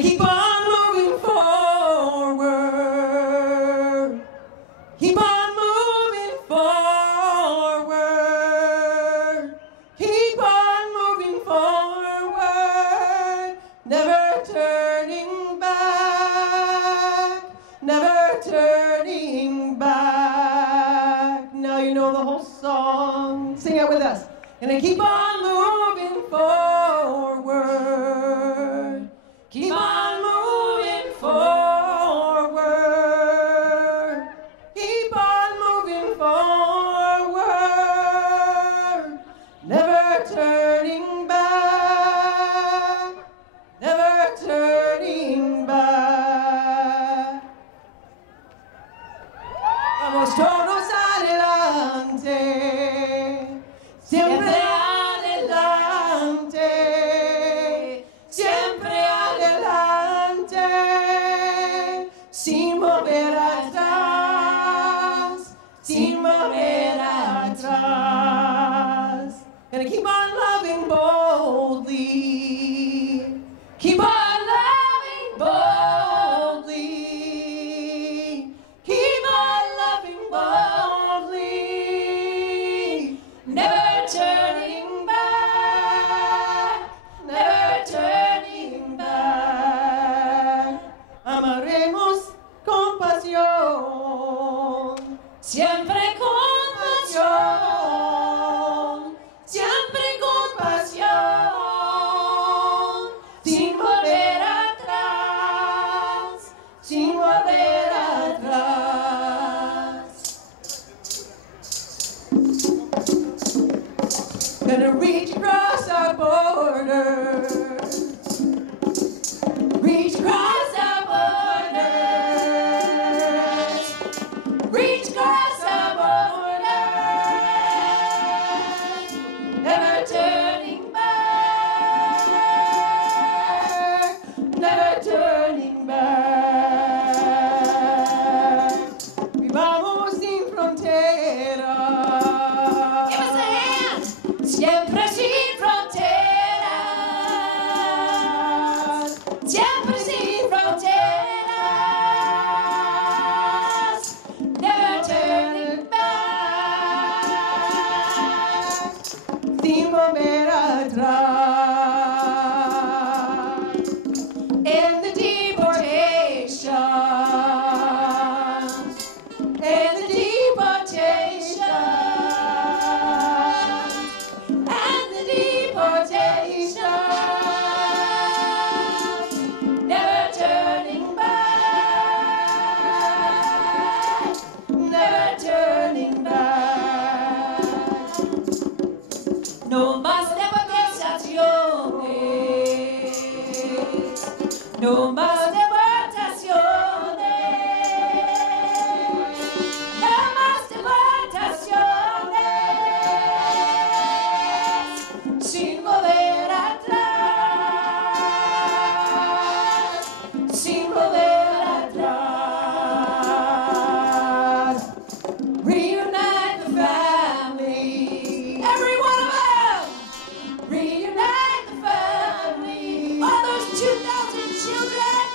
Gonna keep on moving forward. Keep on moving forward. Keep on moving forward. Never turning back. Never turning back. Now you know the whole song. Sing it with us. Gonna keep on moving forward. Keep on moving forward. Keep on moving forward. Never turning back. Never turning back. Vamos todos adelante. Siempre adelante. Siempre adelante. Sin volver atrás. Sin volver atrás. Gonna keep on loving boldly. Keep on loving boldly. Keep on loving boldly. Never turning back. Never turning back. Amaremos con pasión. Siempre con pasión. Siempre con pasión. Sin volver atrás. Sin volver atrás. Gonna reach across our borders. Reach across our borders. Reach across our borders. Never turning back. Never turning back. Vivamos sin fronteras. Give us a hand. Siempre sin fronteras. Siempre sin fronteras. Never turning back. Sin volver atrás. In the deportation. In the deportation. And the deportation. Never turning back. Never turning back. No más deportaciones. No más deportaciones. No más deportaciones. Sin volver atrás. Sin volver atrás. Reunite the family. Every one of them. Reunite the family. All those 2,000 children.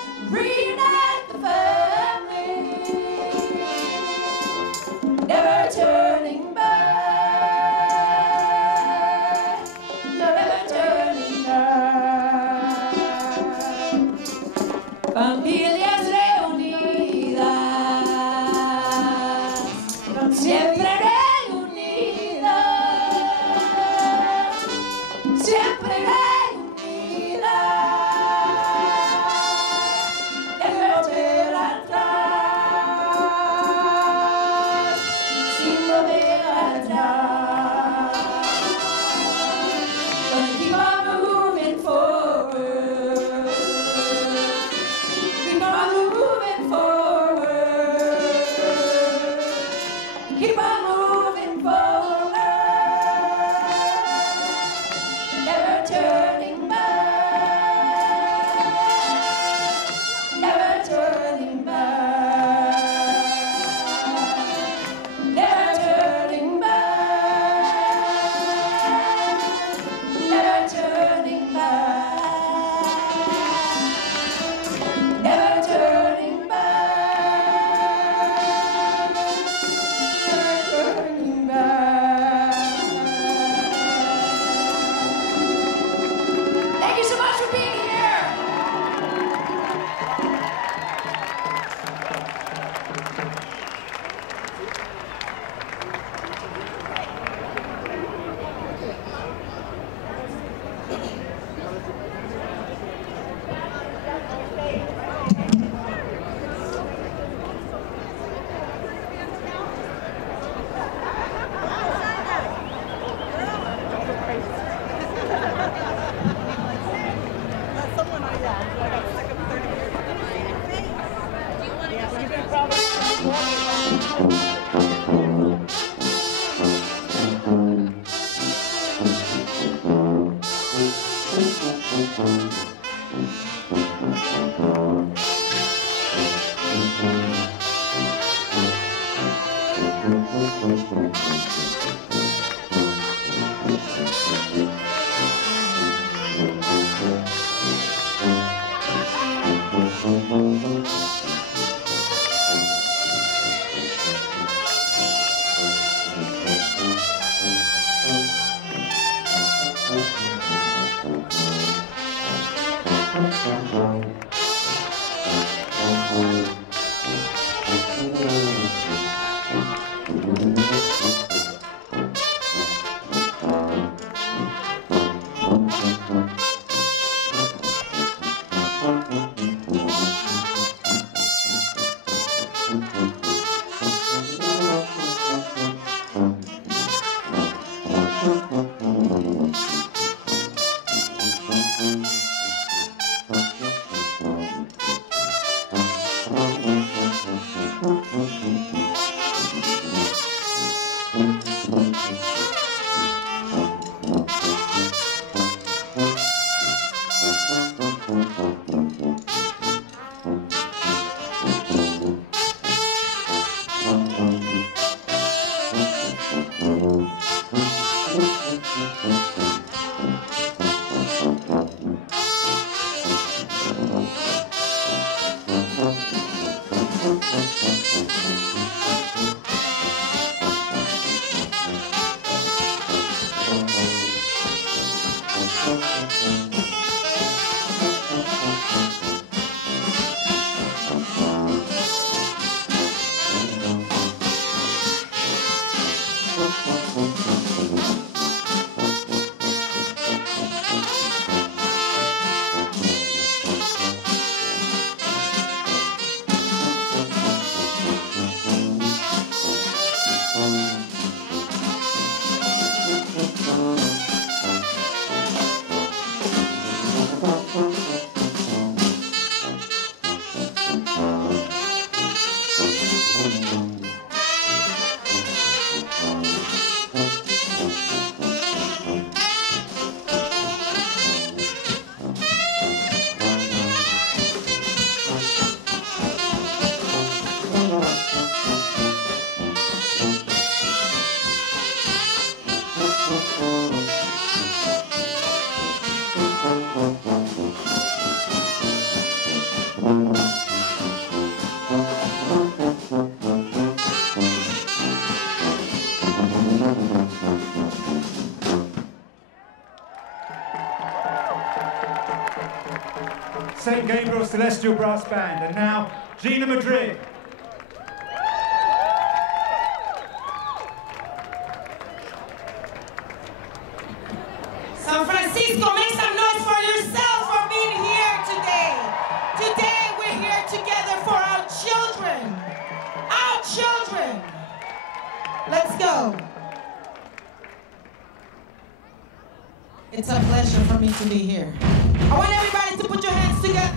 St. Gabriel Celestial Brass Band, and now Gina Madrid. San Francisco, make some noise for yourself for being here today. Today we're here together for our children. Our children. Let's go. It's a pleasure for me to be here. I want everybody to put your hands together.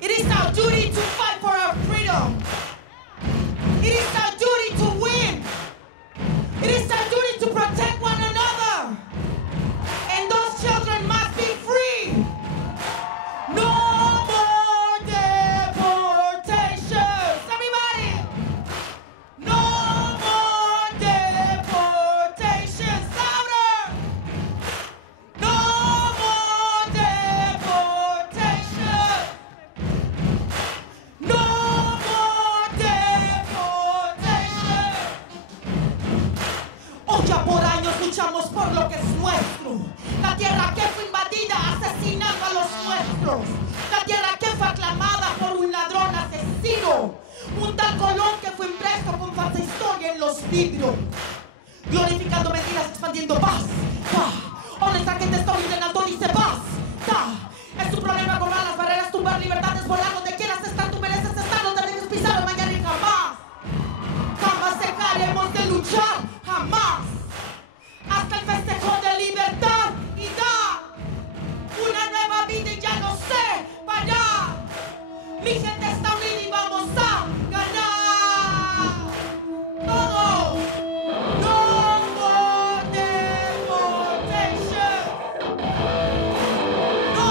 It is our duty to fight for our freedom. It is our duty to win. It is our duty to protect one another. And those children must be free. No more deportations. Everybody. No more deportations. Louder. No more deportations. No more deportations. Hoy ya por años luchamos por lo que es nuestro. La tierra que fue invadida asesinando a los nuestros. La tierra que fue aclamada por un ladrón asesino. Un tal Colón que fue impreso con falsa historia en los libros. Glorificando mentiras, expandiendo paz. O nuestra gente está hoy en alto dice paz. Es tu problema borrar las barreras, tumbar libertades, volar donde quieras estar. Tú mereces estar donde dejes pisar mañana y jamás. Jamás dejaremos de luchar, jamás. Hasta el festejo de libertad y dar una nueva vida y ya no sé parar. Mi gente está unida y vamos a ganar. Todo. No more deportation. No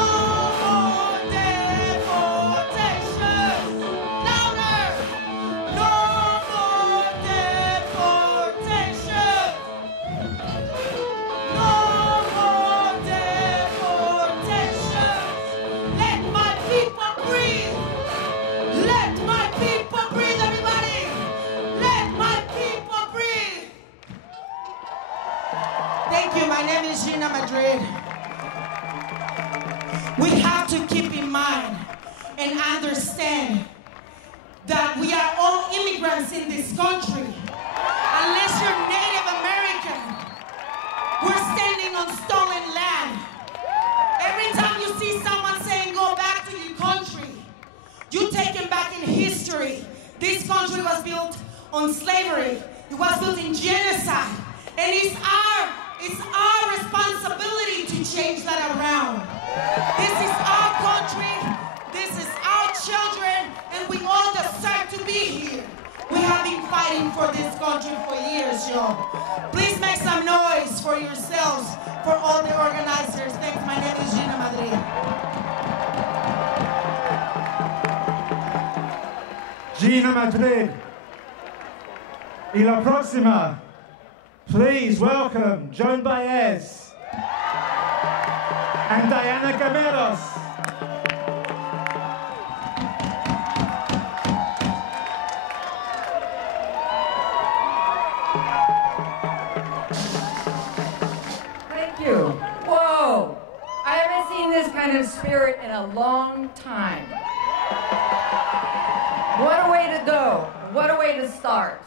more deportation. Louder. No more deportation. No more deportation. Let my people breathe. Let my people breathe, everybody. Let my people breathe. Thank you. My name is Gina Madrid. We have to keep in mind and understand that we are all immigrants in this country. Unless you're Native American, we're standing on stolen land. Every time you see someone saying go back to your country, you take them back in history. This country was built on slavery. It was built in genocide. And it's our responsibility to change that around. This is our country. This is our children. And we all deserve to be here. We have been fighting for this country for years, y'all. Please make some noise for yourselves, for all the organizers. Thanks. My name is Gina Madrid. Gina Madrid. Y la próxima, please welcome Joan Baez and Diana Cameros. Thank you. Whoa! I haven't seen this kind of spirit in a long time. What a way to go. What a way to start.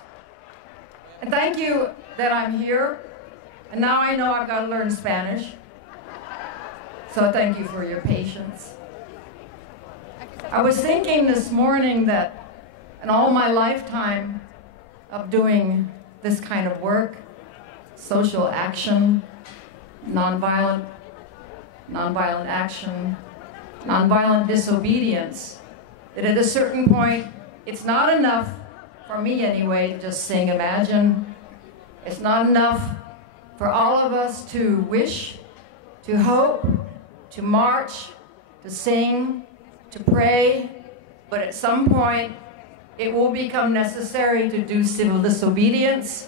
And thank you that I'm here. And now I know I've got to learn Spanish. So thank you for your patience. I was thinking this morning that in all my lifetime of doing this kind of work, social action, nonviolent action, nonviolent disobedience, that at a certain point, it's not enough, for me anyway, to just sing Imagine. It's not enough for all of us to wish, to hope, to march, to sing, to pray, but at some point, it will become necessary to do civil disobedience.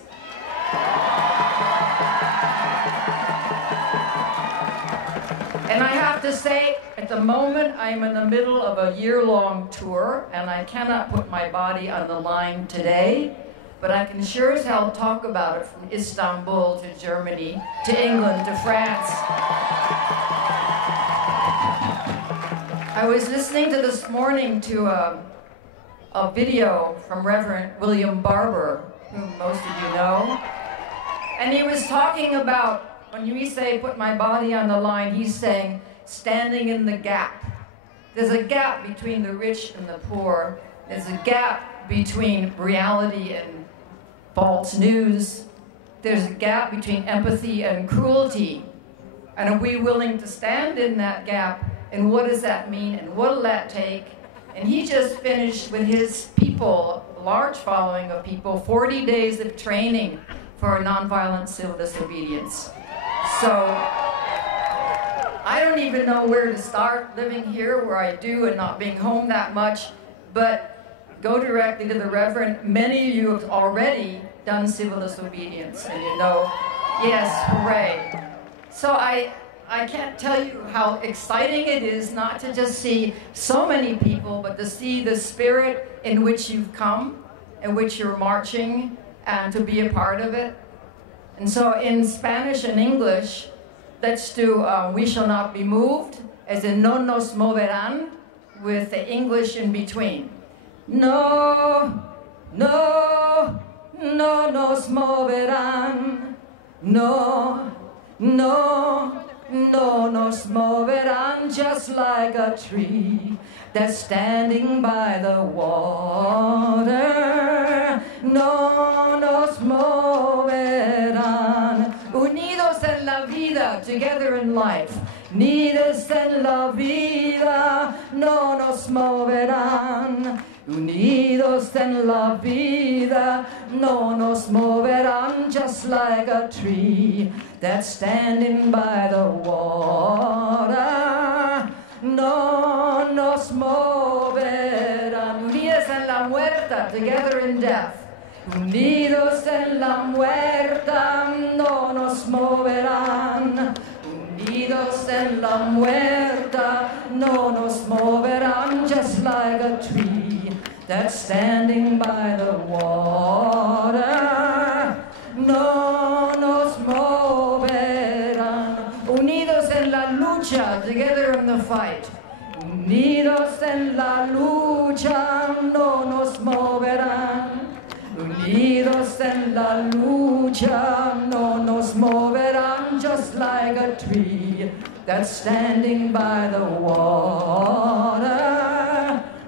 And I have to say, at the moment, I'm in the middle of a year-long tour, and I cannot put my body on the line today, but I can sure as hell talk about it from Istanbul to Germany, to England, to France. I was listening to this morning to a video from Reverend William Barber, whom most of you know, and he was talking about, when we say put my body on the line, he's saying standing in the gap. There's a gap between the rich and the poor. There's a gap between reality and false news. There's a gap between empathy and cruelty. And are we willing to stand in that gap? And what does that mean? And what will that take? And he just finished with his people, a large following of people, 40 days of training for nonviolent civil disobedience. So I don't even know where to start living here where I do and not being home that much, but go directly to the Reverend. Many of you have already done civil disobedience, and you know, yes, hooray. So I can't tell you how exciting it is not to just see so many people, but to see the spirit in which you've come, in which you're marching, and to be a part of it. And so in Spanish and English, let's do We Shall Not Be Moved, as in No Nos Moverán, with the English in between. No, no, no nos moverán. No, no, no nos moverán, just like a tree that's standing by the water. No nos moverán. Unidos en la vida, together in life. Unidos en la vida, no nos moverán. Unidos en la vida, no nos moverán, just like a tree that's standing by the water. No nos moverán. Unidos en la muerta, together in death. Unidos en la muerta, no nos moverán. Unidos en la muerta, no nos moverán, just like a tree that's standing by the water. No nos moverán. Unidos en la lucha, together in the fight. Unidos en la lucha, no nos moverán. Unidos en la lucha, no nos moverán, just like a tree that's standing by the water.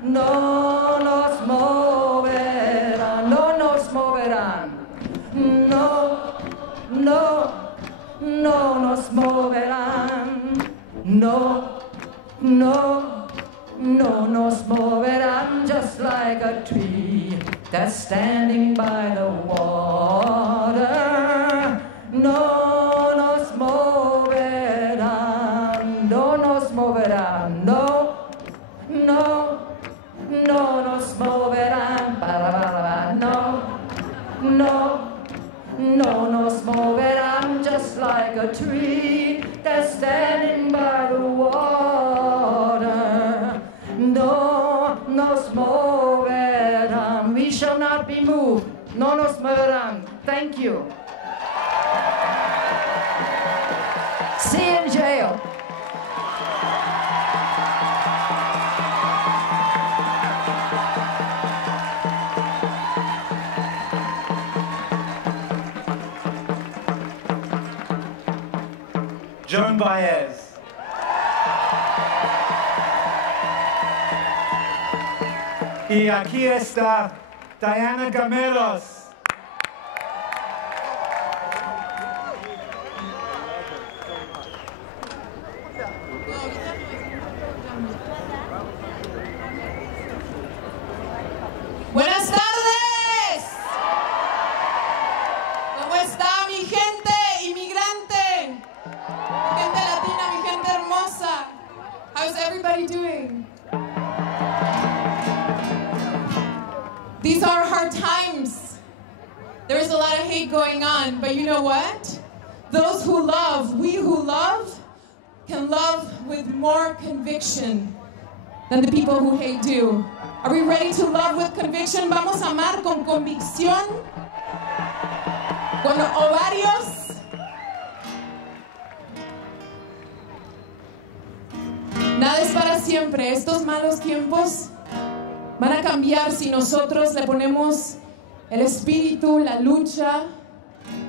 No nos moverán, no nos moverán. No, no, no nos moverán. No, no, no nos moverán, just like a tree that's standing by the water. No nos moverán, no nos moverán, no, no, no nos moverán, no, no. a tree that's standing by the water. No nos moverán. We shall not be moved. No nos moverán. Thank you. See you in jail. Joan Baez. Y aquí está Diana Gamelos. Buenas tardes. ¿Cómo está mi gente inmigrante? Mi gente latina, mi gente hermosa. How's everybody doing? These are hard times. There is a lot of hate going on, but you know what? Those who love, we who love, can love with more conviction than the people who hate do. Are we ready to love with conviction? Vamos a amar con convicción, con ovarios. Nada es para siempre. Estos malos tiempos van a cambiar si nosotros le ponemos el espíritu, la lucha.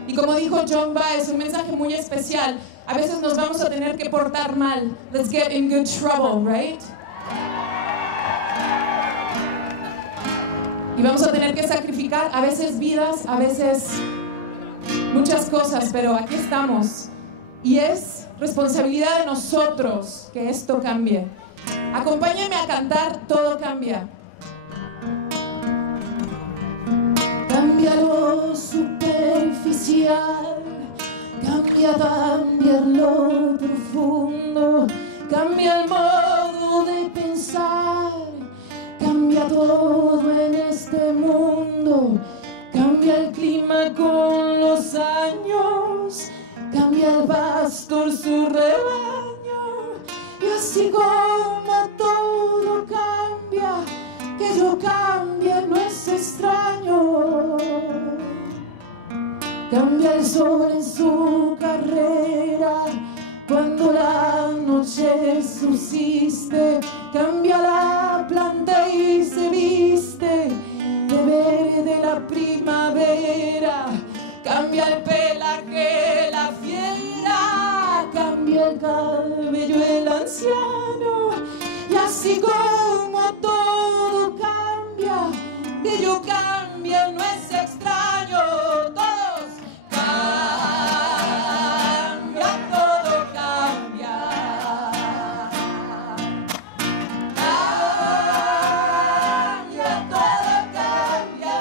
Y como dijo Joan Baez, un mensaje muy especial. A veces nos vamos a tener que portar mal. Let's get in good trouble, right? Y vamos a tener que sacrificar a veces vidas, a veces muchas cosas, pero aquí estamos. Y es responsabilidad de nosotros que esto cambie. Acompáñenme a cantar Todo Cambia. Cambia lo superficial, cambia también lo profundo, cambia el modo de pensar. Cambia todo en este mundo, cambia el clima con los años, cambia el pastor su rebaño, y así como todo cambia, que yo cambie no es extraño. Cambia el sol en su carrera, cuando la noche subsiste, cambia la planta y se viste de verde la primavera, cambia el pelaje la fiera, cambia el cabello el anciano, y así como todo cambia, que yo cambie no es extraño. Todos cambia, todo cambia. Cambia, todo cambia.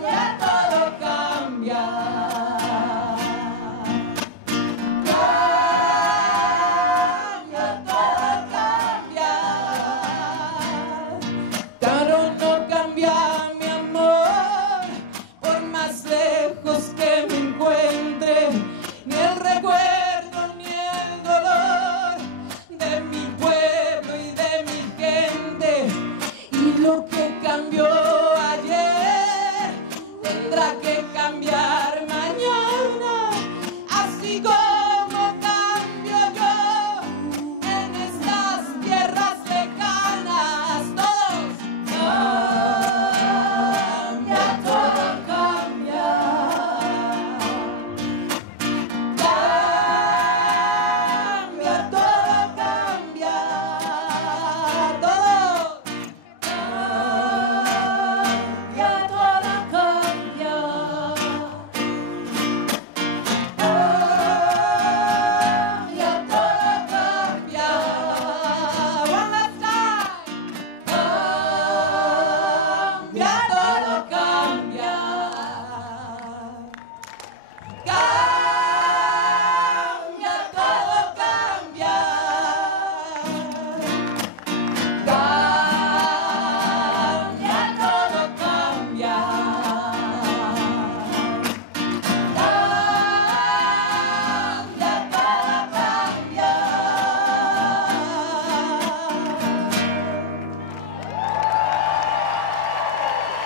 Cambia, todo cambia. Cambia, todo cambia.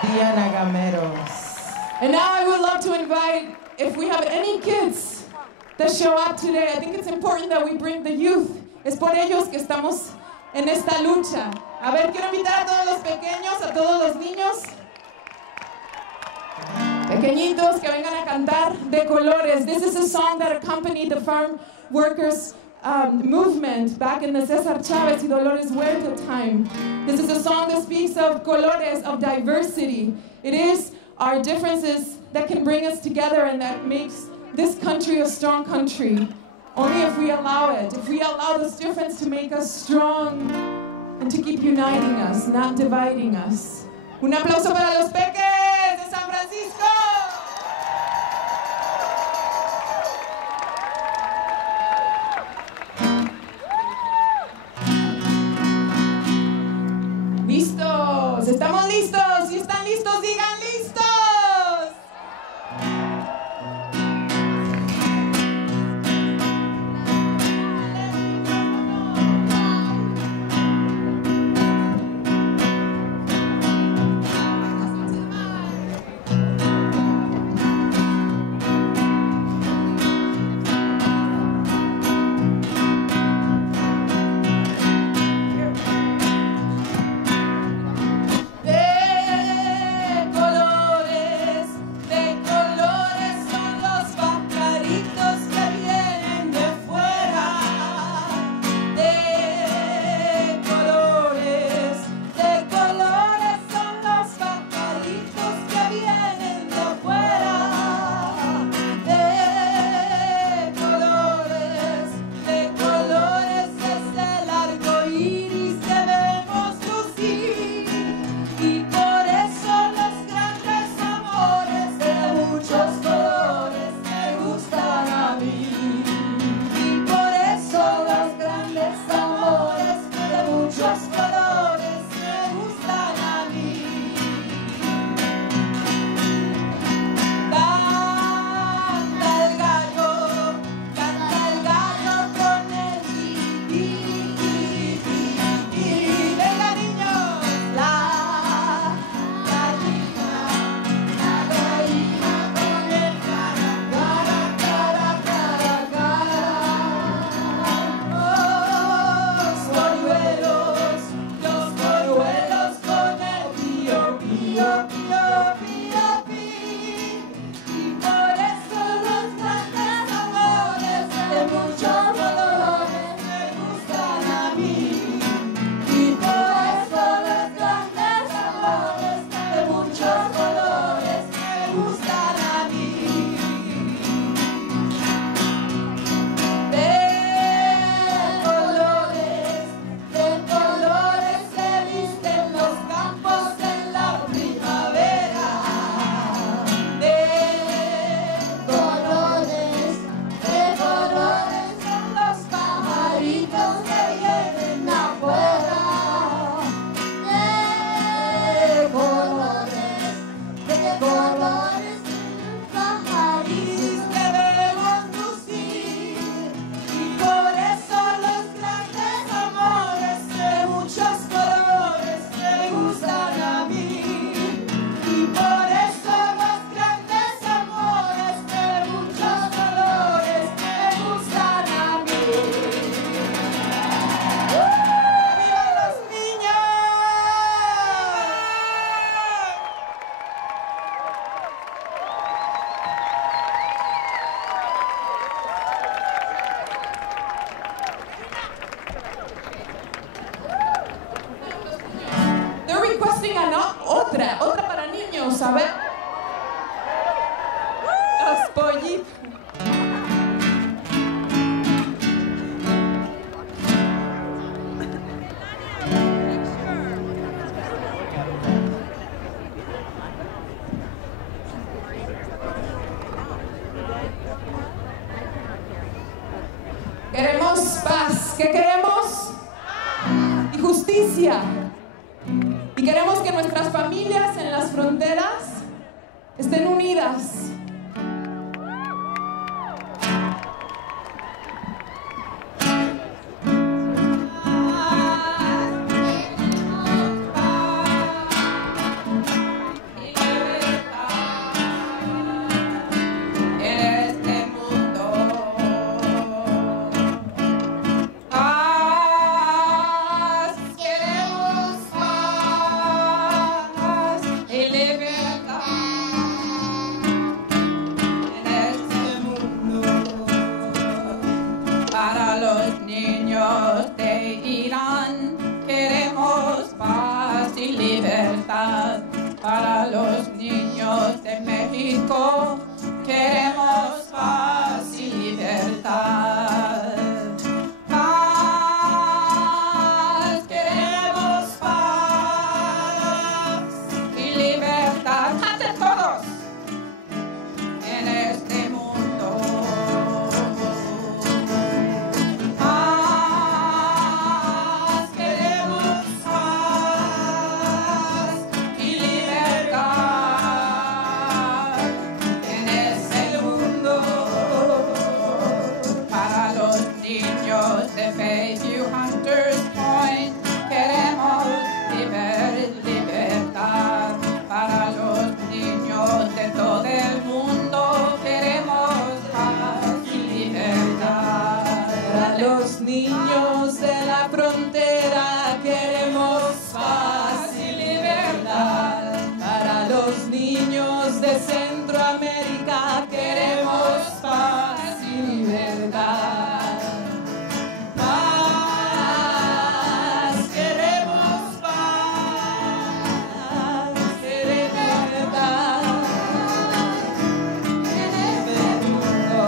Diana Gameros. And now I would love to invite, if we have any kids that show up today, I think it's important that we bring the youth. Es por ellos que estamos en esta lucha. A ver, quiero invitar a todos los pequeños, a todos los niños pequeñitos que vengan a cantar De Colores. This is a song that accompanied the farm workers movement back in the Cesar Chavez y Dolores Huerta time. This is a song that speaks of colores, of diversity. It is our differences that can bring us together and that makes this country a strong country. Only if we allow it, if we allow this difference to make us strong and to keep uniting us, not dividing us. Un aplauso para los peques de San Francisco. Listos, estamos listos. Si están listos, digan listos. Otra para niños, a ver. Los pollitos. Queremos paz. ¿Qué queremos? Y justicia. Y queremos que nuestras familias en las fronteras estén unidas. frontera, queremos paz y libertad. Para los niños de Centroamérica, queremos paz y libertad. Paz, queremos paz, libertad. En este mundo.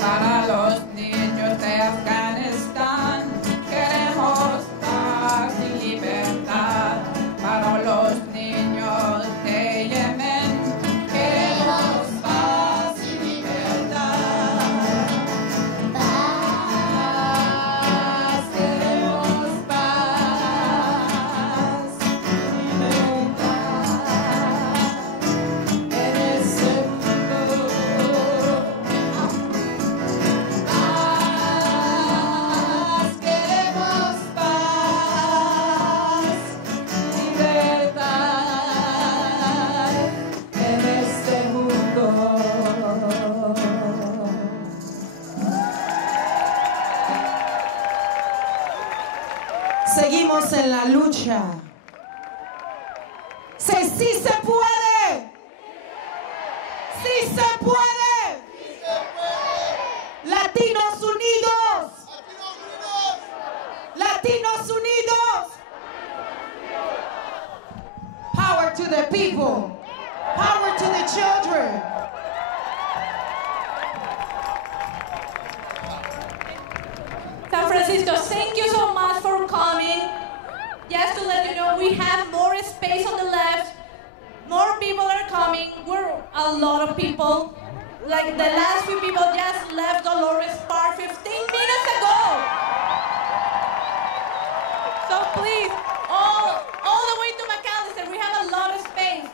Para los niños de Afganistán, queremos paz y libertad. Para los niños de Yemen, queremos paz y libertad. Paz, queremos paz y libertad en ese mundo. Paz, queremos paz, libertad en este mundo. Seguimos en la lucha. Sí se puede. Sí se puede. Latinos unidos. Latinos unidos. Power to the people. Power to the children. San Francisco, thank you so much for coming. Just to let you know, we have more space on the left. More people are coming. We're a lot of people. Like the last few people just left Dolores Park 15 minutes ago. So please, all the way to McAllister, we have a lot of space.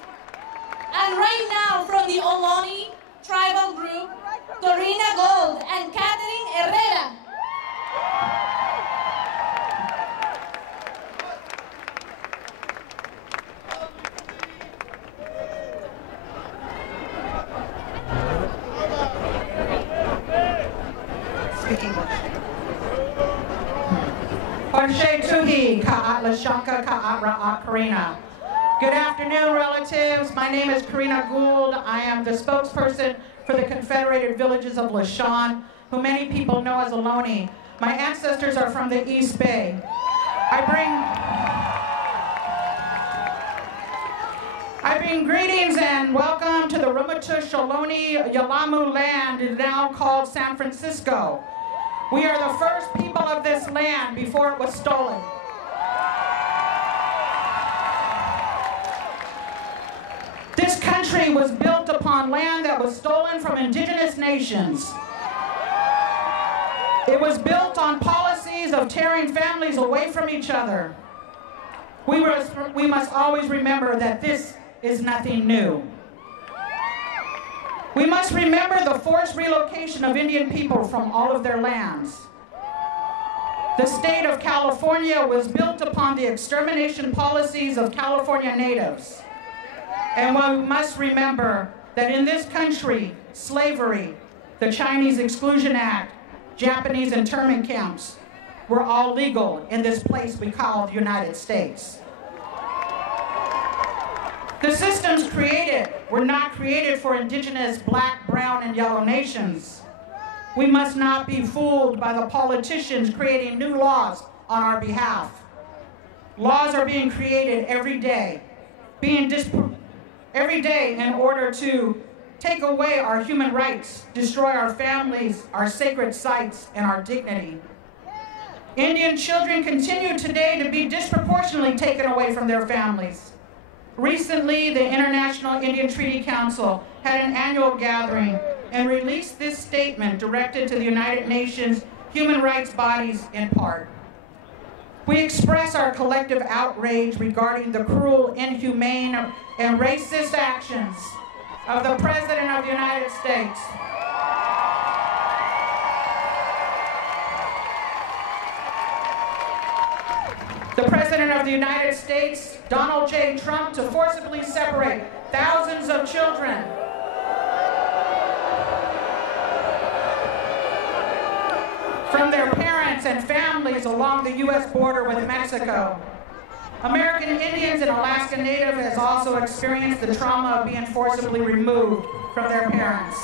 And right now, from the Ohlone tribal group, Corina Gold and Catherine Herrera. Good afternoon, relatives. My name is Corina Gould. I am the spokesperson for the Confederated Villages of LaShawn, who many people know as Ohlone. My ancestors are from the East Bay. I bring greetings and welcome to the Ramaytush Ohlone Yelamu land, now called San Francisco. We are the first people of this land before it was stolen. This country was built upon land that was stolen from indigenous nations. It was built on policies of tearing families away from each other. We must always remember that this is nothing new. We must remember the forced relocation of Indian people from all of their lands. The state of California was built upon the extermination policies of California natives. And we must remember that in this country, slavery, the Chinese Exclusion Act, Japanese internment camps were all legal in this place we call the United States. The systems created were not created for indigenous black, brown, and yellow nations. We must not be fooled by the politicians creating new laws on our behalf. Laws are being created every day, every day in order to take away our human rights, destroy our families, our sacred sites, and our dignity. Indian children continue today to be disproportionately taken away from their families. Recently, the International Indian Treaty Council had an annual gathering and released this statement directed to the United Nations human rights bodies in part. We express our collective outrage regarding the cruel, inhumane, and racist actions of the President of the United States. the President of the United States, Donald J. Trump, to forcibly separate thousands of children from their parents and families along the U.S. border with Mexico. American Indians and Alaska Native has also experienced the trauma of being forcibly removed from their parents.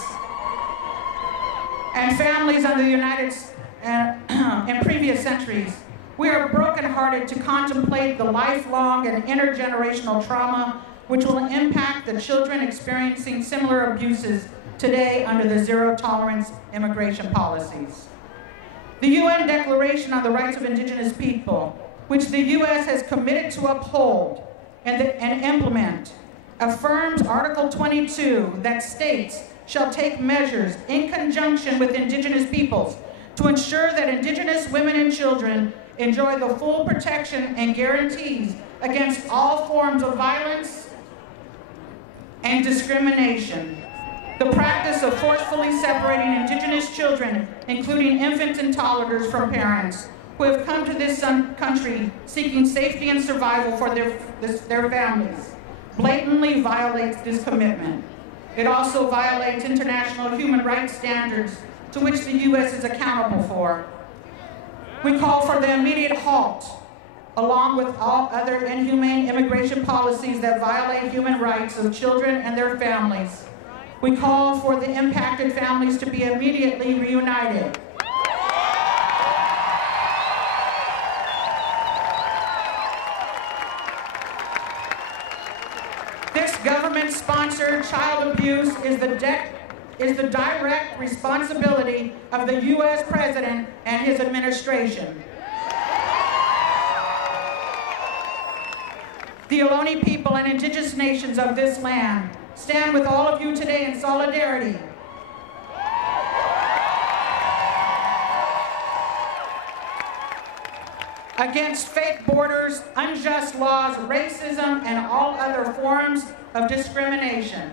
And families under the United States in previous centuries, we are brokenhearted to contemplate the lifelong and intergenerational trauma which will impact the children experiencing similar abuses today under the zero-tolerance immigration policies. The UN Declaration on the Rights of Indigenous People, which the U.S. has committed to uphold and implement, affirms Article 22 that states shall take measures in conjunction with Indigenous peoples to ensure that Indigenous women and children enjoy the full protection and guarantees against all forms of violence and discrimination. The practice of forcefully separating Indigenous children, including infants and toddlers, from parents who have come to this country seeking safety and survival for their families, blatantly violates this commitment. It also violates international human rights standards to which the U.S. is accountable for. We call for the immediate halt, along with all other inhumane immigration policies that violate human rights of children and their families. We call for the impacted families to be immediately reunited. This government-sponsored child abuse is the direct responsibility of the U.S. President and his administration. The Ohlone people and indigenous nations of this land stand with all of you today in solidarity. Against fake borders, unjust laws, racism, and all other forms of discrimination.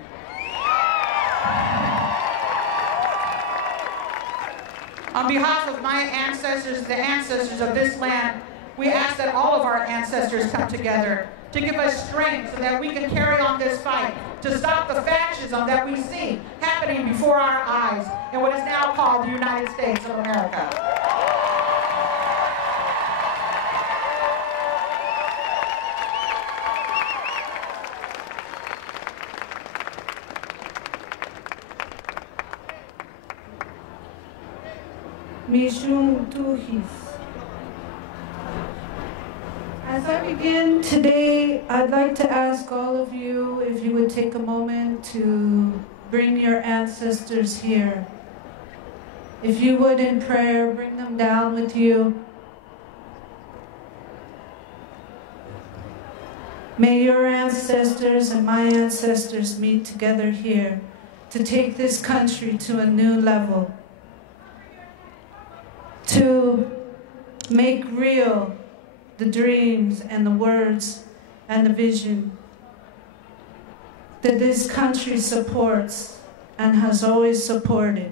On behalf of my ancestors, the ancestors of this land, we ask that all of our ancestors come together to give us strength so that we can carry on this fight to stop the fascism that we see happening before our eyes in what is now called the United States of America. Mishum Tuhis. As I begin today, I'd like to ask all of you if you would take a moment to bring your ancestors here. If you would, in prayer, bring them down with you. May your ancestors and my ancestors meet together here to take this country to a new level, to make real the dreams and the words and the vision that this country supports and has always supported.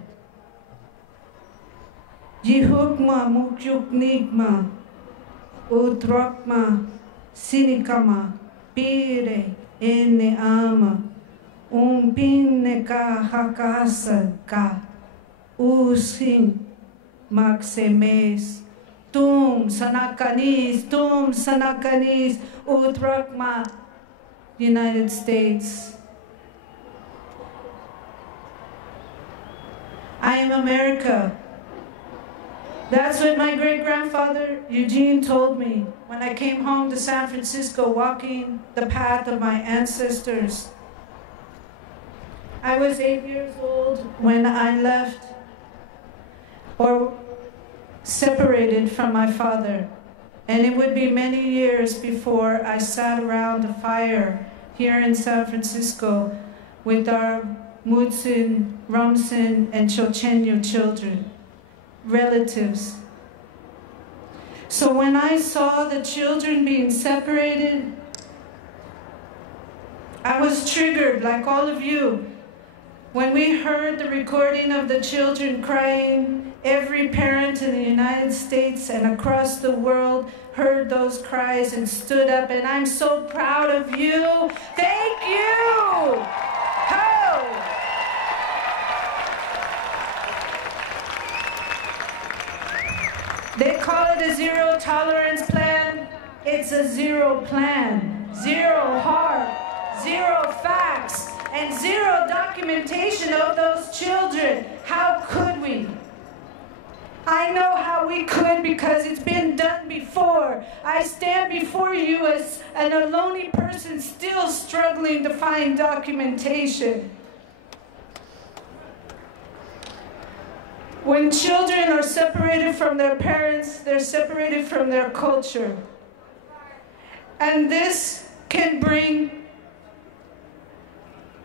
Yihukma mukyuknigma utrakma sinikama pire ene ama umpinne ka hakasa ka usin maksemes tum sanakanis, utrakma, United States. I am America. That's what my great-grandfather Eugene told me when I came home to San Francisco walking the path of my ancestors. I was 8 years old when I left or separated from my father, and it would be many years before I sat around a fire here in San Francisco with our Mutsun, Rumsen, and Chochenyo children, relatives. So when I saw the children being separated, I was triggered like all of you. When we heard the recording of the children crying every parent in the United States and across the world heard those cries and stood up, and I'm so proud of you. Thank you. Ho! They call it a zero tolerance plan. It's a zero plan. Zero heart, zero facts, and zero documentation of those children. How could we? I know how we could because it's been done before. I stand before you as a lonely person still struggling to find documentation. When children are separated from their parents, they're separated from their culture. And this can bring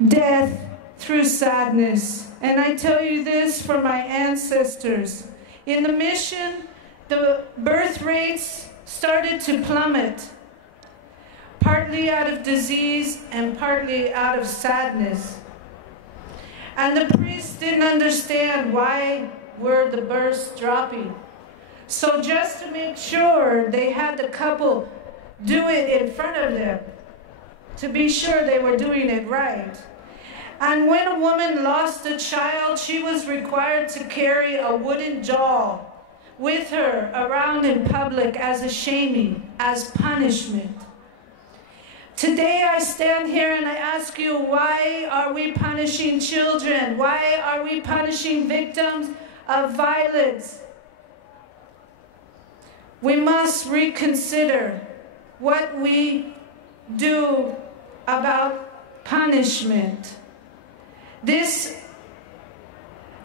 death through sadness. And I tell you this from my ancestors. In the mission, the birth rates started to plummet, partly out of disease and partly out of sadness. And the priests didn't understand why were the births dropping. So just to make sure, they had the couple do it in front of them to be sure they were doing it right. And when a woman lost a child, she was required to carry a wooden doll with her around in public as a shaming, as punishment. Today I stand here and I ask you, why are we punishing children? Why are we punishing victims of violence? We must reconsider what we do about punishment. This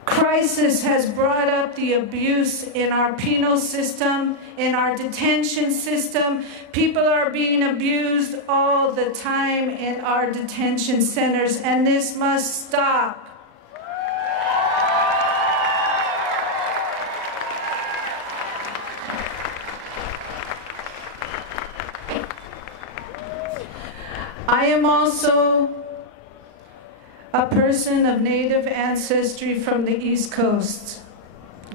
crisis has brought up the abuse in our penal system, in our detention system. People are being abused all the time in our detention centers, and this must stop. I am also a person of Native ancestry from the East Coast,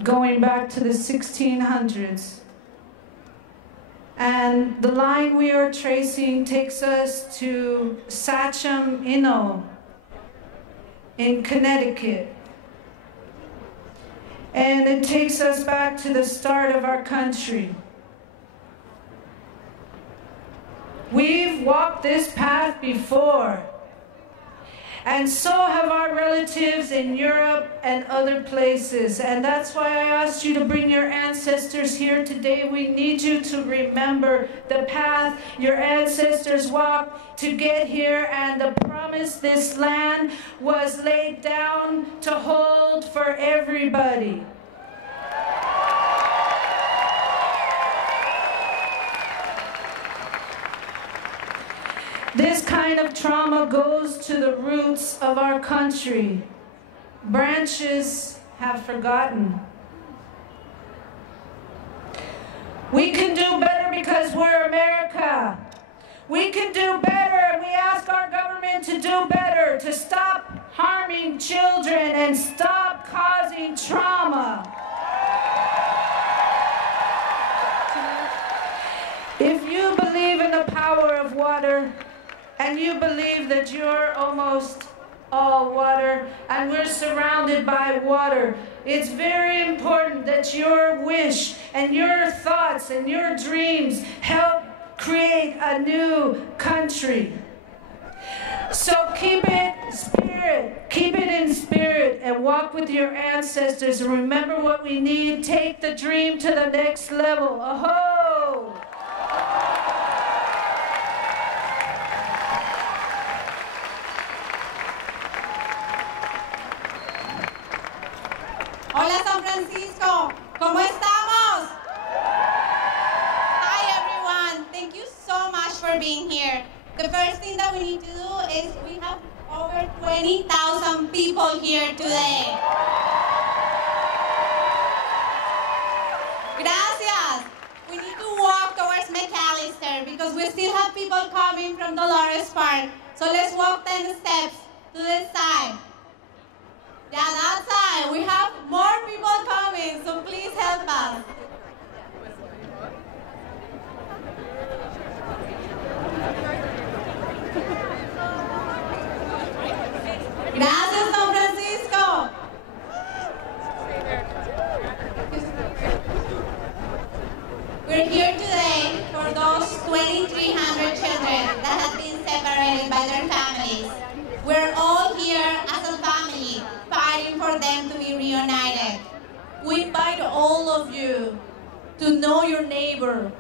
going back to the 1600s. And the line we are tracing takes us to Sachem Inno in Connecticut. And it takes us back to the start of our country. We've walked this path before. And so have our relatives in Europe and other places. And that's why I asked you to bring your ancestors here today. We need you to remember the path your ancestors walked to get here, and the promise this land was laid down to hold for everybody. This kind of trauma goes to the roots of our country. Branches have forgotten. We can do better because we're America. We can do better, and we ask our government to do better, to stop harming children and stop causing trauma. If you believe in the power of water, and you believe that you're almost all water, and we're surrounded by water, it's very important that your wish and your thoughts and your dreams help create a new country. So keep it in spirit, and walk with your ancestors, and remember what we need. Take the dream to the next level. Aho! Hola San Francisco, ¿cómo estamos? Hi everyone, thank you so much for being here. The first thing that we need to do is we have over 20,000 people here today. Gracias. We need to walk towards McAllister because we still have people coming from Dolores Park. So let's walk 10 steps to the side. Yeah, that side. We have more people coming, so please help us. Gracias, San Francisco. We're here today for those 2,300 children that have been separated by their families. We're all here as a family, fighting for them to be reunited. We invite all of you to know your neighbor.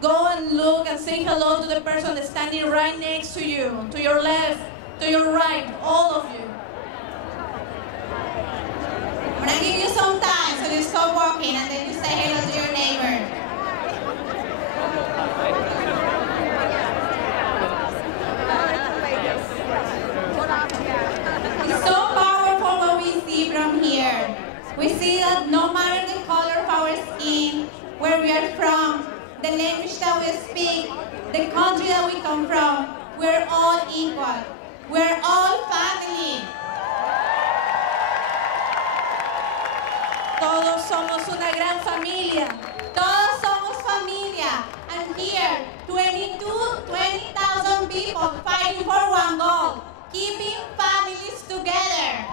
Go and look and say hello to the person that's standing right next to you, to your left, to your right, all of you. I'm gonna give you some time so you stop walking and then you say hello to your neighbor. It's so powerful what we see from here. We see that no matter the color of our skin, where we are from, the language that we speak, the country that we come from, we're all equal. We're all family. Todos somos una gran familia. Todos somos familia. And here, 20,000 people fighting for one goal, keeping families together.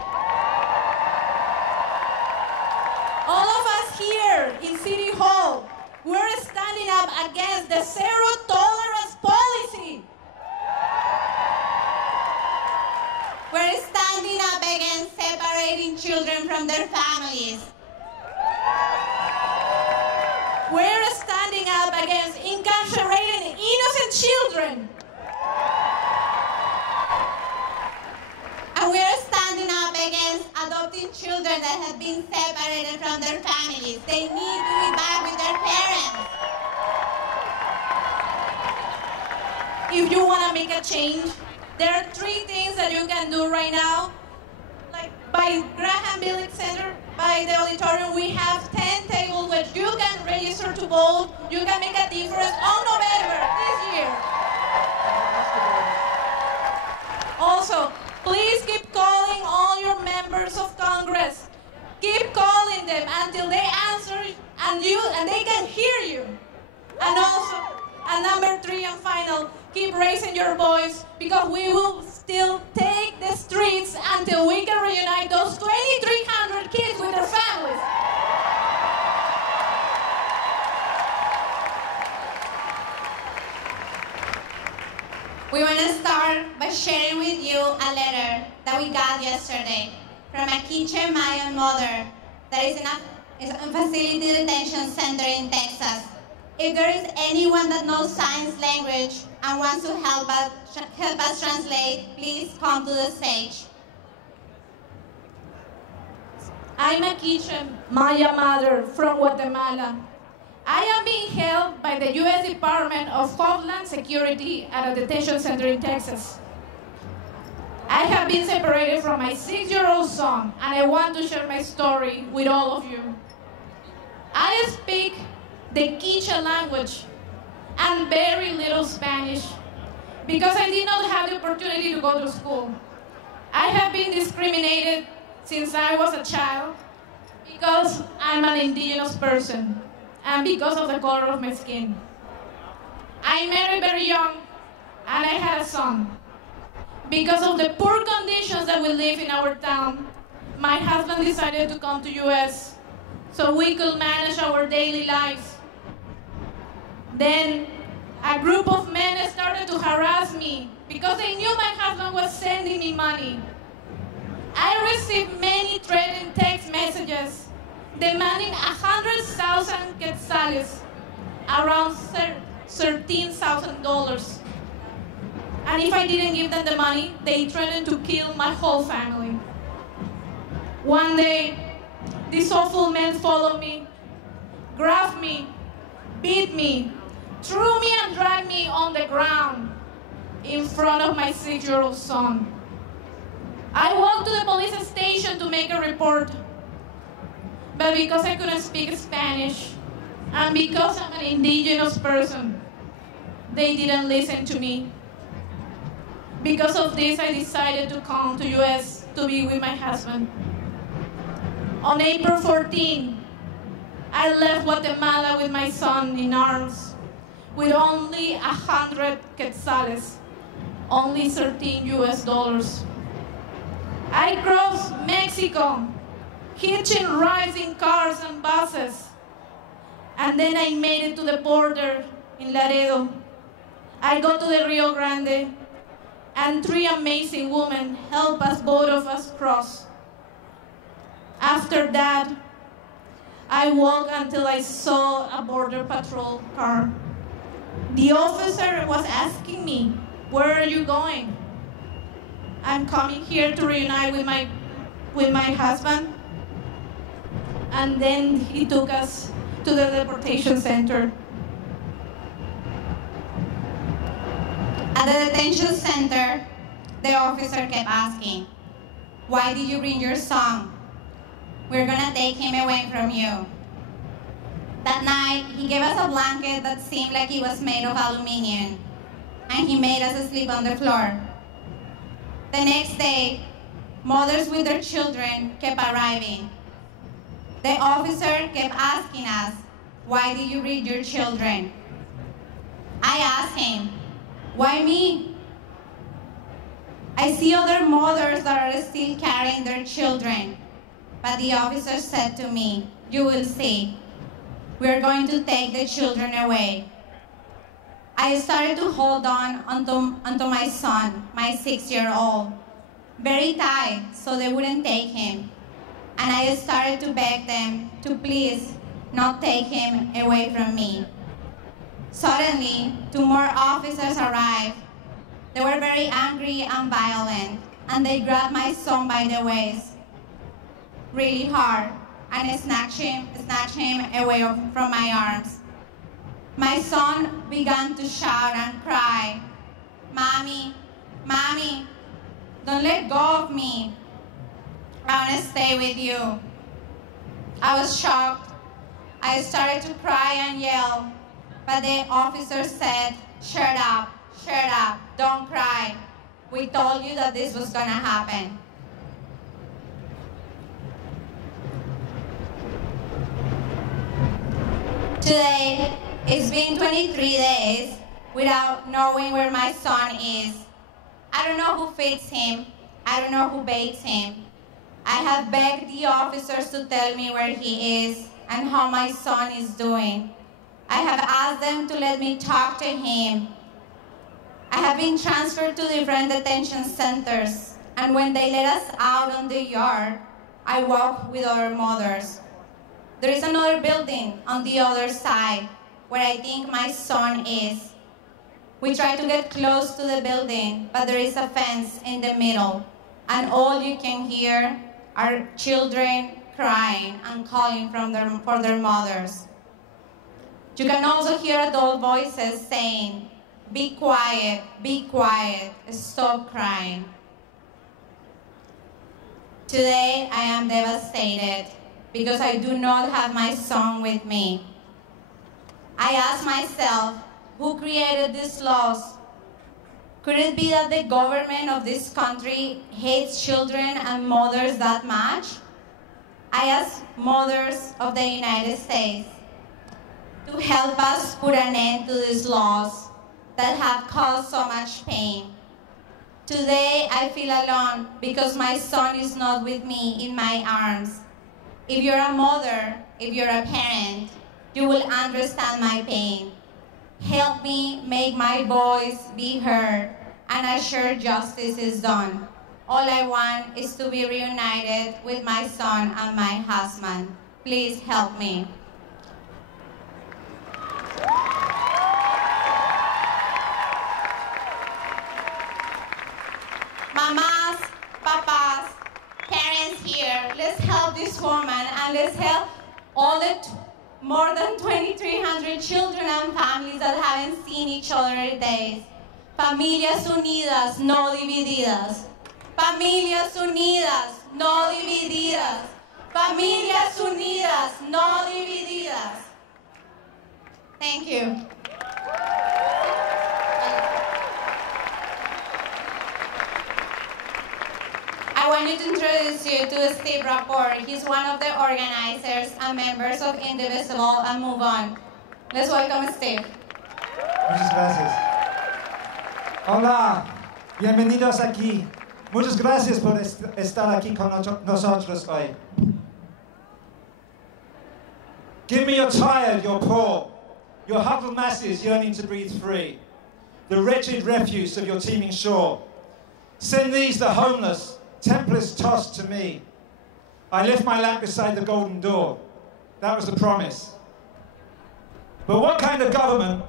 All of us here in City Hall, we're standing up against the zero tolerance policy. We're standing up against separating children from their families. We're standing up against incarcerating innocent children. And we're standing up against adopting children that have been separated from their families. They need to be back with their parents. If you want to make a change, there are 3 things that you can do right now. Like by Graham Village Center, by the auditorium, we have 10 tables where you can register to vote. You can make a difference on November this year. Also, please keep calling all your members of Congress. Keep calling them until they answer and they can hear you. And also, and number 3 and final, keep raising your voice because we will still take the streets until we can reunite those 2,300 kids with their families. We want to start by sharing with you a letter that we got yesterday from a Quiche Mayan mother that is in a facility detention center in Texas. If there is anyone that knows sign language and wants to help us translate, please come to the stage. I'm a Quiche Maya mother from Guatemala. I am being held by the U.S. Department of Homeland Security at a detention center in Texas. I have been separated from my 6-year-old son, and I want to share my story with all of you. I speak the Quiche language and very little Spanish because I did not have the opportunity to go to school. I have been discriminated since I was a child because I'm an indigenous person and because of the color of my skin. I married very young and I had a son. Because of the poor conditions that we live in our town, my husband decided to come to US so we could manage our daily lives. Then a group of men started to harass me because they knew my husband was sending me money. I received many threatening text messages demanding 100,000 quetzales, around $13,000. And if I didn't give them the money, they threatened to kill my whole family. One day, these awful men followed me, grabbed me, beat me, threw me and dragged me on the ground in front of my 6-year-old son. I walked to the police station to make a report, but because I couldn't speak Spanish and because I'm an indigenous person, they didn't listen to me. Because of this, I decided to come to US to be with my husband. On April 14, I left Guatemala with my son in arms, with only 100 quetzales, only $13 US. I crossed Mexico, hitching rides in cars and buses, and then I made it to the border in Laredo. I go to the Rio Grande, and 3 amazing women helped us, both of us, cross. After that, I walked until I saw a border patrol car. The officer was asking me, "Where are you going?" "I'm coming here to reunite with my husband." And then he took us to the deportation center. At the detention center, the officer kept asking, "Why did you bring your son? We're gonna take him away from you." That night, he gave us a blanket that seemed like it was made of aluminum, and he made us sleep on the floor. The next day, mothers with their children kept arriving. The officer kept asking us, "Why did you bring your children?" I asked him, "Why me? I see other mothers that are still carrying their children." But the officer said to me, "You will see. We're going to take the children away." I started to hold on onto my son, my 6-year-old, very tight so they wouldn't take him. And I started to beg them to please not take him away from me. Suddenly, 2 more officers arrived. They were very angry and violent, and they grabbed my son by the waist really hard and snatched him away from my arms. My son began to shout and cry, "Mommy, Mommy, don't let go of me. I want to stay with you." I was shocked. I started to cry and yell, but the officer said, shut up, don't cry. We told you that this was gonna happen." Today, it's been 23 days without knowing where my son is. I don't know who feeds him. I don't know who bathes him. I have begged the officers to tell me where he is and how my son is doing. I have asked them to let me talk to him. I have been transferred to different detention centers, and when they let us out on the yard, I walk with other mothers. There is another building on the other side where I think my son is. We try to get close to the building, but there is a fence in the middle, and all you can hear are children crying and calling for their mothers. You can also hear adult voices saying, be quiet, stop crying." Today, I am devastated because I do not have my son with me. I ask myself, who created these laws? Could it be that the government of this country hates children and mothers that much? I ask mothers of the United States to help us put an end to these laws that have caused so much pain. Today, I feel alone because my son is not with me in my arms. If you're a mother, if you're a parent, you will understand my pain. Help me make my voice be heard and assure justice is done. All I want is to be reunited with my son and my husband. Please help me. Mamas, papas, parents here, let's help this woman and let's help all the more than 2,300 children and families that haven't seen each other in days. Familias unidas, no divididas. Familias unidas, no divididas. Familias unidas, no divididas. Thank you. I want you to to introduce you to Steve Rapport. He's one of the organizers and members of Indivisible and Move On. Let's welcome Steve. Muchas gracias. Hola, bienvenidos aquí. Muchas gracias por estar aquí con nosotros hoy. Give me your tired, your poor, your huddled masses yearning to breathe free, the wretched refuse of your teeming shore. Send these, the homeless, templars tossed to me. I left my lamp beside the golden door. That was the promise. But what kind of government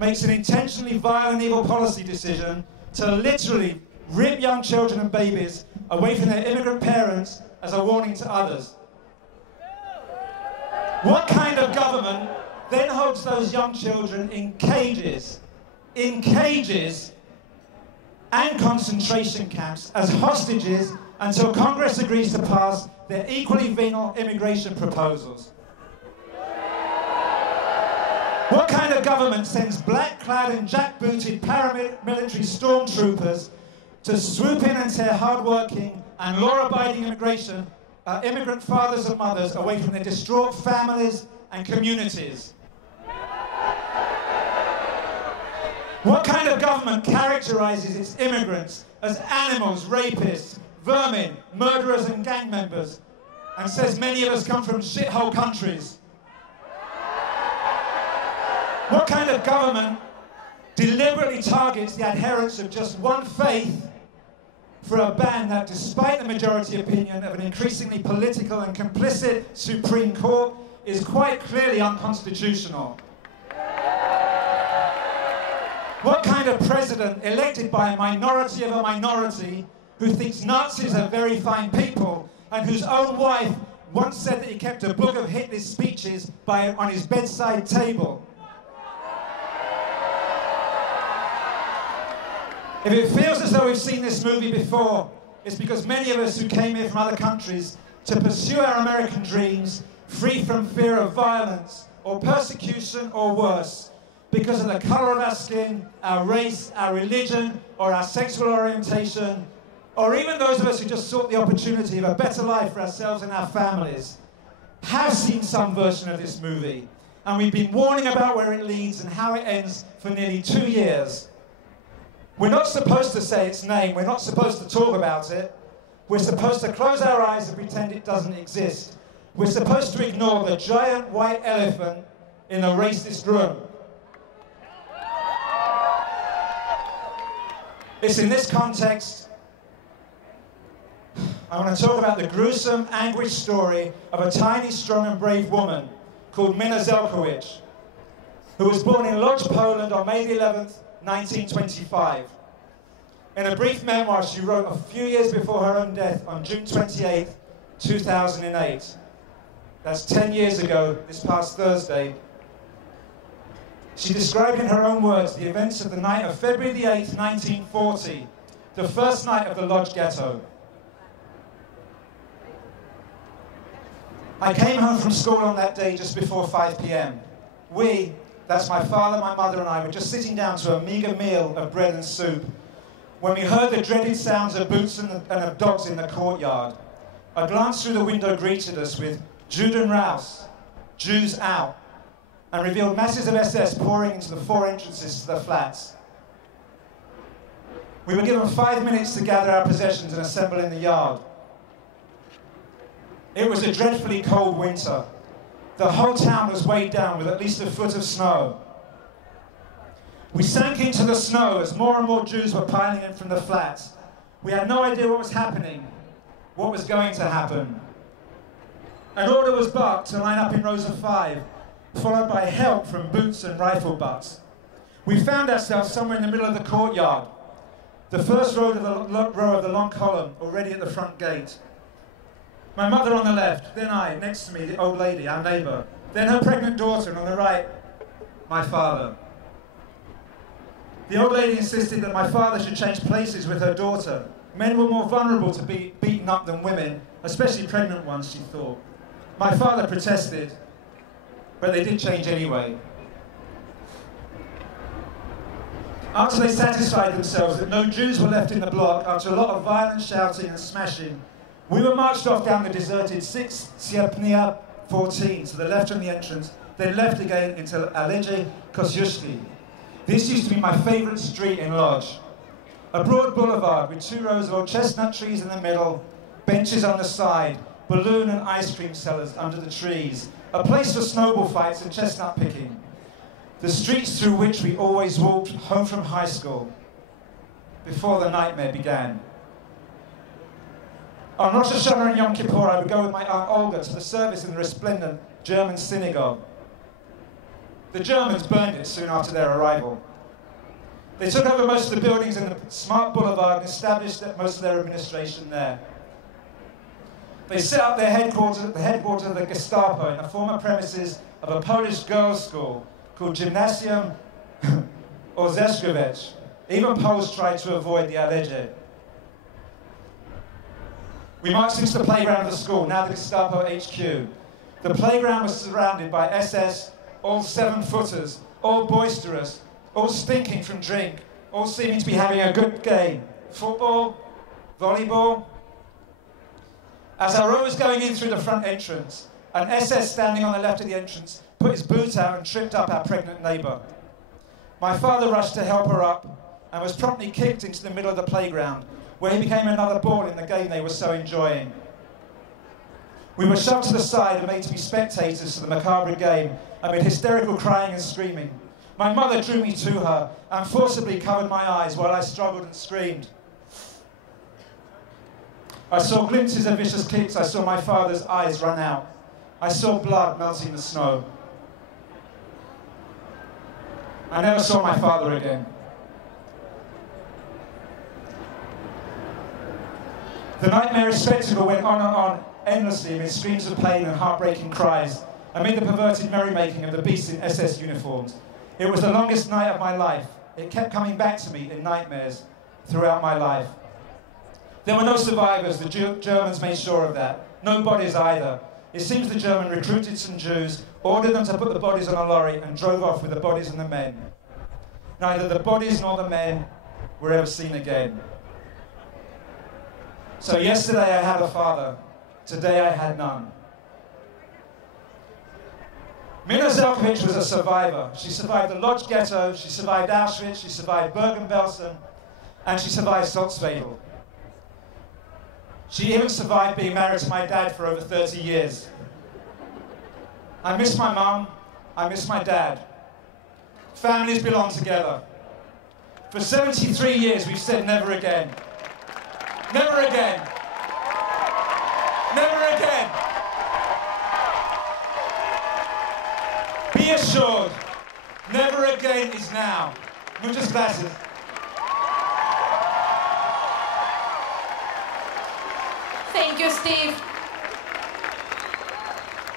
makes an intentionally vile and evil policy decision to literally rip young children and babies away from their immigrant parents as a warning to others? What kind of government then holds those young children in cages and concentration camps as hostages until Congress agrees to pass their equally venal immigration proposals? What kind of government sends black-clad and jack-booted paramilitary stormtroopers to swoop in and tear hard-working and law-abiding immigrant fathers and mothers away from their distraught families and communities? What kind of government characterizes its immigrants as animals, rapists, vermin, murderers and gang members, and says many of us come from shithole countries? What kind of government deliberately targets the adherents of just one faith for a ban that, despite the majority opinion of an increasingly political and complicit Supreme Court, is quite clearly unconstitutional? What kind of president, elected by a minority of a minority, who thinks Nazis are very fine people, and whose own wife once said that he kept a book of Hitler's speeches on his bedside table? If it feels as though we've seen this movie before, it's because many of us who came here from other countries to pursue our American dreams, free from fear of violence or persecution or worse, because of the color of our skin, our race, our religion, or our sexual orientation, or even those of us who just sought the opportunity of a better life for ourselves and our families, have seen some version of this movie. And we've been warning about where it leads and how it ends for nearly 2 years. We're not supposed to say its name. We're not supposed to talk about it. We're supposed to close our eyes and pretend it doesn't exist. We're supposed to ignore the giant white elephant in the racist room. It's in this context I want to talk about the gruesome, anguished story of a tiny, strong and brave woman called Minna Zelkowicz, who was born in Lodz, Poland on May the 11th, 1925. In a brief memoir she wrote a few years before her own death on June 28, 2008. That's 10 years ago, this past Thursday. She described in her own words the events of the night of February the 8th, 1940, the first night of the Lodz ghetto. I came home from school on that day just before 5 p.m. We, that's my father, my mother and I, were just sitting down to a meagre meal of bread and soup when we heard the dreaded sounds of boots and of dogs in the courtyard. A glance through the window greeted us with Juden raus, Jews out, and revealed masses of SS pouring into the 4 entrances to the flats. We were given 5 minutes to gather our possessions and assemble in the yard. It was a dreadfully cold winter. The whole town was weighed down with at least a foot of snow. We sank into the snow as more and more Jews were piling in from the flats. We had no idea what was happening, what was going to happen. An order was barked to line up in rows of 5, followed by help from boots and rifle butts. We found ourselves somewhere in the middle of the courtyard, the first row of the long column, already at the front gate. My mother on the left, then I, next to me, the old lady, our neighbour, then her pregnant daughter, and on the right, my father. The old lady insisted that my father should change places with her daughter. Men were more vulnerable to be beaten up than women, especially pregnant ones, she thought. My father protested, but they did change anyway. After they satisfied themselves that no Jews were left in the block, after a lot of violent shouting and smashing, We were marched off down the deserted 6 Sierpnia 14 to the left from the entrance, then left again into Aleje Kosciuszki. This used to be my favourite street in Lodz. A broad boulevard with 2 rows of old chestnut trees in the middle, benches on the side, balloon and ice cream sellers under the trees, a place for snowball fights and chestnut picking. The streets through which we always walked home from high school, before the nightmare began. On Rosh Hashanah and Yom Kippur, I would go with my Aunt Olga to the service in the resplendent German synagogue. The Germans burned it soon after their arrival. They took over most of the buildings in the smart boulevard and established most of their administration there. They set up their headquarters at the headquarters of the Gestapo in the former premises of a Polish girls' school called Gymnasium Orzeszkowiec. Even Poles tried to avoid the Aleje. We marched into the playground of the school, now the Gestapo HQ. The playground was surrounded by SS, all 7-footers, all boisterous, all stinking from drink, all seeming to be having a good game. Football, volleyball. As our row was going in through the front entrance, an SS standing on the left of the entrance put his boot out and tripped up our pregnant neighbour. My father rushed to help her up and was promptly kicked into the middle of the playground, where he became another ball in the game they were so enjoying. We were shoved to the side and made to be spectators to the macabre game amid hysterical crying and screaming. My mother drew me to her and forcibly covered my eyes while I struggled and screamed. I saw glimpses of vicious kicks. I saw my father's eyes run out. I saw blood melting the snow. I never saw my father again. The nightmarish spectacle went on and on endlessly amid screams of pain and heartbreaking cries, amid the perverted merrymaking of the beasts in SS uniforms. It was the longest night of my life. It kept coming back to me in nightmares throughout my life. There were no survivors. The Germans made sure of that. No bodies either. It seems the German recruited some Jews, ordered them to put the bodies on a lorry and drove off with the bodies and the men. Neither the bodies nor the men were ever seen again. So yesterday I had a father, today I had none. Mina Zelkovic was a survivor. She survived the Lodz ghetto, she survived Auschwitz, she survived Bergen-Belsen, and she survived Salzwedel. She even survived being married to my dad for over 30 years. I miss my mum, I miss my dad. Families belong together. For 73 years we've said never again. Never again. Never again. Be assured, never again is now. Muchas gracias. Thank you, Steve.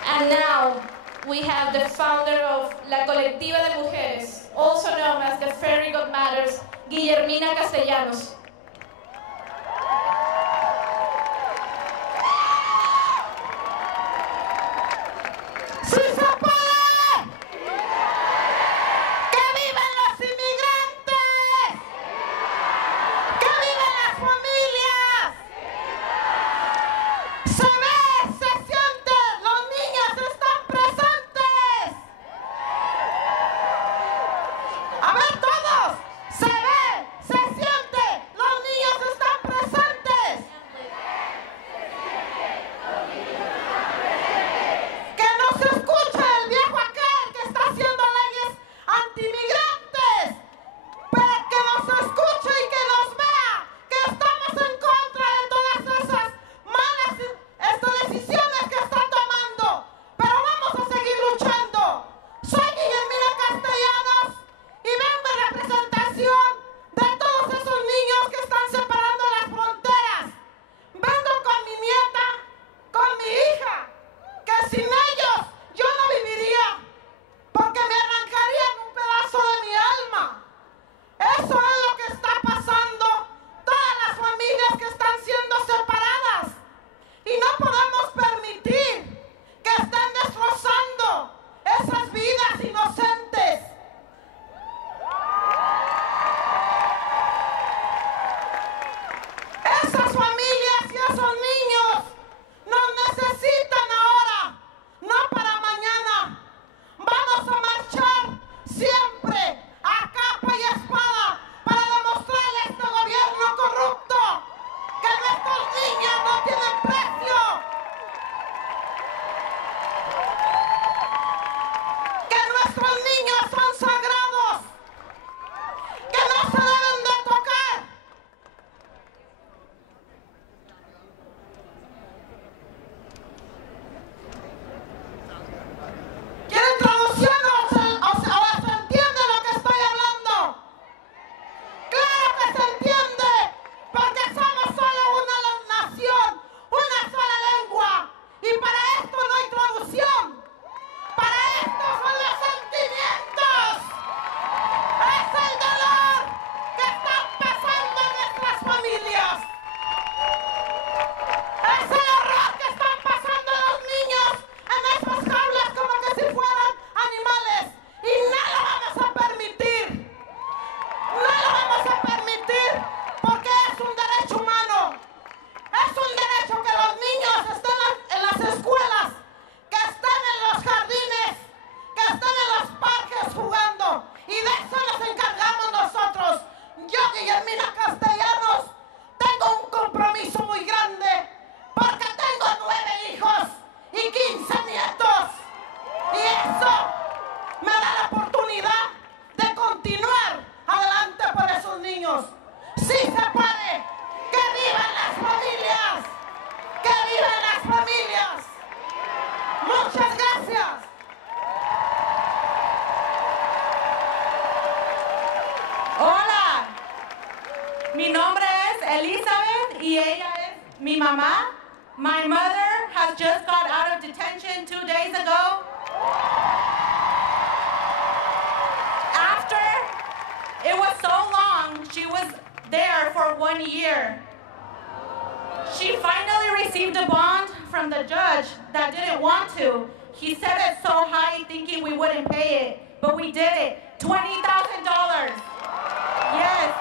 And now we have the founder of La Colectiva de Mujeres, also known as the Fairy Godmothers, Guillermina Castellanos. ¡Sí se puede! ¡Que vivan los inmigrantes! ¡Que vivan las familias! ¡Se ve! ¡Se siente! ¡Los niños están presentes! A ver todos, se ve, se siente, Mi nombre es Elizabeth y ella es mi mamá. My mother has just got out of detention 2 days ago. After it was so long, she was there for 1 year. She finally received a bond from the judge that didn't want to. He set it so high thinking we wouldn't pay it, but we did it. $20,000. Yes.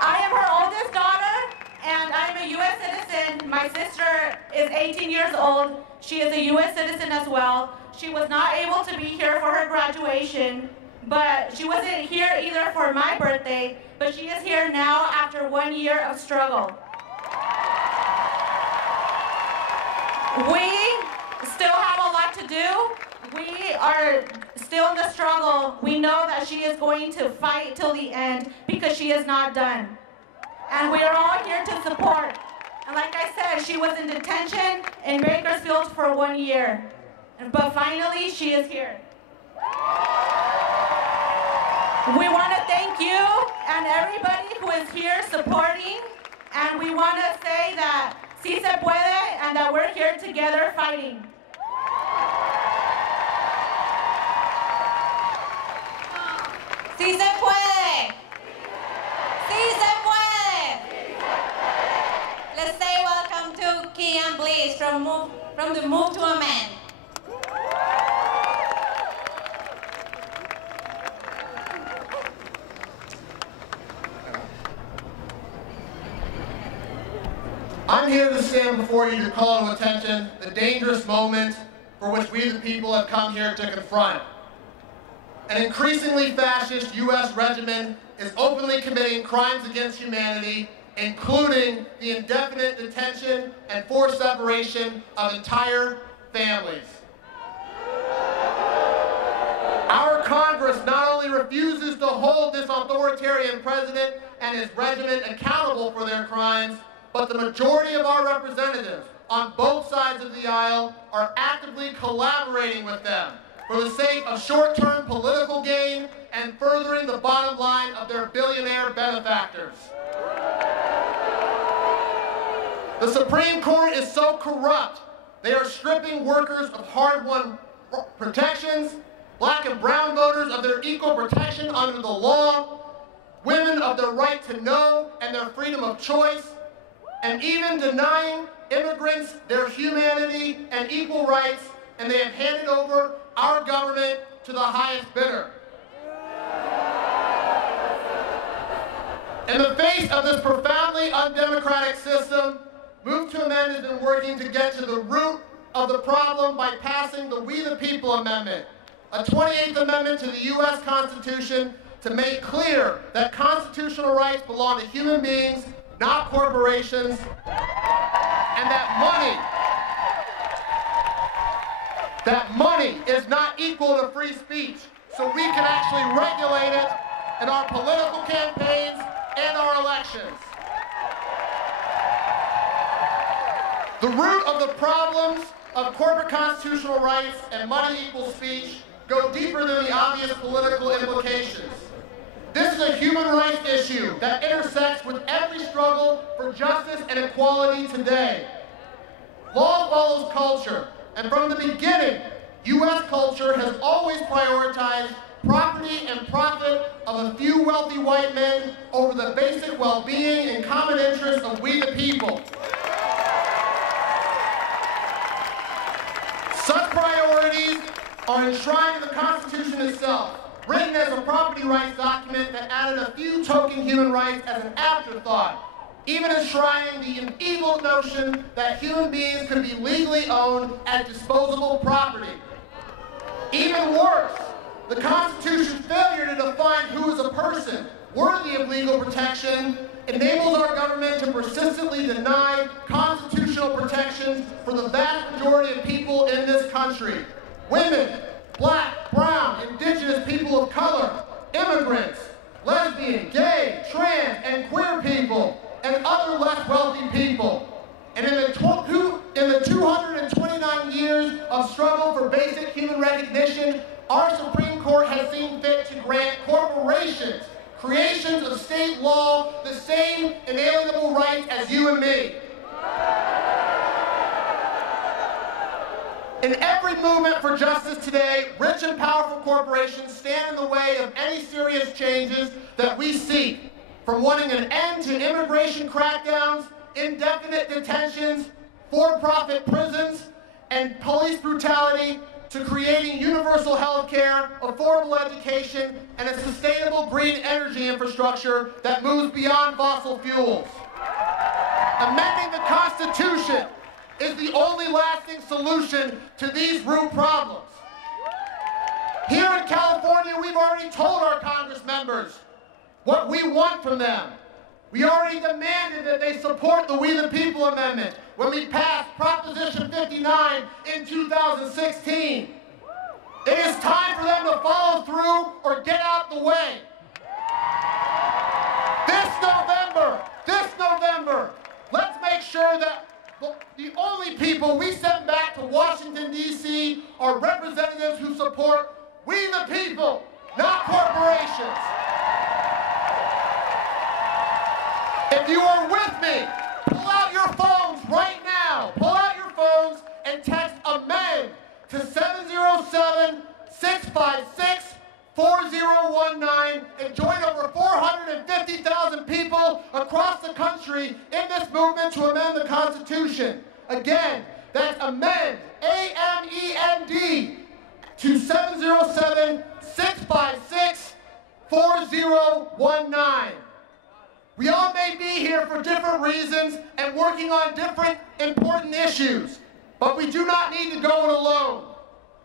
I am her oldest daughter, and I'm a U.S. citizen. My sister is 18 years old. She is a U.S. citizen as well. She was not able to be here for her graduation, but she wasn't here either for my birthday, but she is here now after 1 year of struggle. We still have a lot to do. We are still in the struggle. We know that she is going to fight till the end because she is not done. And we are all here to support. And like I said, she was in detention in Bakersfield for 1 year. But finally, she is here. We want to thank you and everybody who is here supporting. And we want to say that sí se puede and that we're here together fighting. Sí se puede. Sí se puede. Let's say welcome to Kian Bliss from the Move to Amend. I'm here to stand before you to call to attention the dangerous moment for which we the people have come here to confront. An increasingly fascist U.S. regimen is openly committing crimes against humanity, including the indefinite detention and forced separation of entire families. Our Congress not only refuses to hold this authoritarian president and his regiment accountable for their crimes, but the majority of our representatives on both sides of the aisle are actively collaborating with them for the sake of short-term political gain and furthering the bottom line of their billionaire benefactors. The Supreme Court is so corrupt, they are stripping workers of hard-won protections, black and brown voters of their equal protection under the law, women of their right to know and their freedom of choice, and even denying immigrants their humanity and equal rights, and they have handed over our government to the highest bidder. In the face of this profoundly undemocratic system, Move to Amend has been working to get to the root of the problem by passing the We the People Amendment, a 28th Amendment to the U.S. Constitution to make clear that constitutional rights belong to human beings, not corporations, and that money is not equal to free speech, so we can actually regulate it in our political campaigns and our elections. The root of the problems of corporate constitutional rights and money equals speech go deeper than the obvious political implications. This is a human rights issue that intersects with every struggle for justice and equality today. Law follows culture, and from the beginning, U.S. culture has always prioritized property and profit of a few wealthy white men over the basic well-being and common interests of we the people. Such priorities are enshrined in the Constitution itself, written as a property rights document that added a few token human rights as an afterthought, even enshrining the evil notion that human beings could be legally owned as disposable property. Even worse, the Constitution's failure to define who is a person worthy of legal protection enables our government to persistently deny constitutional protections for the vast majority of people in this country. Women, black, brown, indigenous people of color, immigrants, lesbian, gay, trans, and queer people, and other less wealthy people. And in the 229 years of struggle for basic human recognition, our Supreme Court has seen fit to grant corporations creations of state law, the same inalienable rights as you and me. In every movement for justice today, rich and powerful corporations stand in the way of any serious changes that we seek, from wanting an end to immigration crackdowns, indefinite detentions, for-profit prisons, and police brutality, to creating universal health care, affordable education, and a sustainable green energy infrastructure that moves beyond fossil fuels. Amending the Constitution is the only lasting solution to these root problems. Here in California, we've already told our Congress members what we want from them. We already demanded that they support the We the People Amendment when we passed Proposition 59 in 2016. It is time for them to follow through or get out the way. This November, let's make sure that the only people we send back to Washington, D.C. are representatives who support we the people, not corporations. If you are with me, pull out your phones right now. Pull out your phones and text AMEND to 707-656-4019 and join over 450,000 people across the country in this movement to amend the Constitution. Again, that's AMEND, A-M-E-N-D, to 707-656-4019. We all may be here for different reasons and working on different important issues, but we do not need to go it alone.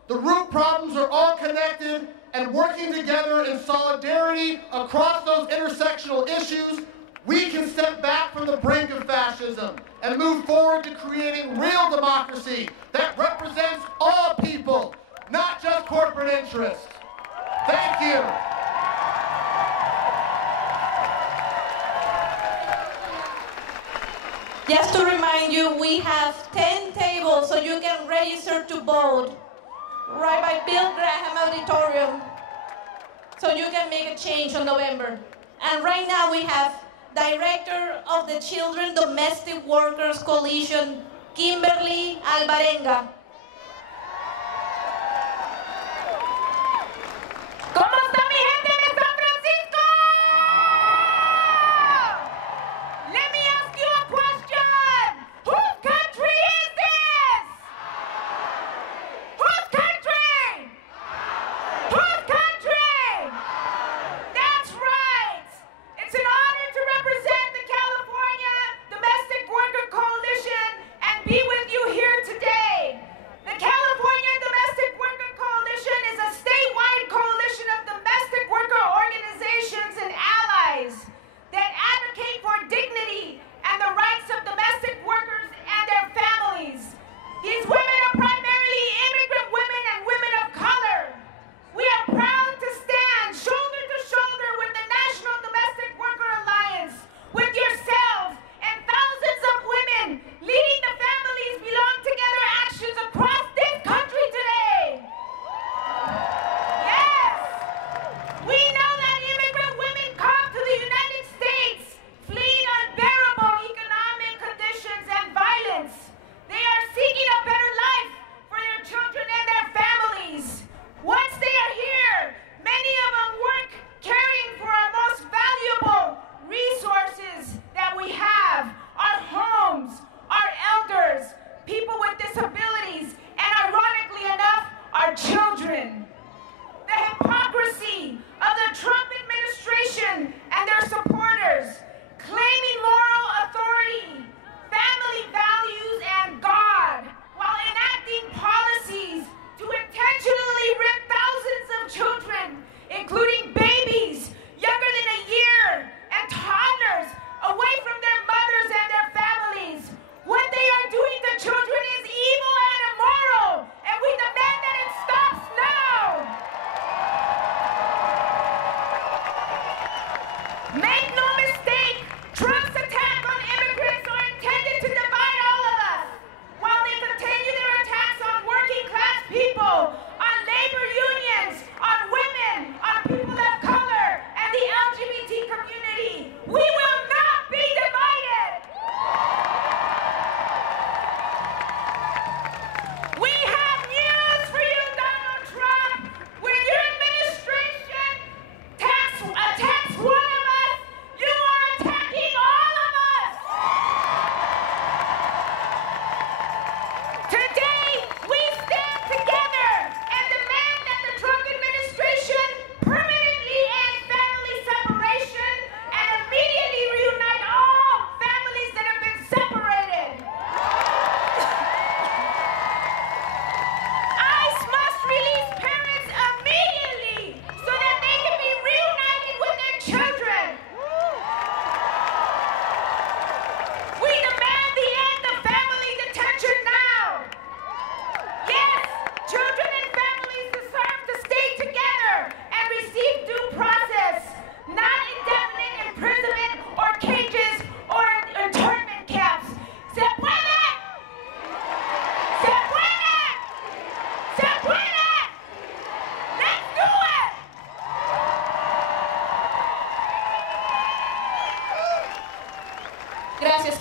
The root problems are all connected, and working together in solidarity across those intersectional issues, we can step back from the brink of fascism and move forward to creating real democracy that represents all people, not just corporate interests. Thank you. Just to remind you, we have 10 tables so you can register to vote right by Bill Graham Auditorium so you can make a change on November. And right now we have Director of the Children Domestic Workers Coalition, Kimberly Alvarenga. ¿Cómo está mi gente de San Francisco? Let me ask you a question. Whose country is this? Whose country? Whose country? That's right. It's an honor to represent the California Domestic Worker Coalition and be with you here today. The California Domestic Worker Coalition is a statewide coalition of domestic worker organizations and allies that advocate for dignity and the rights of domestic workers and their families. These women are primarily immigrant women and women of color. We are proud to stand shoulder to shoulder with the National Domestic Worker Alliance, with yourselves and thousands of women leading the Families Belong Together actions across this country today. Yes! We know that immigrant women come to the United States fleeing unbearable economic conditions and violence. They are seeking a better life for their children and their families. Once they are here, many of them work caring for our most valuable resources that we have, our homes, our elders, people with disabilities, and ironically enough, our children. The hypocrisy of the Trump administration and their supporters, claiming moral authority, family values, and God, while enacting policies to intentionally rip thousands of children, including babies younger than a year and toddlers, away from their mothers and their families. What they are doing to children is evil and immoral, and we demand that it stops now. Make no mistake, Trump's attack on immigrants are intended to divide all of us, while they continue their attacks on working class people, on labor unions, on women, on people of color, and the LGBT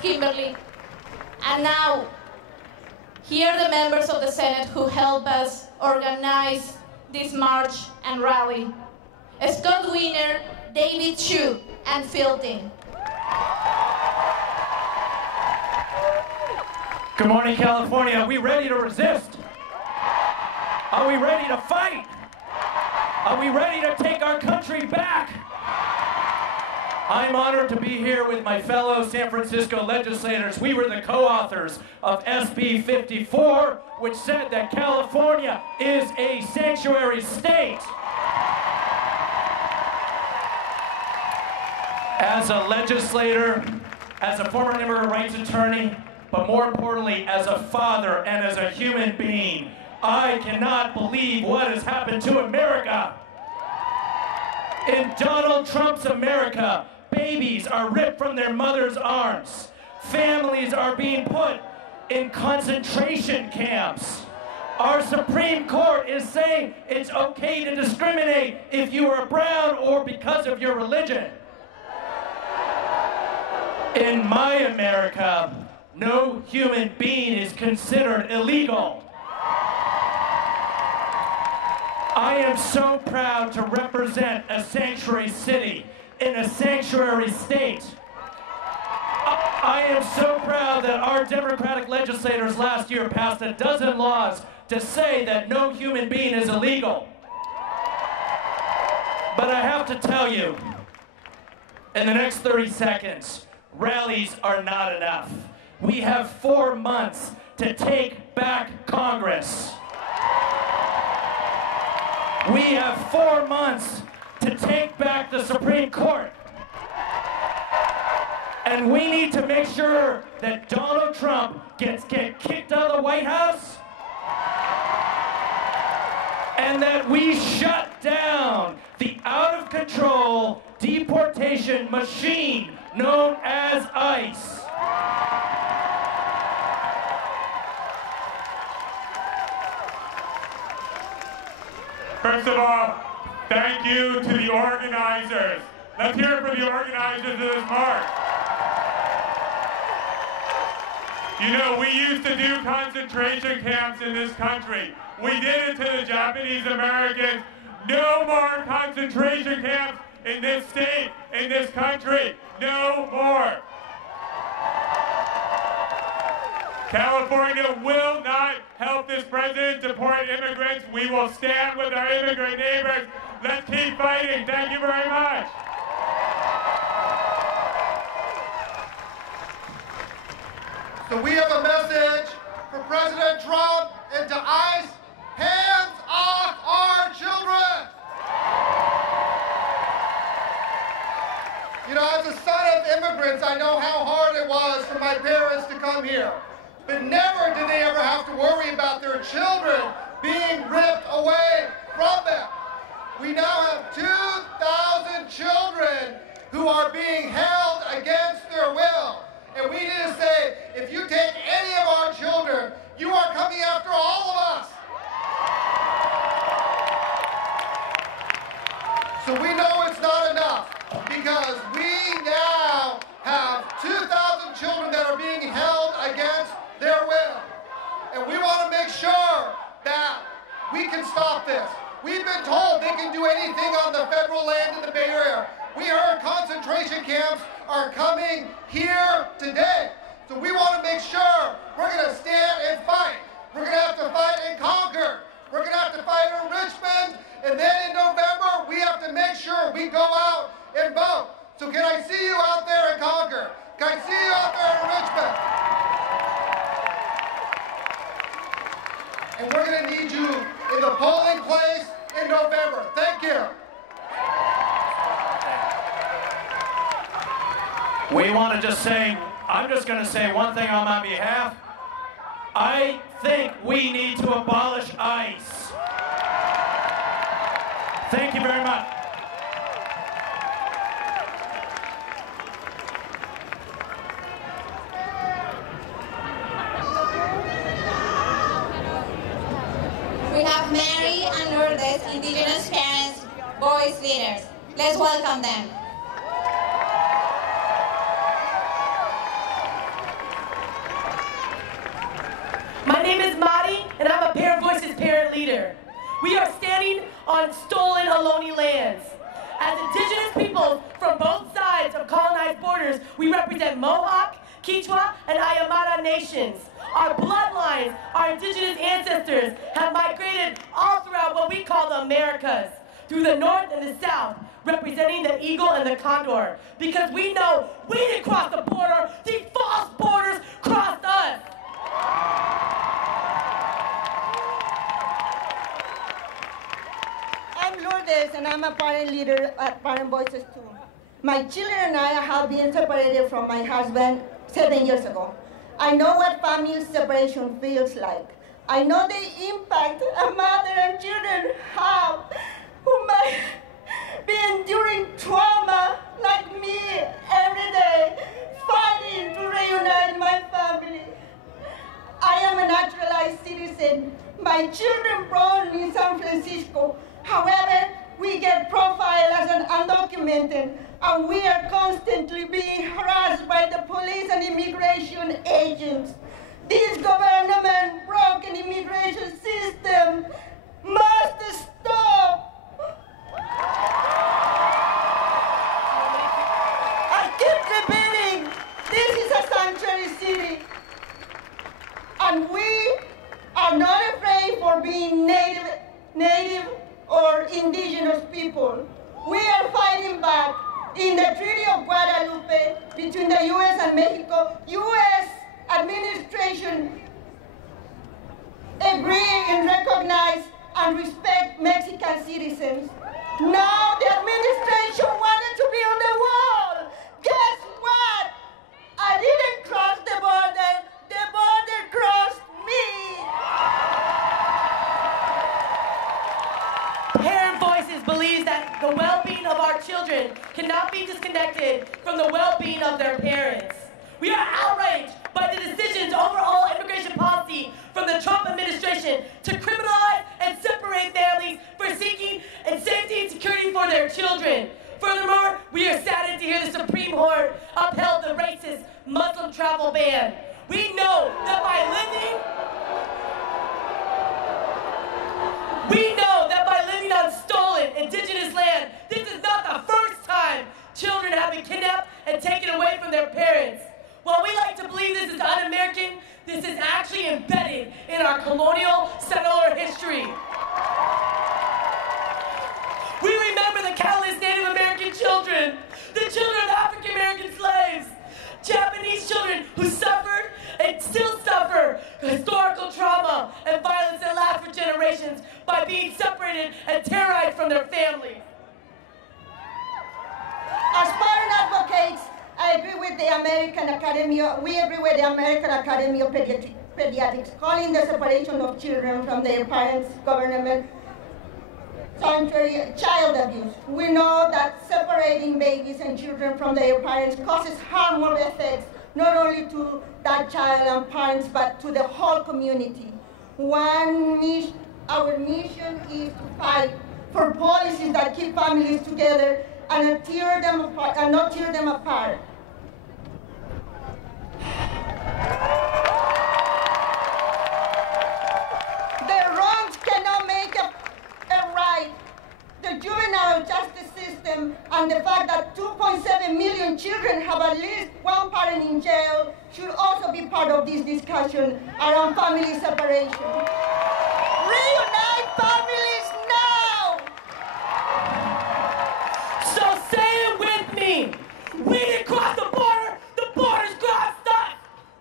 Kimberly. And now, here are the members of the Senate who help us organize this march and rally. Scott Wiener, David Chu, and Phil Dean. Good morning, California. Are we ready to resist? Are we ready to fight? Are we ready to take our country back? I'm honored to be here with my fellow San Francisco legislators. We were the co-authors of SB 54, which said that California is a sanctuary state. As a legislator, as a former immigrant rights attorney, but more importantly, as a father and as a human being, I cannot believe what has happened to America. In Donald Trump's America, babies are ripped from their mother's arms. Families are being put in concentration camps. Our Supreme Court is saying it's okay to discriminate if you are brown or because of your religion. In my America, no human being is considered illegal. I am so proud to represent a sanctuary city in a sanctuary state. I am so proud that our Democratic legislators last year passed a dozen laws to say that no human being is illegal. But I have to tell you, in the next 30 seconds, rallies are not enough. We have 4 months to take back Congress. We have 4 months to take back the Supreme Court. And we need to make sure that Donald Trump gets kicked out of the White House and that we shut down the out-of-control deportation machine known as ICE. First of all, thank you to the organizers. Let's hear it for the organizers of this march. You know, we used to do concentration camps in this country. We did it to the Japanese Americans. No more concentration camps in this state, in this country. No more. California will not help this president deport immigrants. We will stand with our immigrant neighbors. Let's keep fighting. Thank you very much. So we have a message for President Trump and to ICE. Hands off our children! You know, as a son of immigrants, I know how hard it was for my parents to come here. But never did they ever have to worry about their children being ripped away from them. We now have 2,000 children who are being held against their will. And we need to say, if you take any of our children, you are coming after all of us. So we know it's not enough, because we now have 2,000 children that are being held against their will. And we want to make sure that we can stop this. We've been told they can do anything on the federal land in the Bay Area. We heard concentration camps are coming here today. So we want to make sure we're going to stand and fight. We're going to have to fight in Concord. We're going to have to fight in Richmond. And then in November, we have to make sure we go out and vote. So can I see you out there in Concord? Can I see you out there in Richmond? And we're going to need you in the polling place in November. Thank you. We want to just say, I'm just going to say one thing on my behalf. I think we need to abolish ICE. Thank you very much. We have Mary and Lourdes, Indigenous parents, voice leaders. Let's welcome them. My name is Mari, and I'm a Parent Voices parent leader. We are standing on stolen Ohlone lands. As indigenous peoples from both sides of colonized borders, we represent Mohawk, Quechua, and Aymara nations. Our bloodlines, our indigenous ancestors, have migrated all throughout what we call the Americas, through the north and the south, representing the eagle and the condor. Because we know we didn't cross the border, these false borders crossed us. I'm Lourdes, and I'm a parent leader at Parent Voices too. My children and I have been separated from my husband 7 years ago. I know what family separation feels like. I know the impact a mother and children have who might be enduring trauma like me every day, fighting to reunite my family. I am a naturalized citizen. My children born in San Francisco. However, we get profiled as an undocumented, and we are constantly being harassed by the police and immigration agents. This government broken immigration system must stop. I keep repeating, this is a sanctuary city, and we are not afraid for being native or indigenous people. We are fighting back. In the Treaty of Guadalupe between the U.S. and Mexico, U.S. administration agree and recognize and respect Mexican citizens. Now the administration wanted to be on the wall. Guess what? I didn't cross the border crossed me. Parent Voices believes that the well-being of our children cannot be disconnected from the well-being of their parents. We are outraged by the decisions over all immigration policy from the Trump administration to criminalize and separate families for seeking and safety and security for their children. Furthermore, we are saddened to hear the Supreme Court upheld the racist Muslim travel ban. We know that by living on stolen indigenous land, this is not the first time children have been kidnapped and taken away from their parents. While we like to believe this is un-American, this is actually embedded in our colonial settler history. We remember the countless Native American children, the children of African American slaves, Japanese children who suffered and still suffer historical trauma and violence that lasts for generations by being separated and terrorized from their families. As parent advocates, I agree with the American Academy. We agree with the American Academy of Pediatrics, calling the separation of children from their parents' government sanctuary child abuse. We know that separating babies and children from their parents causes harmful effects, not only to that child and parents, but to the whole community. Our mission is to fight for policies that keep families together and not tear them apart. The wrongs cannot make a right. The juvenile justice system and the fact that 2.7 million children have at least one parent in jail should also be part of this discussion around family separation. Reunite families now! So say it with me. We didn't cross the borders crossed us.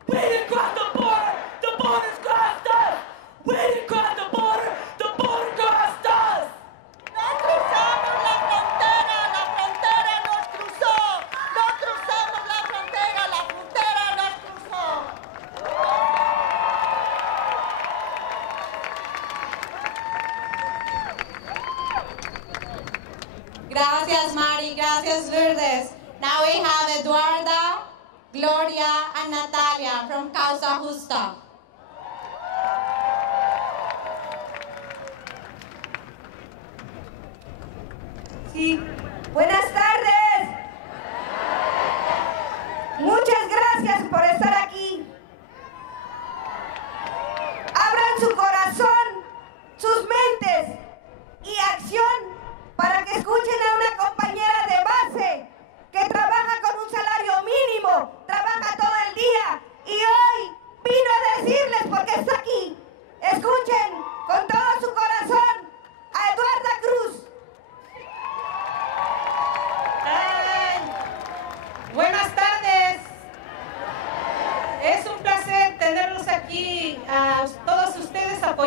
We didn't cross the borders crossed us. We didn't cross the border crossed us. No cruzamos la frontera nos cruzó. No cruzamos la frontera nos cruzó. Gracias, Mari. Gracias, Lourdes. Now we have Eduarda, Gloria, and Natalia from Causa Justa. Sí, buenas tardes. Muchas gracias por estar aquí.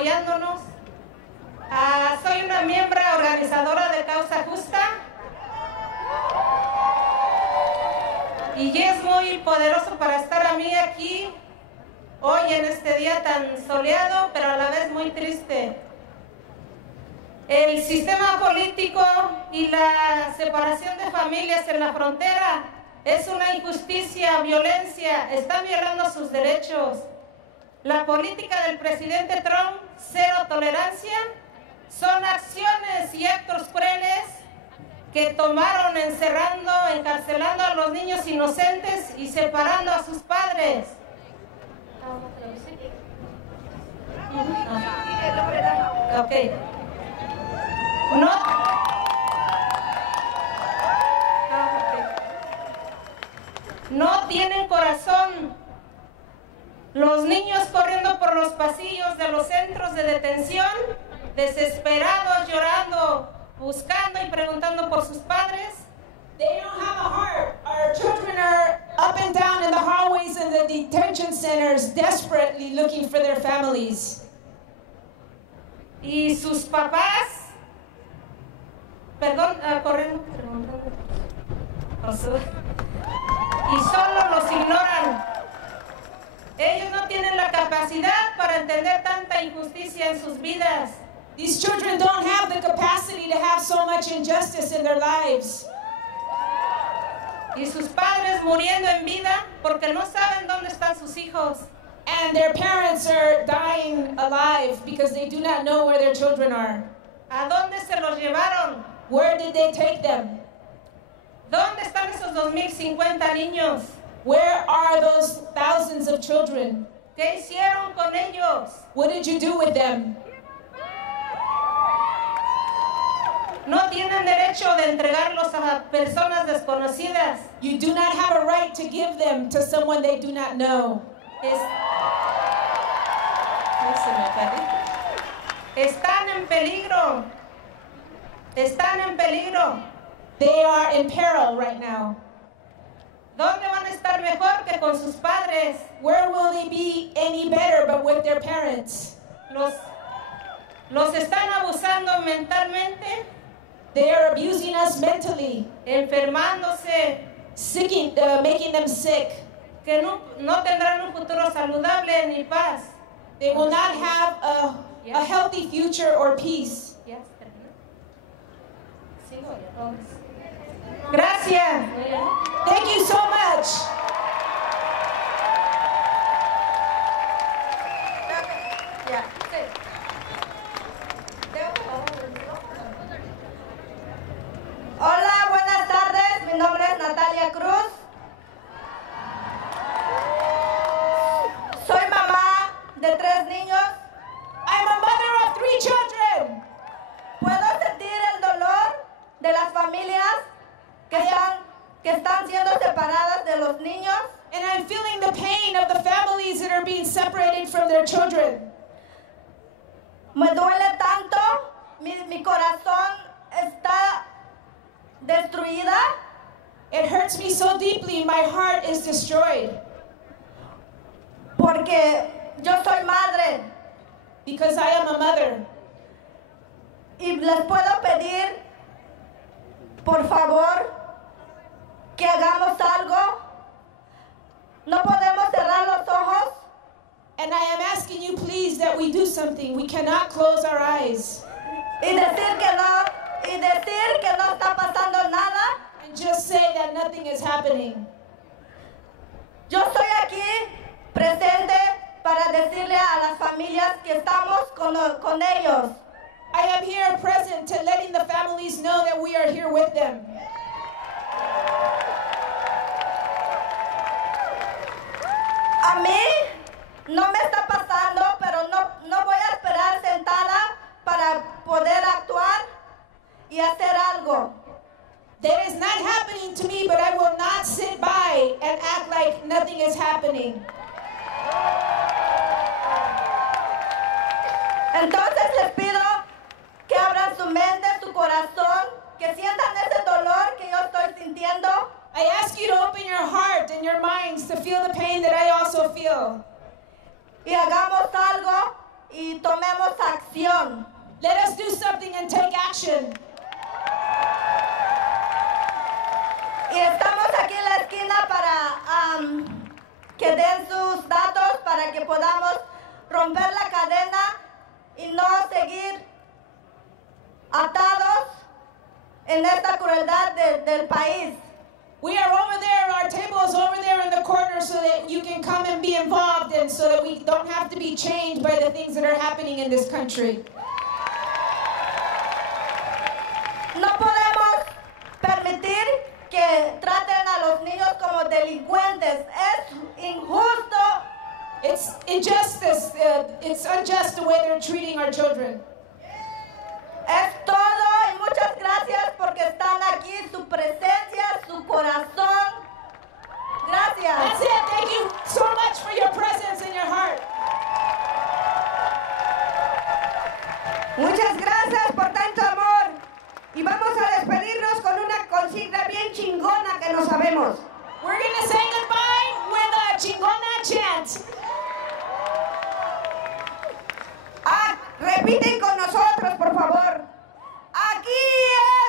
apoyándonos. Soy una miembro organizadora de Causa Justa y es muy poderoso para estar a mí aquí hoy en este día tan soleado, pero a la vez muy triste. El sistema político y la separación de familias en la frontera es una injusticia, violencia, están violando sus derechos. La política del presidente Trump, cero tolerancia, son acciones y actos crueles que tomaron encerrando, encarcelando a los niños inocentes y separando a sus padres. Ok. No tienen corazón. Los niños corriendo por los pasillos de los centros de detención, desesperados, llorando, buscando y preguntando por sus padres. They don't have a heart. Our children are up and down in the hallways and the detention centers, desperately looking for their families. Y sus papás, corriendo, preguntando. Y solo los ignoran. Ellos no tienen la capacidad para entender tanta injusticia en sus vidas. These children don't have the capacity to have so much injustice in their lives. Y sus padres muriendo en vida porque no saben dónde están sus hijos. And their parents are dying alive because they do not know where their children are. ¿A dónde se los llevaron? Where did they take them? ¿Dónde están esos 2050 niños? Where are those thousands of children? ¿Qué hicieron con ellos? What did you do with them? No tienen derecho de entregarlos a personas desconocidas. You do not have a right to give them to someone they do not know. Están en peligro. Están en peligro. They are in peril right now. ¿Dónde van a estar mejor que con sus padres? Where will they be any better but with their parents? Los están abusando mentalmente. They are abusing us mentally. Enfermándose. Making them sick. Que no tendrán un futuro saludable ni paz. They will not have a healthy future or peace. Gracias. Thank you so much. Hola, buenas tardes. Mi nombre es Natalia Cruz. Soy mamá de 3 niños. I'm a mother of 3 children. Puedo sentir el dolor de las familias que están siendo separadas de los niños. And I'm feeling the pain of the families that are being separated from their children. Me duele tanto, mi corazón está destruida. It hurts me so deeply, my heart is destroyed. Porque yo soy madre. Because I am a mother. Y les puedo pedir, por favor, que hagamos algo. No podemos cerrar los ojos. And I am asking you, please, that we do something. We cannot close our eyes. Y decir que no está pasando nada. And just say that nothing is happening. Yo estoy aquí presente para decirle a las familias que estamos con ellos. I am here present to letting the families know that we are here with them. A mí no me está pasando, pero no voy a esperar sentada para poder actuar y hacer algo. That is not happening to me, but I will not sit by and act like nothing is happening. Entonces les pido que abran su mente, su corazón, que sientan ese dolor que yo estoy sintiendo. I ask you to open your heart and your minds to feel the pain that I also feel. Y hagamos algo y tomemos acción. Let us do something and take action. Y estamos aquí en la esquina para que den sus datos para que podamos romper la cadena y no seguir atados en esta crueldad del país. We are over there, our table is over there in the corner so that you can come and be involved and so that we don't have to be changed by the things that are happening in this country. No podemos permitir que traten a los niños como delincuentes. Es injusto. It's injustice. It's unjust the way they're treating our children. Es todo y muchas gracias porque están aquí, su presencia, su corazón. Gracias. That's it. Thank you so much for your presence and your heart. Muchas gracias por tanto amor. Y vamos a despedirnos con una consigna bien chingona que no sabemos. We're going to say goodbye with a chingona chant. Repiten con nosotros, por favor. Aquí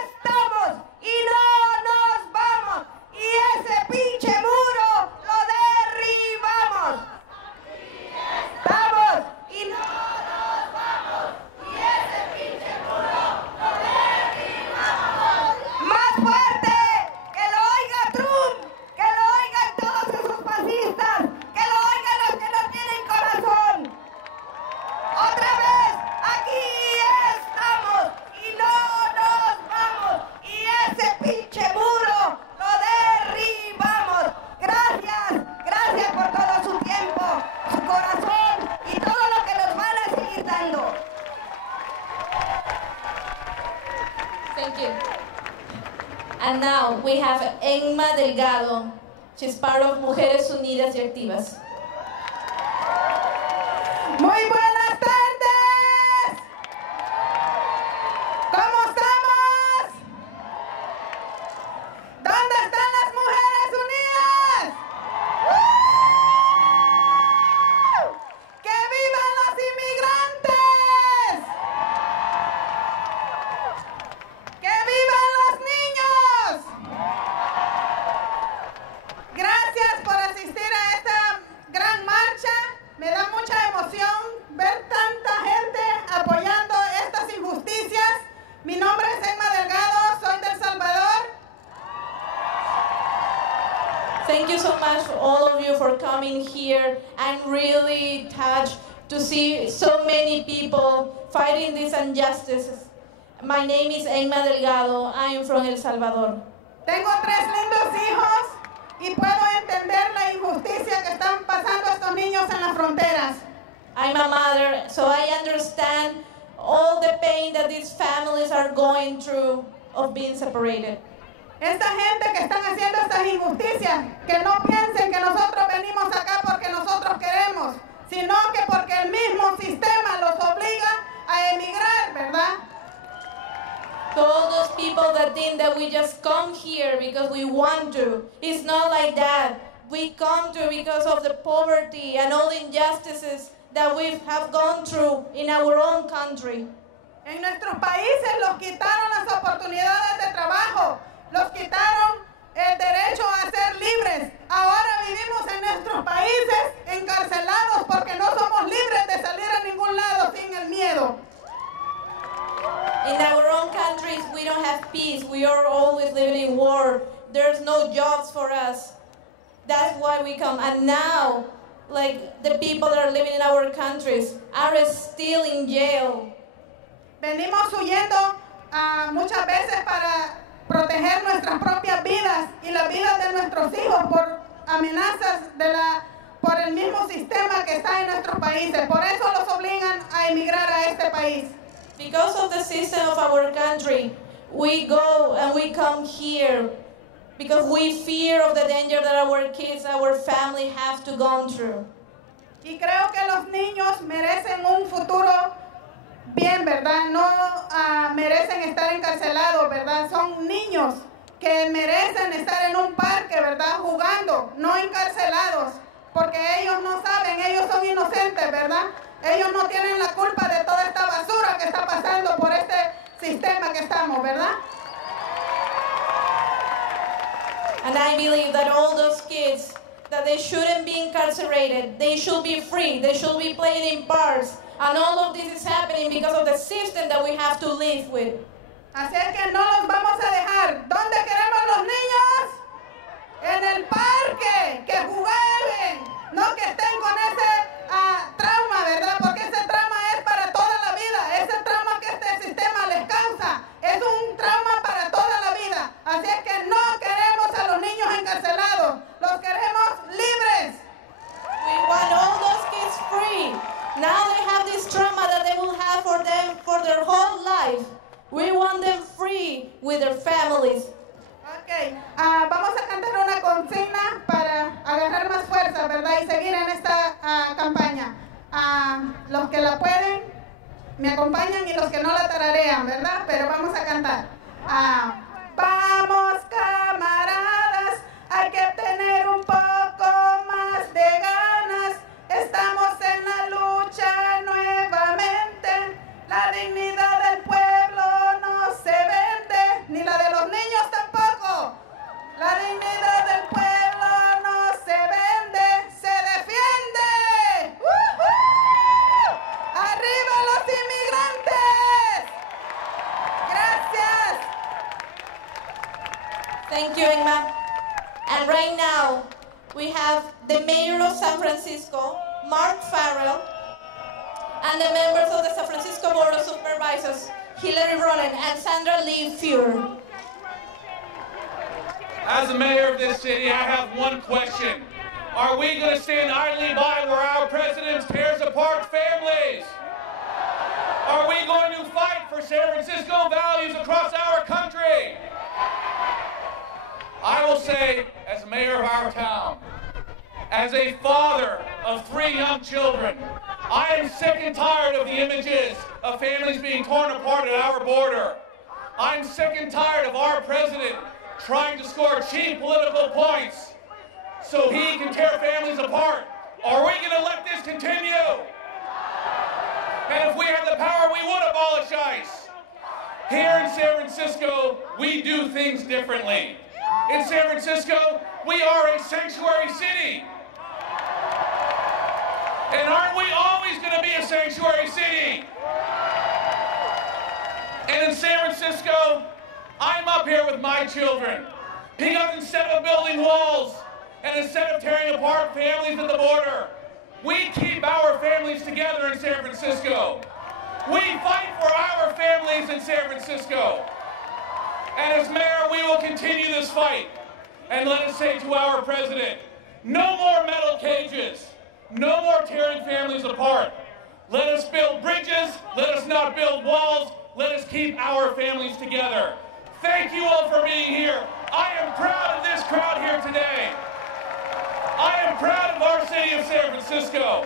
estamos y no nos vamos. Y ese pinche muro lo derribamos. Aquí estamos y no nos vamos. Y ese pinche muro lo derribamos. Más fuerte, que lo oiga Trump, que lo oigan todos esos fascistas, que lo oigan los que no tienen corazón. Otra vez, aquí estamos y no nos vamos y ese pinche muro lo derribamos. Gracias, gracias por todo su tiempo, su corazón y todo lo que nos van a seguir dando. Thank you. And now we have Emma Delgado. She's part of Mujeres Unidas y Activas. Muy buenas tardes. ¿Cómo estamos? ¿Dónde están las Mujeres Unidas? ¡Que vivan los inmigrantes! ¡Que vivan los niños! Gracias por asistir a esta gran marcha. Me da mucha emoción ver tanta gente apoyando estas injusticias. Mi nombre es Emma Delgado, soy de El Salvador. Thank you so much for all of you for coming here. I'm really touched to see so many people fighting these injustices. My name is Emma Delgado. I am from El Salvador. Tengo 3 lindos hijos y puedo entender la injusticia que están pasando estos niños en las fronteras. I'm a mother, so I understand all the pain that these families are going through of being separated. Esta gente que están haciendo estas injusticias, que no piensen que nosotros venimos acá porque nosotros queremos, sino que porque el mismo sistema los obliga a emigrar, ¿verdad? To all those people that think that we just come here because we want to, it's not like that. We come to because of the poverty and all the injustices that we have gone through in our own country. En nuestros países los quitaron las oportunidades de trabajo, los quitaron el derecho a ser libres. Ahora vivimos en nuestros países encarcelados porque no somos libres de salir a ningún lado sin el miedo. In our own countries, we don't have peace. We are always living in war. There's no jobs for us. That's why we come. And now, like, the people that are living in our countries are still in jail. Venimos huyendo muchas veces para proteger nuestras propias vidas y las vidas de nuestros hijos por amenazas por el mismo sistema que está en nuestros países. Por eso los obligan a emigrar a este país. Because of the system of our country, we go and we come here because we fear of the danger that our kids, our family have to go through. Y creo que los niños merecen un futuro bien, ¿verdad? No merecen estar encarcelados, ¿verdad? Son niños que merecen estar en un parque, ¿verdad? Jugando, no encarcelados. porque ellos no saben, ellos son inocentes, ¿verdad? Ellos no tienen la culpa de toda esta basura que está pasando por este sistema que estamos, ¿verdad? And I believe that all those kids, that they shouldn't be incarcerated, they should be free, they should be playing in parks, and all of this is happening because of the system that we have to live with. Así es que no los vamos a dejar. ¿Dónde queremos los niños? En el parque, que jueguen, no que estén con ese trauma, ¿verdad? Porque ese trauma es para toda la vida. Ese trauma que este sistema les causa es un trauma para toda la vida. Así es que no queremos a los niños encarcelados, los queremos libres. We want all those kids free. Now they have this trauma that they will have for them for their whole life. We want them free with their families. Ok, vamos a cantar una consigna para agarrar más fuerza, ¿verdad? Y seguir en esta campaña. Los que la pueden, me acompañan, y los que no la tararean, ¿verdad? Pero vamos a cantar. Vamos, camaradas, hay que tener un poco más de ganas. Estamos en la lucha nuevamente. La dignidad del pueblo no se vende, ni la de los niños tampoco. La dignidad del pueblo no se vende, se defiende. ¡Woohoo! ¡Arriba los inmigrantes! Gracias. Thank you, Emma. And right now, we have the mayor of San Francisco, Mark Farrell, and the members of the San Francisco Board of Supervisors, Hillary Ronen and Sandra Lee Fuhr. As the mayor of this city, I have one question. Are we going to stand idly by where our president tears apart families? Are we going to fight for San Francisco values across our country? I will say, as mayor of our town, as a father of 3 young children, I am sick and tired of the images of families being torn apart at our border. I'm sick and tired of our president trying to score cheap political points so he can tear families apart. Are we going to let this continue? And if we had the power, we would abolish ICE. Here in San Francisco, we do things differently. In San Francisco, we are a sanctuary city. And aren't we always going to be a sanctuary city? And in San Francisco, I'm up here with my children. Because instead of building walls and instead of tearing apart families at the border, we keep our families together in San Francisco. We fight for our families in San Francisco. And as mayor, we will continue this fight. And let us say to our president, no more metal cages. No more tearing families apart. Let us build bridges. Let us not build walls. Let us keep our families together. Thank you all for being here. I am proud of this crowd here today. I am proud of our city of San Francisco.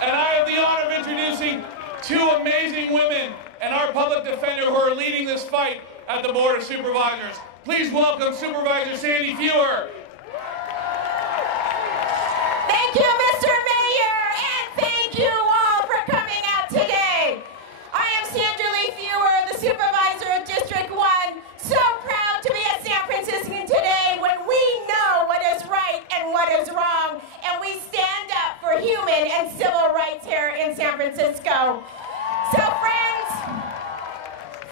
And I have the honor of introducing 2 amazing women and our public defender who are leading this fight at the Board of Supervisors. Please welcome Supervisor Sandy Fuhr. Thank you, Mr. Mayor, and thank you all for coming out today. I am Sandra Lee Fuhr, the supervisor of District 1. So proud to be a San Franciscan today when we know what is right and what is wrong, and we stand up for human and civil rights here in San Francisco. So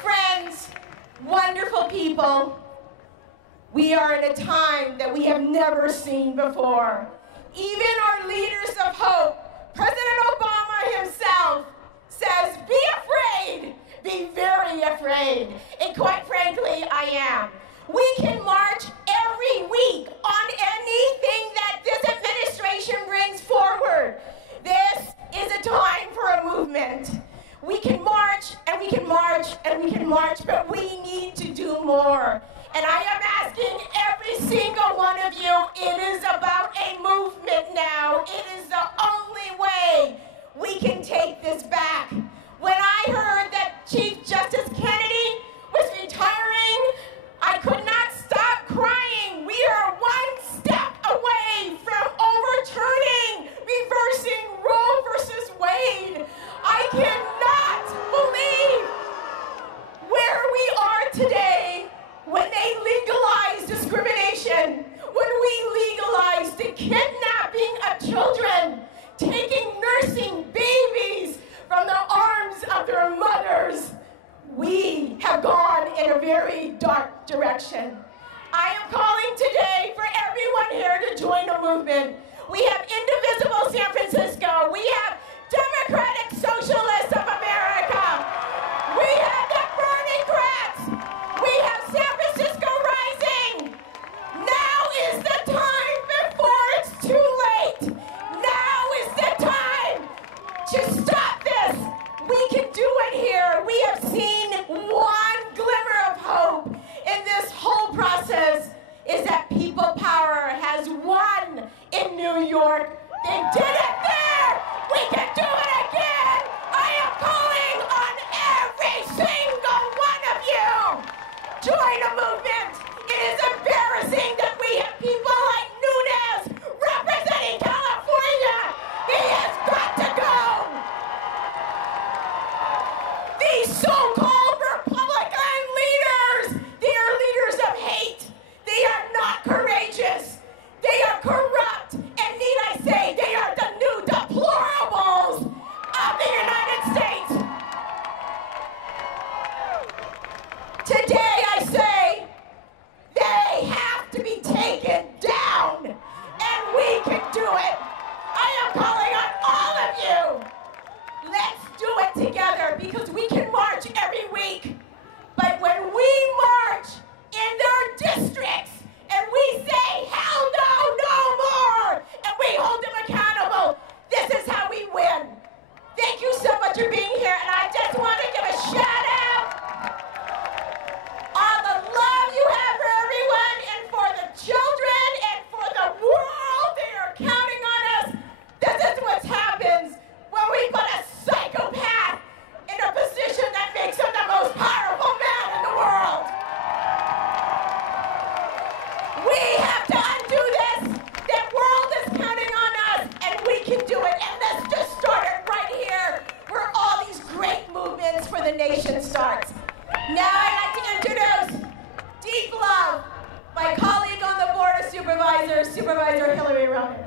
friends, wonderful people, we are in a time that we have never seen before. Even our leaders of hope, President Obama himself, says, be afraid, be very afraid. And quite frankly, I am. We can march every week on anything that this administration brings forward. This is a time for a movement. We can march, and we can march, and we can march, but we need to do more. And I am asking every single one of you, it is about a movement now. It is the only way we can take this back. When I heard that Chief Justice Kennedy was retiring, I could not stop crying. join a movement. We have Indivisible San Francisco. We have Democratic Socialists of America. We have the Bernie Grats. We have San Francisco Rising. Now is the time before it's too late. Now is the time to stop this. We can do it here. We have seen one glimmer of hope in this whole process is that people power has won in New York. They did it there. We can do it again. I am calling on every single one of you. Join a movement. It is embarrassing that we have people like Nunes representing California. He has got to go. These so-called Republican leaders, they are leaders of hate. They are not courageous. They are corrupt. And need I say, they are the new deplorables of the United States. Today I say, they have to be taken down. And we can do it. I am calling on all of you. Let's do it together because we can march every week. But when we march in their districts and we say, hell no, no more, and we hold them accountable, this is how we win. Thank you so much for being here, and I just want to give a shout out on the love you have for everyone and for the children and for the world. They are counting on us. This is what happens when we put a psychopath in a position that makes him the most powerful man in the world. We have to undo this. The world is counting on us, and we can do it. And let's just start it right here, where all these great movements for the nation starts. Now I'd like to introduce Deep Love, my colleague on the Board of Supervisors, Supervisor Hillary Ronan.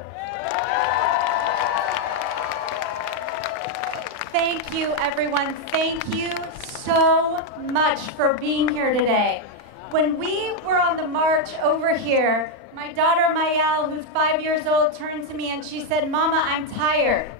Thank you, everyone. Thank you so much for being here today. When we were on the march over here, my daughter Mayel, who's 5 years old, turned to me and she said, "Mama, I'm tired."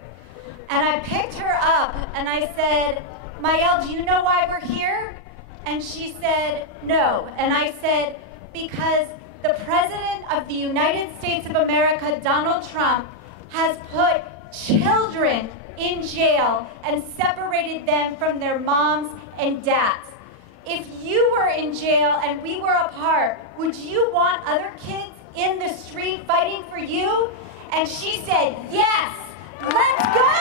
And I picked her up and I said, "Mayel, do you know why we're here?" And she said, "No." And I said, "Because the President of the United States of America, Donald Trump, has put children in jail and separated them from their moms and dads. If you were in jail and we were apart, would you want other kids in the street fighting for you?" And she said, "Yes, let's go."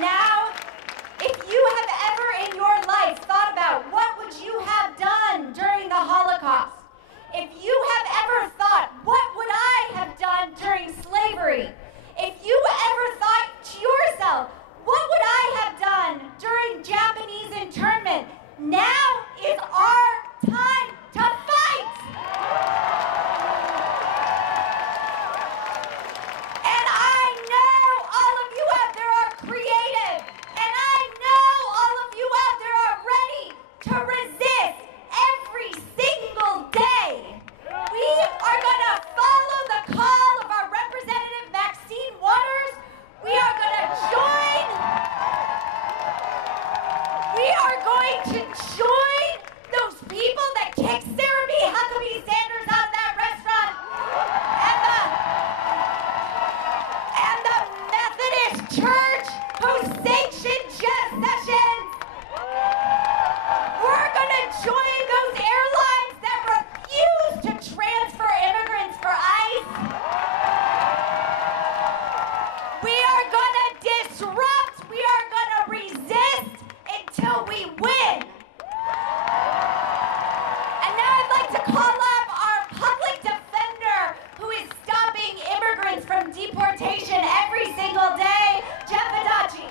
Now, if you have ever in your life thought about what would you have done during the Holocaust, if you have ever thought, what would I have done during slavery? If you ever thought to yourself, what would I have done during Japanese internment? Now is our time to fight. And I know all of you out there are creative. And I know all of you out there are ready to resist every single day. We are going to follow the call of our Representative Maxine Waters. We are going to join. We are going to join those people that kicked Sarah B. Huckabee Sanders out of that restaurant and the Methodist Church who sanctioned Jeff Sessions. We're going to join those airlines that refuse to transfer immigrants for ICE. We are going to disrupt. We are going to resist until we win. And now I'd like to call up our public defender who is stopping immigrants from deportation every single day, Jeff Adachi.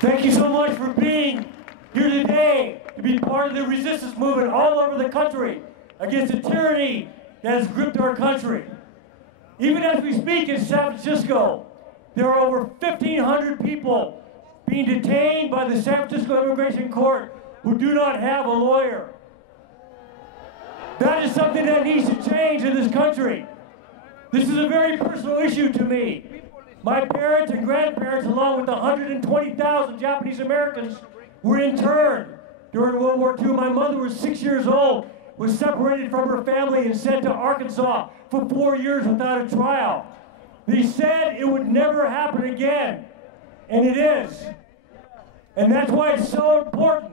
Thank you so much for being here today to be part of the resistance movement all over the country against the tyranny that has gripped our country. Even as we speak in San Francisco, there are over 1,500 people being detained by the San Francisco Immigration Court who do not have a lawyer. That is something that needs to change in this country. This is a very personal issue to me. My parents and grandparents, along with 120,000 Japanese Americans, were interned during World War II. My mother was 6 years old, was separated from her family and sent to Arkansas for 4 years without a trial. They said it would never happen again, and it is. And that's why it's so important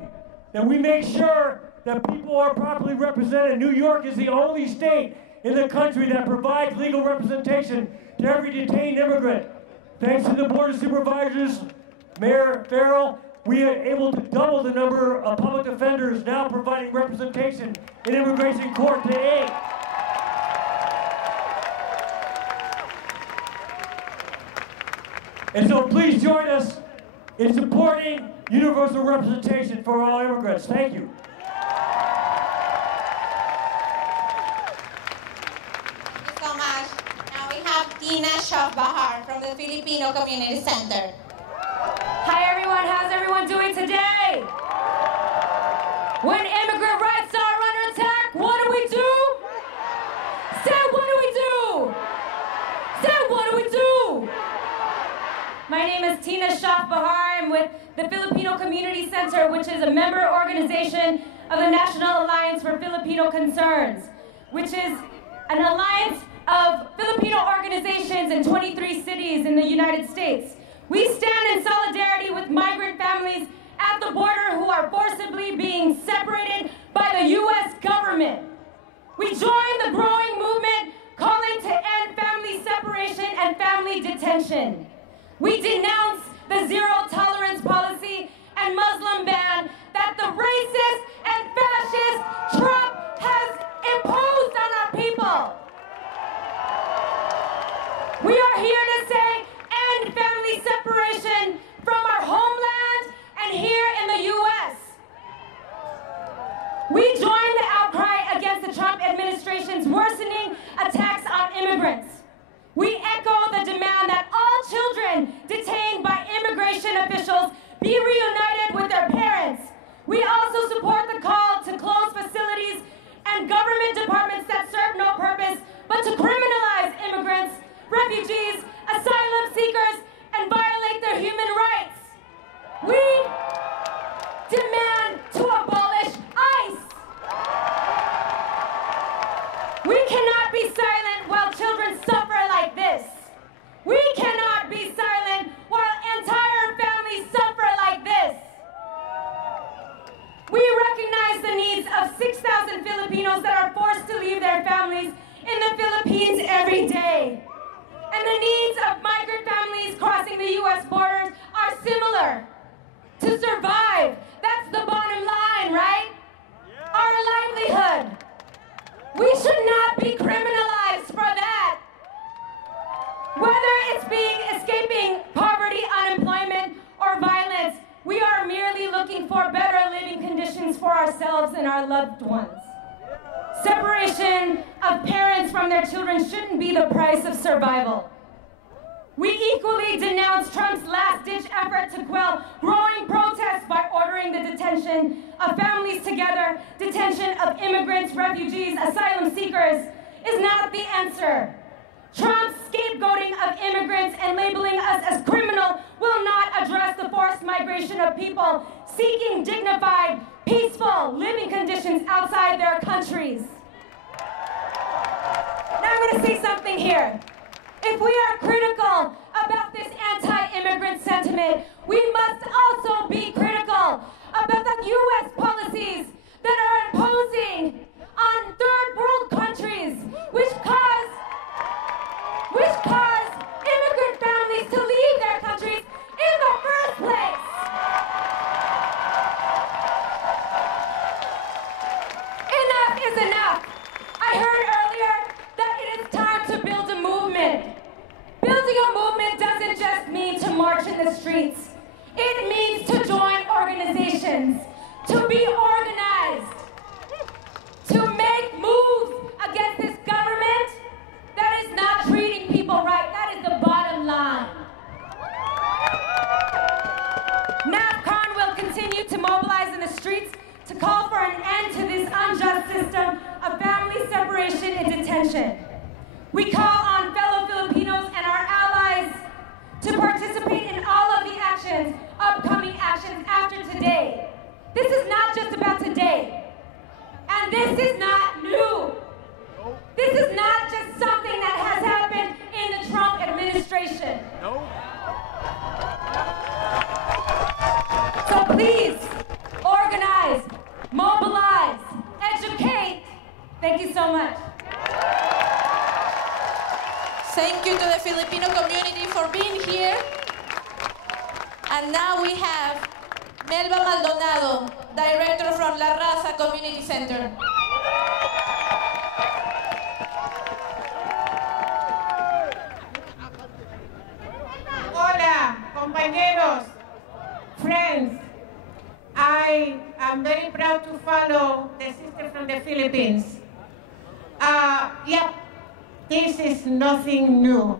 that we make sure that people are properly represented. New York is the only state in the country that provides legal representation to every detained immigrant. Thanks to the Board of Supervisors, Mayor Farrell, we are able to double the number of public defenders now providing representation in immigration court to 8. And so please join us in supporting universal representation for all immigrants. Thank you. Thank you so much. Now we have Tina Shafbahar from the Filipino Community Center. Hi everyone, how's everyone doing today? When immigrant rights are under attack, what do we do? Say, what do we do? Say, what do we do? My name is Tina Shafbahar. I'm with the Filipino Community Center, which is a member organization of the National Alliance for Filipino Concerns, which is an alliance of Filipino organizations in 23 cities in the United States. We stand in solidarity with migrant families at the border who are forcibly being separated by the U.S. government. We join the growing movement calling to end family separation and family detention. We denounce the zero-tolerance policy and Muslim ban that the racist and fascist Trump has imposed on our people. We are here to say, end family separation from our homeland and here in the U.S. We join the outcry against the Trump administration's worsening attacks on immigrants. We echo the demand that all children detained by immigration officials be reunited with their parents. We also support the call to close facilities and government departments that serve no purpose but to criminalize immigrants, refugees, asylum seekers, and violate their human rights. We demand to abolish ICE. We cannot be silent while children suffer like this. We cannot be silent while entire families suffer like this. We recognize the needs of 6,000 Filipinos that are forced to leave their families in the Philippines every day. And the needs of migrant families crossing the U.S. borders are similar. To survive, that's the bottom line, right? Our livelihood. We should not be criminalized for that. Whether it's escaping poverty, unemployment, or violence, we are merely looking for better living conditions for ourselves and our loved ones. Separation of parents from their children shouldn't be the price of survival. We equally denounce Trump's last-ditch effort to quell growing protests by ordering the detention of families together. Detention of immigrants, refugees, asylum seekers is not the answer. Trump's scapegoating of immigrants and labeling us as criminal will not address the forced migration of people seeking dignified, peaceful living conditions outside their countries. Now I'm going to say something here. If we are critical about this anti-immigrant sentiment, we must also be critical about the U.S. policies that are imposing on third world countries, which cause immigrant families to leave their countries in the first place. Enough is enough. I heard earlier that it is time to build a movement. Building a movement doesn't just mean to march in the streets. It means to join organizations, to be organized, to make moves against this government that is not treating people right. That is the bottom line. call for an end to this unjust system of family separation and detention. We call on fellow Filipinos and our allies to participate in all of the actions, upcoming actions after today. This is not just about today. And this is not new. This is not just something that has happened in the Trump administration. No. So please, organize, mobilize, educate. Thank you so much. Thank you to the Filipino community for being here. And now we have Melba Maldonado, Director from La Raza Community Center. Hola, compañeros, friends. I am very proud to follow the sister from the Philippines. This is nothing new.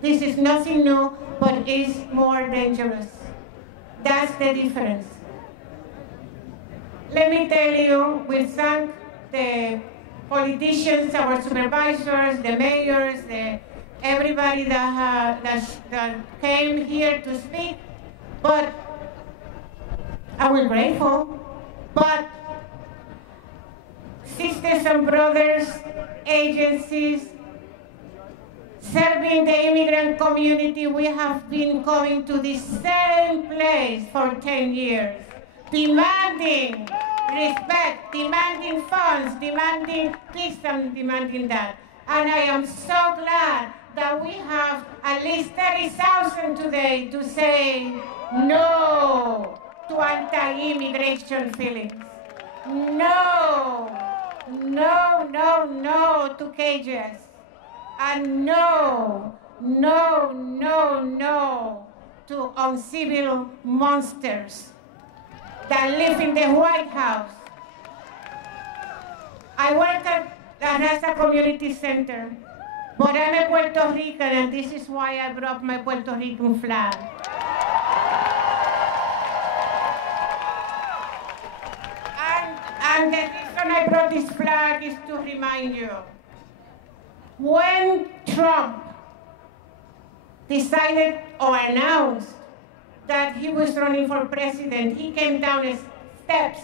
This is nothing new, but it's more dangerous. That's the difference. Let me tell you, we thank the politicians, our supervisors, the mayors, everybody that came here to speak, but we're grateful. But sisters and brothers, agencies, serving the immigrant community, we have been coming to the same place for 10 years, demanding respect, demanding funds, demanding this and demanding that. And I am so glad that we have at least 30,000 today to say no to anti-immigration feelings. No, no, no, no to cages. And no, no, no, no to uncivil monsters that live in the White House. I work at the Raza Community Center, but I'm a Puerto Rican, and this is why I brought my Puerto Rican flag. And the reason I brought this flag is to remind you, when Trump decided or announced that he was running for president, he came down the steps,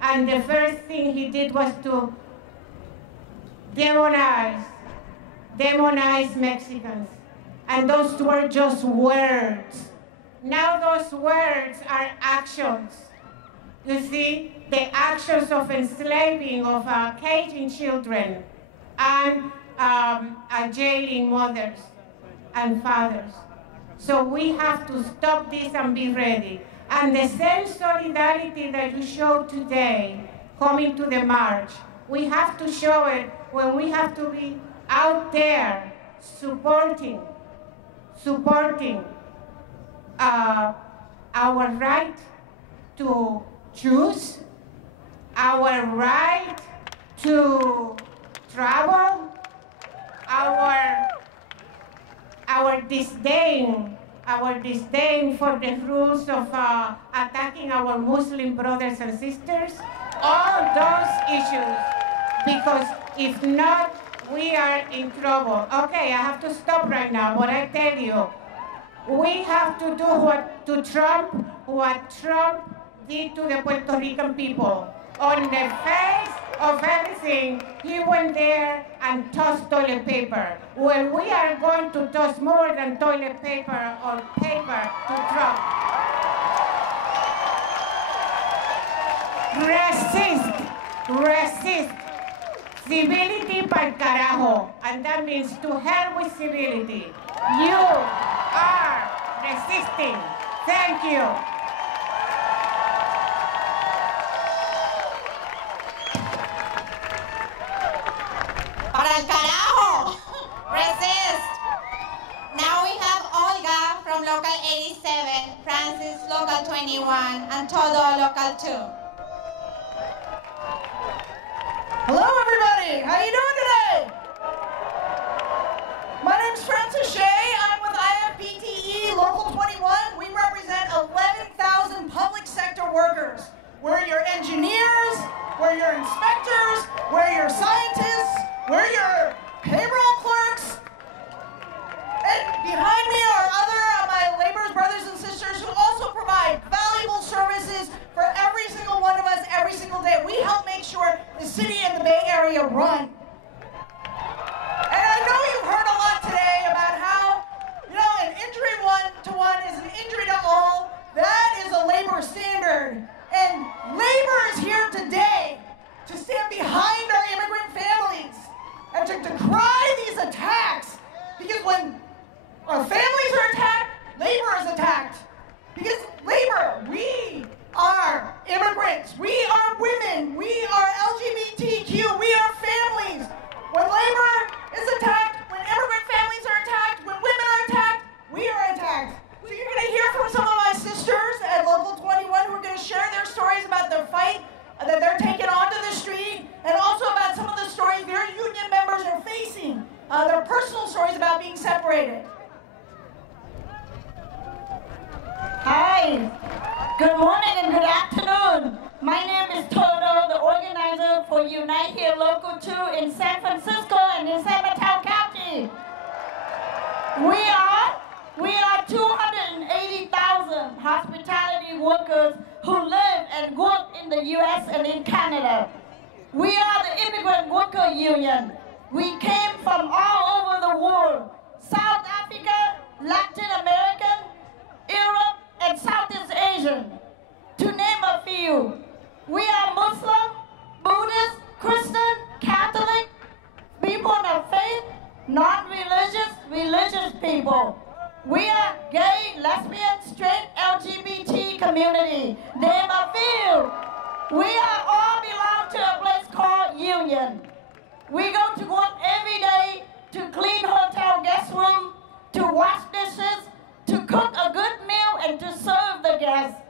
and the first thing he did was to demonize Mexicans. And those were just words. Now those words are actions. You see, the actions of enslaving, of caging children, and jailing mothers and fathers. So we have to stop this and be ready. And the same solidarity that you showed today, coming to the march, we have to show it when we have to be out there supporting our right to choose, our right to travel, our disdain for the rules of attacking our Muslim brothers and sisters, all those issues, because if not, we are in trouble. Okay, I have to stop right now, but I tell you, we have to do what Trump did to the Puerto Rican people. On the face of everything, he went there and tossed toilet paper. Well, we are going to toss more than toilet paper or paper to Trump. Resist. Civility pa'l carajo. And that means to hell with civility. You are resisting. Thank you. Para el carajo! Resist! Now we have Olga from Local 87, Francis Local 21, and Todo Local 2. Hello everybody! How you doing today? My name's Francis Shea. I'm with IFPTE Local 21. We represent 11,000 public sector workers. We're your engineers, attacked. Because labor, we are immigrants, we are women, we are LGBTQ, we are families. When labor is attacked, when immigrant families are attacked, when women are attacked, we are attacked. So you're going to hear from some of my sisters at Local 21 who are going to share their stories about their fight that they're taking onto the street, and also about some of the stories their union members are facing, their personal stories about being separated. Hi, good morning and good afternoon. My name is Toto, the organizer for Unite Here Local 2 in San Francisco and in San Mateo County. We are 280,000 hospitality workers who live and work in the U.S. and in Canada. We are the Immigrant Worker Union. We came from all over the world: South Africa, Latin American, Europe, and Southeast Asian, to name a few. We are Muslim, Buddhist, Christian, Catholic, people of faith, non-religious, religious people. We are gay, lesbian, straight, LGBT community, name a few. We are all belong to a place called Union. We go to work every day to clean hotel guest room, to wash dishes, to cook a good meal, and to serve the guests.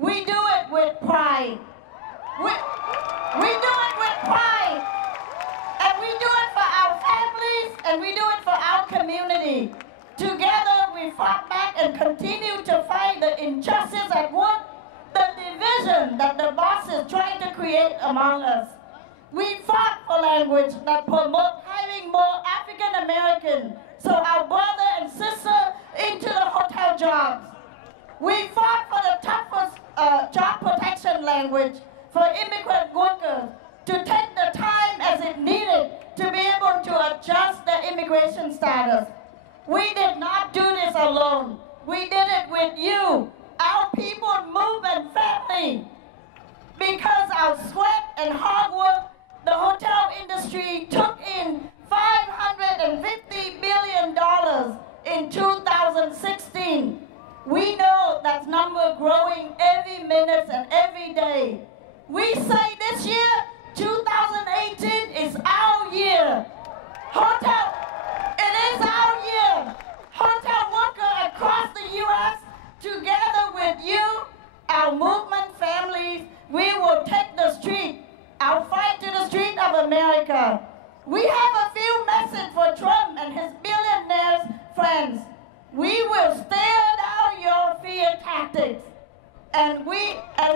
We do it with pride. We do it with pride. And we do it for our families, and we do it for our community. Together we fought back and continue to fight the injustice at work, the division that the bosses tried to create among us. We fought for language that promote hiring more African American, so our brother and sister into the hotel jobs. We fought for the toughest job protection language for immigrant workers to take the time as it needed to be able to adjust their immigration status. We did not do this alone. We did it with you, our people, movement family. Because our sweat and hard work, the hotel industry took in $550 billion in 2016. We know that number growing every minute and every day. We say this year, 2018 is our year. It is our year. Hotel workers across the U.S., together with you, our movement families, we will take the street, our fight to the street of America. We have a few messages for Trump and his billionaires friends. We will stare down your fear tactics. And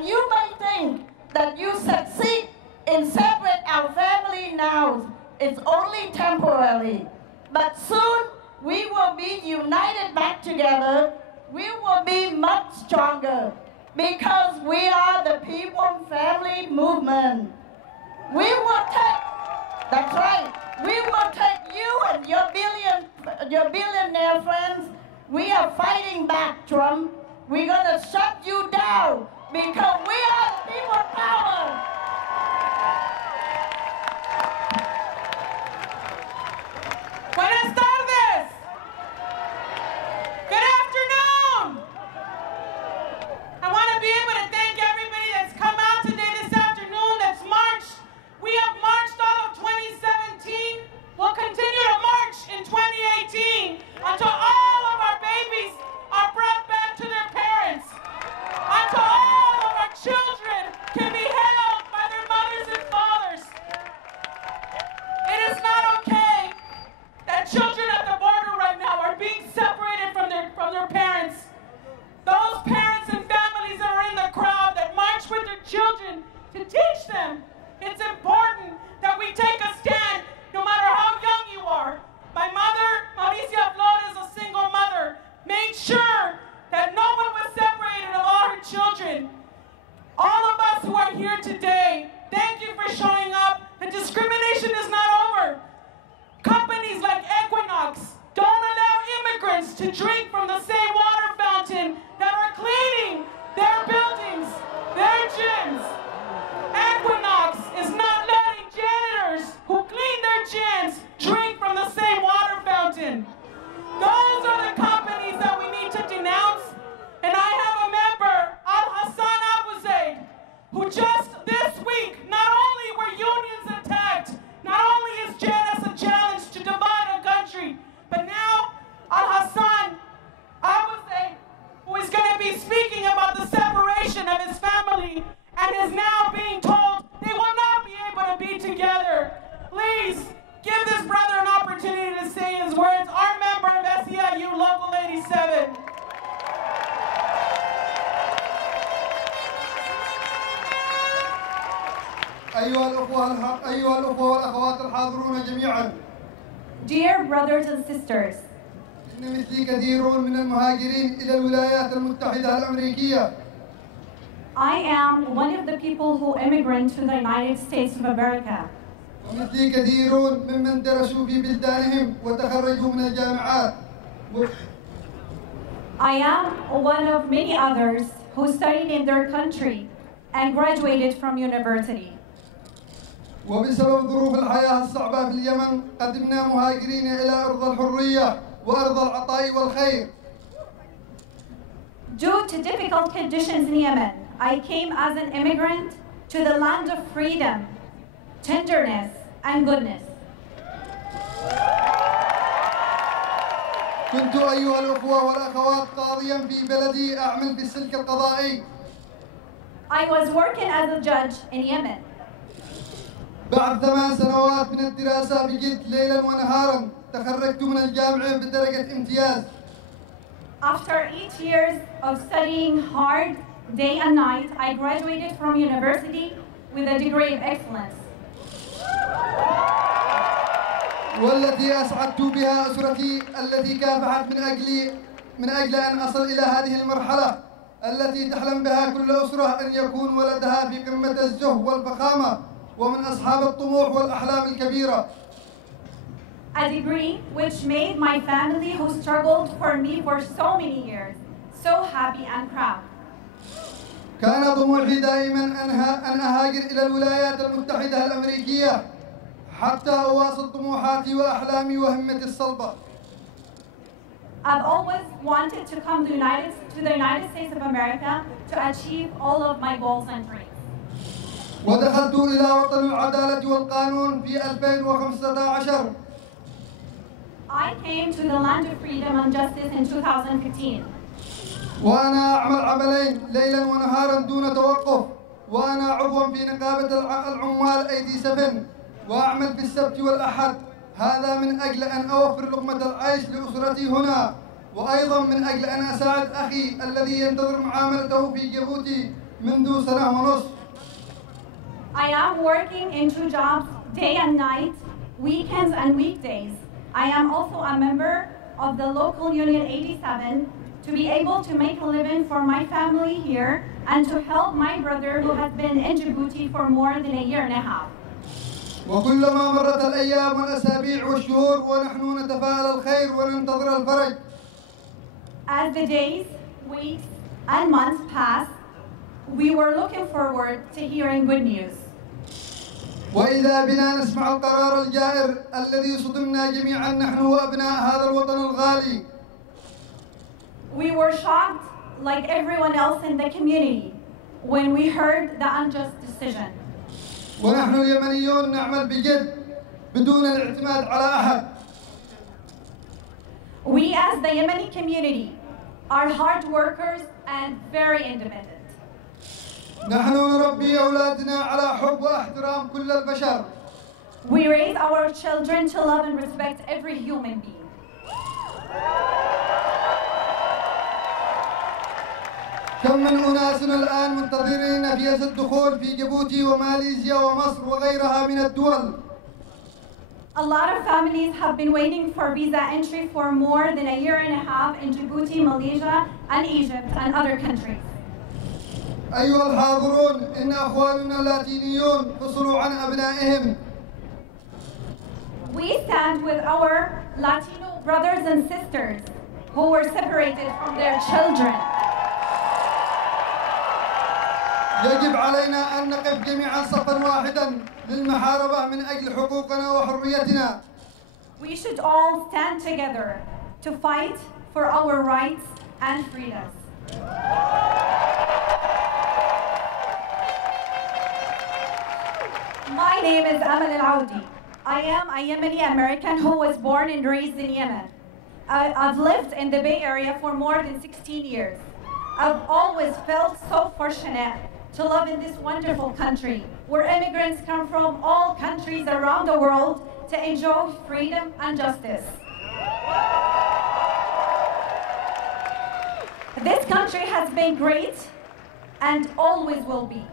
you may think that you succeed in separate our family now. It's only temporarily. But soon we will be united back together. We will be much stronger because we are the people family movement. We will take, that's right, we will take you and your billionaire friends. We are fighting back, Trump. We're gonna shut you down because we are the people power. Buenas tardes. Good afternoon. I want to be able to thank everybody that's come out today this afternoon, that's marched. We have marched all of 2017. We'll continue to march in 2018 until all of our babies are brought back to their parents, until all of our children can be held by their mothers and fathers. It is not okay that children at the border right now are being separated from their parents. Those parents and families that are in the crowd that march with their children to teach them it's important that we take a stand no matter how young you are. My mother, Mauricia Flores, a single mother, made sure that no one was separated of all her children. All of us who are here today, thank you for showing up. The discrimination is not over. Companies like Equinox don't allow immigrants to drink from the same water fountain that are cleaning their buildings, their gyms. Equinox is not letting janitors who clean their gyms drink from the same water fountain. Those are the companies that we need to denounce. be speaking about the separation of his family and is now being told they will not be able to be together. Please give this brother an opportunity to say his words. Our member of SEIU Local 87. أيها الأخوة والأخوات الحاضرون جميعا. Dear brothers and sisters, إن مثلي كثيرون من المهاجرين إلى الولايات المتحدة الأمريكية. I am one of the people who immigrant to the United States of America. ومثلي كثيرون ممن درسوا في بلدانهم وتخرجوا من الجامعات. I am one of many others who studied in their country and graduated from university. وبسبب ظروف الحياة الصعبة في اليمن قدمنا مهاجرين إلى أرض الحرية وأرض العطاء والخير. Due to difficult conditions in Yemen, I came as an immigrant to the land of freedom, tenderness, and goodness. كنت أيها الأخوة والأخوات قاضيا في بلدي أعمل في السلك القضائي. I was working as a judge in Yemen. بعد 8 سنوات من الدراسة بجد ليلا ونهارا تخرجت من الجامعة بدرجة امتياز. After 8 years of studying hard, day and night, I graduated from university with a degree of excellence. والتي أسعدت بها أسرتي التي كافحت من أجل أن أصل إلى هذه المرحلة التي تحلم بها كل أسرة أن يكون ولدها في قمة الزهو والفخامة ومن أصحاب الطموح والأحلام الكبيرة. A degree which made my family who struggled for me for so many years so happy and proud. كان طموحي دائما أن أهاجر إلى الولايات المتحدة الأمريكية حتى أواصل طموحاتي وأحلامي وهمتي الصلبة. I've always wanted to come to the United States of America to achieve all of my goals and dreams. ودخلت إلى وطن العدالة والقانون في 2015. I came to the land of freedom and justice in 2015. وأنا أعمل عملين ليلا ونهارا دون توقف. وأنا عضو في نقابة العمال AD7 وأعمل في السبت والأحد. هذا من أجل أن أوفر لقمة العيش لأسرتي هنا وأيضا من أجل أن أساعد أخي الذي ينتظر معاملته في جيبوتي منذ سنة ونصف. I am working in 2 jobs, day and night, weekends and weekdays. I am also a member of the local union 87 to be able to make a living for my family here and to help my brother who has been in Djibouti for more than a year and a half. وكلما مرت الأيام والأسابيع والشهور ونحن نتفائل الخير وننتظر الفرج. As the days, weeks, and months passed, we were looking forward to hearing good news. وإذا بنا نسمع القرار الجائر الذي صدمنا جميعا نحن وأبناء هذا الوطن الغالي. We were shocked, like everyone else in the community, when we heard the unjust decision. ونحن اليمنيون نعمل بجد بدون الاعتماد على أحد. We as the Yemeni community are hard workers and very independent. نحن نربي أولادنا على حب واحترام كل البشر. We raise our children to love and respect every human being. كم من أناس الآن منتظرين فيزا الدخول في جيبوتي وماليزيا ومصر وغيرها من الدول. A lot of families have been waiting for visa entry for more than a year and a half in Djibouti, Malaysia, and Egypt, and other countries. أيها الحاضرون إن أخواننا اللاتينيون فصلوا عن أبنائهم. We stand with our Latino brothers and sisters who were separated from their children. يجب علينا أن نقف جميعا صفا واحدا للمحاربة من أجل حقوقنا وحريتنا. We should all stand together to fight for our rights and freedoms. My name is Amal Al-Audi. I am a Yemeni American who was born and raised in Yemen. I've lived in the Bay Area for more than 16 years. I've always felt so fortunate to live in this wonderful country where immigrants come from all countries around the world to enjoy freedom and justice. This country has been great and always will be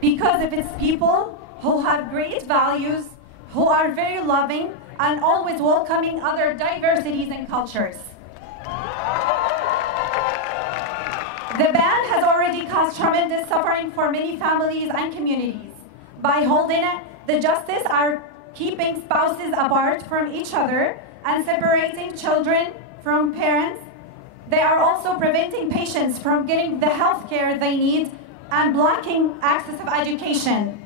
because of its people who have great values, who are very loving and always welcoming other diversities and cultures. The ban has already caused tremendous suffering for many families and communities. By holding it, the justices are keeping spouses apart from each other and separating children from parents. They are also preventing patients from getting the health care they need and blocking access of education.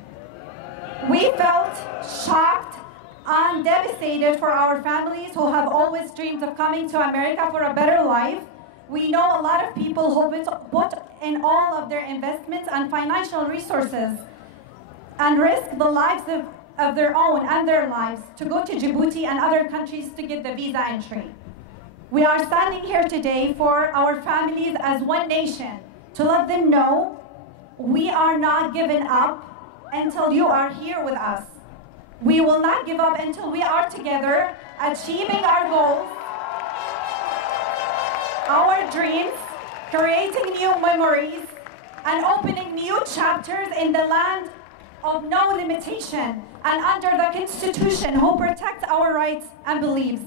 We felt shocked and devastated for our families who have always dreamed of coming to America for a better life. We know a lot of people who put in all of their investments and financial resources and risk the lives of their own and their lives to go to Djibouti and other countries to get the visa entry. We are standing here today for our families as one nation to let them know we are not giving up until you are here with us. We will not give up until we are together, achieving our goals, our dreams, creating new memories, and opening new chapters in the land of no limitation and under the Constitution who protects our rights and beliefs.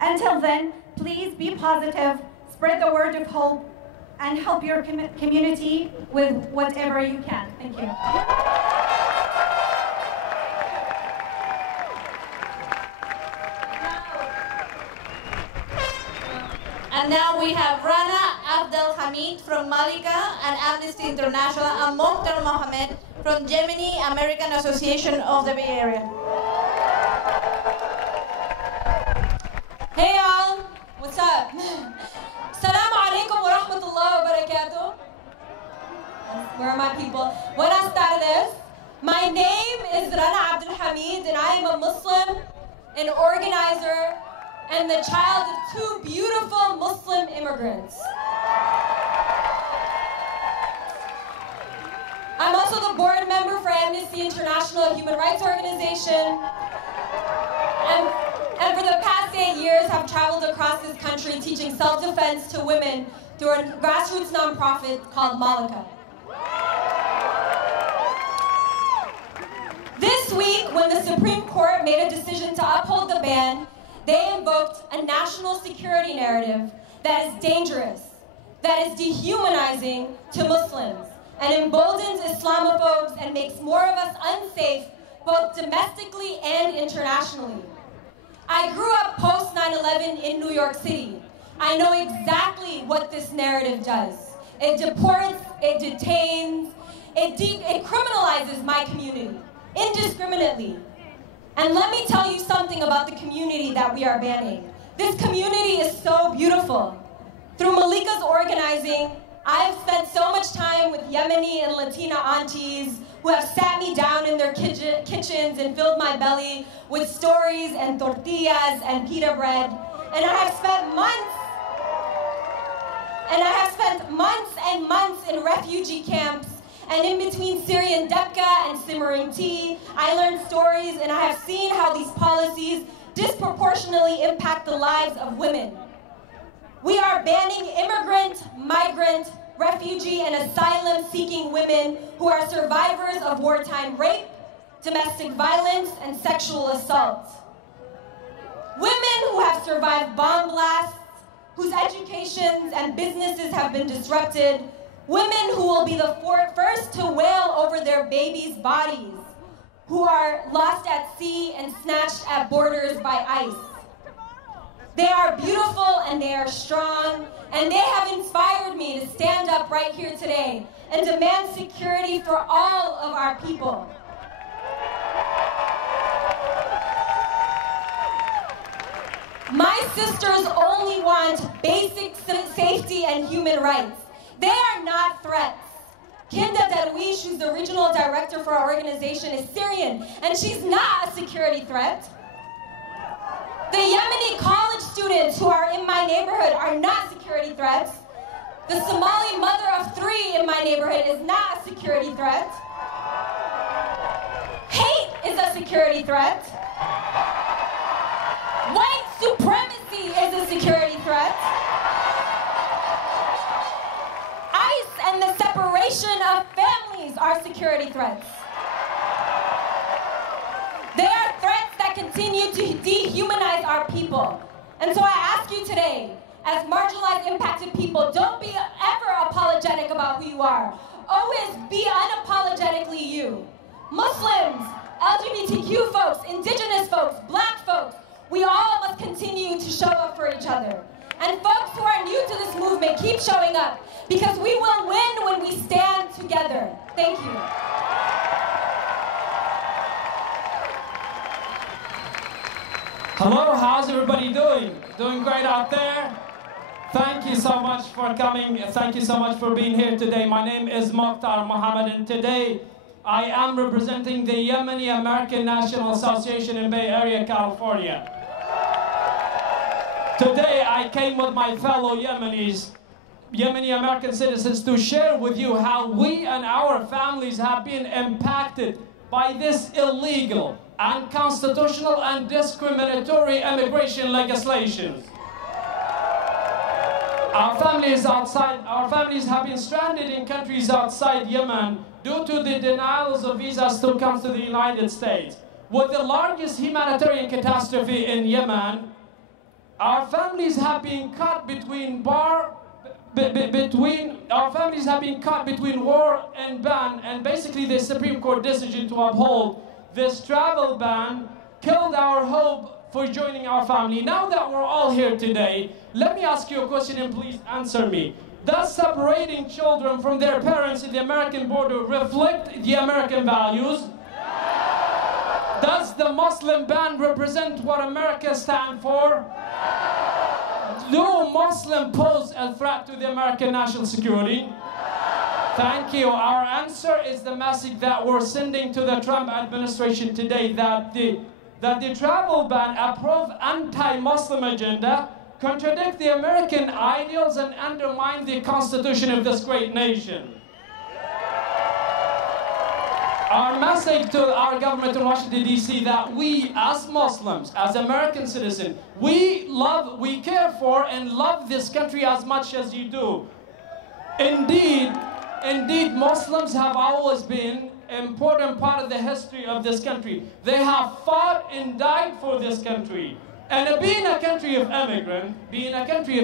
Until then, please be positive, spread the word of hope, and help your community with whatever you can. Thank you. And now we have Rana Abdel Hamid from Malika and Amnesty International and Mokhtar Mohammed from Gemini American Association of the Bay Area. Hey y'all, what's up? Assalamu alaikum wa rahmatullahi wa barakatuh. Where are my people? Buenas tardes. My name is Rana Abdel Hamid and I am a Muslim, an organizer, and the child of two beautiful Muslim immigrants. I'm also the board member for Amnesty International, a human rights organization. And for the past 8 years, I've traveled across this country teaching self-defense to women through a grassroots nonprofit called Malika. This week, when the Supreme Court made a decision to uphold the ban, they invoked a national security narrative that is dangerous, that is dehumanizing to Muslims, and emboldens Islamophobes and makes more of us unsafe, both domestically and internationally. I grew up post 9/11 in New York City. I know exactly what this narrative does. It deports, it detains, it criminalizes my community indiscriminately. And let me tell you something about the community that we are banning. This community is so beautiful. Through Malika's organizing, I've spent so much time with Yemeni and Latina aunties who have sat me down in their kitchens and filled my belly with stories and tortillas and pita bread. And I have spent months and months in refugee camps. And in between Syrian debka and simmering tea, I learned stories and I have seen how these policies disproportionately impact the lives of women. We are banning immigrant, migrant, refugee, and asylum-seeking women who are survivors of wartime rape, domestic violence, and sexual assault. Women who have survived bomb blasts, whose educations and businesses have been disrupted, women who will be the first to wail over their babies' bodies, who are lost at sea and snatched at borders by ICE. They are beautiful and they are strong, and they have inspired me to stand up right here today and demand security for all of our people. My sisters only want basic safety and human rights. They are not threats. Kinda Darwish, who's the regional director for our organization, is Syrian, and she's not a security threat. The Yemeni college students who are in my neighborhood are not security threats. The Somali mother of 3 in my neighborhood is not a security threat. Hate is a security threat. White supremacy is a security threat. ICE and the separation of families are security threats. They are threats that continue to dehumanize our people. And so I ask you today, as marginalized, impacted people, don't be ever apologetic about who you are. Always be unapologetically you. Muslims, LGBTQ folks, indigenous folks, black folks, we all must continue to show up for each other. And folks who are new to this movement, keep showing up, because we will win when we stand together. Thank you. Hello, how's everybody doing? Doing great out there? Thank you so much for coming. Thank you so much for being here today. My name is Mokhtar Mohammed, and today I am representing the Yemeni American National Association in Bay Area, California. Today I came with my fellow Yemeni American citizens to share with you how we and our families have been impacted by this illegal, unconstitutional, and discriminatory immigration legislation. Our families have been stranded in countries outside Yemen due to the denials of visas to come to the United States. With the largest humanitarian catastrophe in Yemen, our families have been caught between war and ban, and basically the Supreme Court decision to uphold this travel ban killed our hope for joining our family. Now that we're all here today, let me ask you a question and please answer me. Does separating children from their parents at the American border reflect the American values? Does the Muslim ban represent what America stands for? Do Muslims pose a threat to the American national security? Thank you. Our answer is the message that we're sending to the Trump administration today, that the travel ban, a anti-Muslim agenda, contradict the American ideals and undermine the Constitution of this great nation. Our message to our government in Washington, D.C., that we as Muslims, as American citizens, we care for and love this country as much as you do. Indeed, Muslims have always been an important part of the history of this country. They have fought and died for this country. And being a country of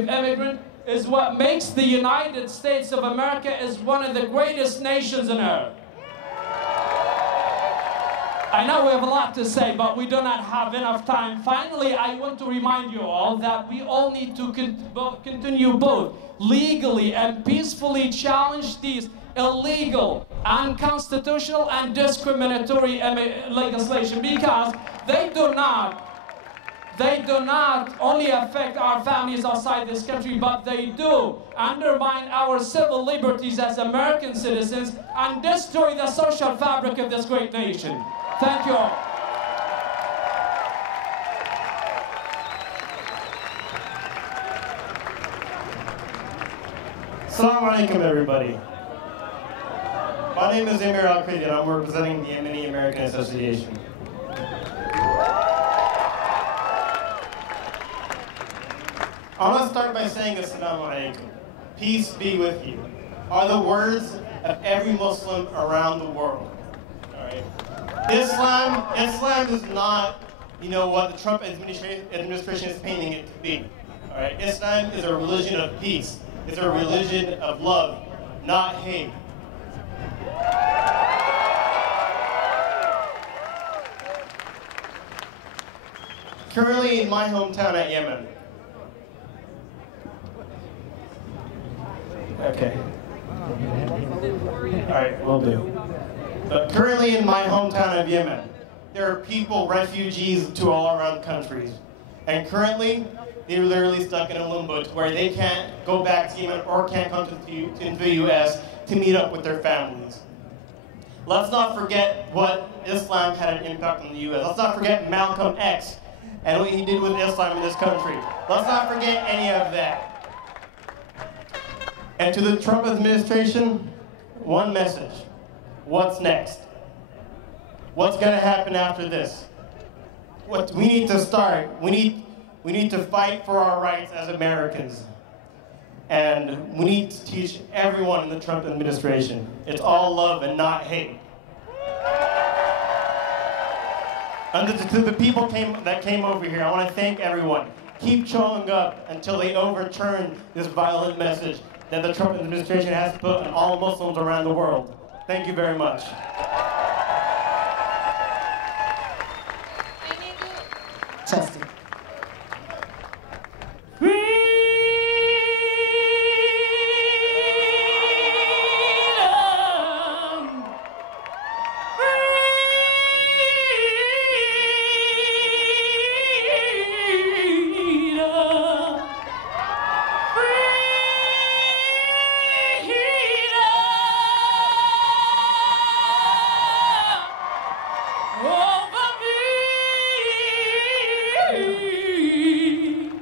immigrants is what makes the United States of America is one of the greatest nations on earth. I know we have a lot to say, but we do not have enough time. Finally, I want to remind you all that we all need to continue both legally and peacefully challenge these illegal, unconstitutional, and discriminatory legislation, because they do not only affect our families outside this country, but they do undermine our civil liberties as American citizens and destroy the social fabric of this great nation. Thank you all. Assalamu alaikum, everybody. My name is Amir Al-Qadi, and I'm representing the Yemeni American Association. I want to start by saying Assalamu alaikum. Peace be with you, are the words of every Muslim around the world. All right? Islam is not, what the Trump administration is painting it to be. All right? Islam is a religion of peace. It's a religion of love, not hate. Currently in my hometown at Yemen. Okay. All right, will do. But currently in my hometown of Yemen, there are people, refugees to all around countries. And currently, they're literally stuck in a limbo to where they can't go back to Yemen or can't come to the U.S. to meet up with their families. Let's not forget what Islam had an impact on the U.S. Let's not forget Malcolm X and what he did with Islam in this country. Let's not forget any of that. And to the Trump administration, one message. What's next? What's going to happen after this? What we need to start, we need to fight for our rights as Americans. And we need to teach everyone in the Trump administration. It's all love and not hate. And to the people that came over here, I want to thank everyone. Keep showing up until they overturn this violent message that the Trump administration has put on all Muslims around the world. Thank you very much. Testing.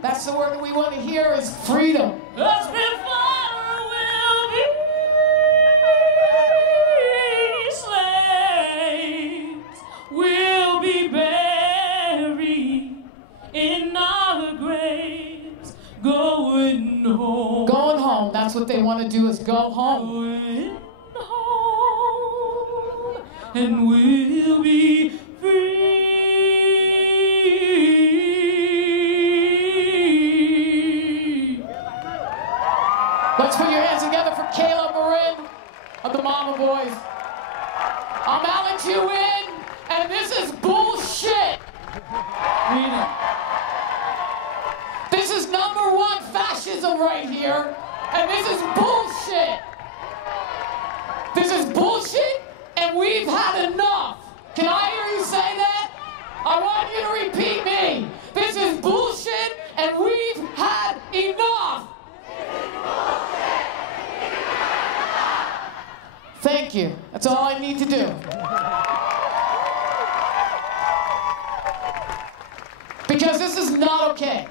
That's the word that we want to hear is freedom. Us before will be slaves. We'll be buried in our graves. Going home. Going home. That's what they want to do is go home. Going home. And we'll be free. Let's put your hands together for Caleb Marin of the Mama Boys. I'm Alex Ewan, and this is bullshit. Rena. This is #1 fascism right here, and this is bullshit. This is bullshit, and we've had enough. Can I hear you say that? I want you to repeat me. This is bullshit, and we've had enough. Thank you. That's all I need to do. Because this is not okay.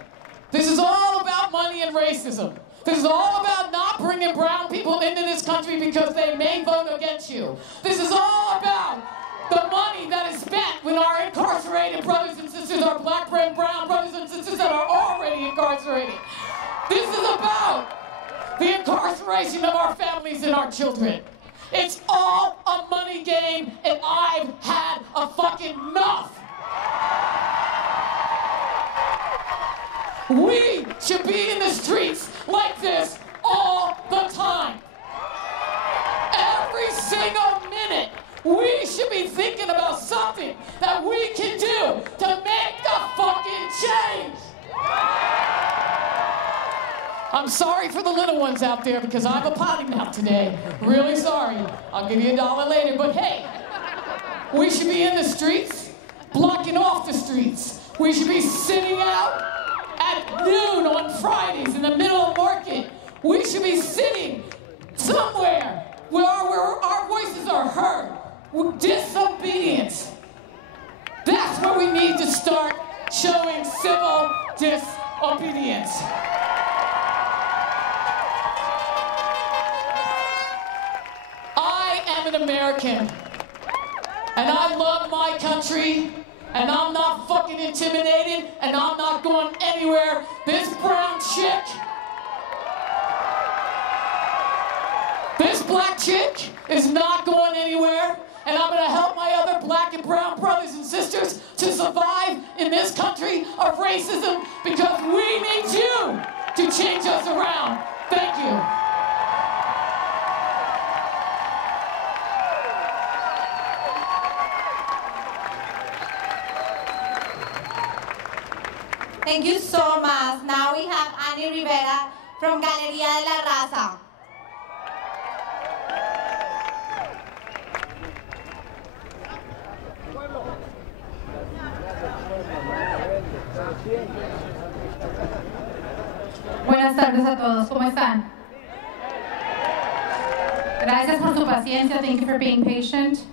This is all about money and racism. This is all about not bringing brown people into this country because they may vote against you. This is all about the money that is spent with our incarcerated brothers and sisters, our black and brown brothers and sisters that are already incarcerated. This is about the incarceration of our families and our children. It's all a money game, and I've had a fucking enough. We should be in the streets like this all the time. Every single minute, we should be thinking about something that we can do to make the fucking change. I'm sorry for the little ones out there because I'm a potty mouth today. Really sorry. I'll give you $1 later, but hey, we should be in the streets, blocking off the streets. We should be sitting out at noon on Fridays in the middle of market. We should be sitting somewhere where our voices are heard. Disobedience. That's where we need to start showing civil disobedience. I am an American, and I love my country, and I'm not fucking intimidated, and I'm not going anywhere. This brown chick, this black chick is not going anywhere, and I'm gonna help my other black and brown brothers and sisters to survive in this country of racism because we need you to change us around. Thank you. Thank you so much. Now we have Annie Rivera from Galería de la Raza. Buenas tardes a todos, ¿cómo están? Gracias por su paciencia. Thank you for being patient.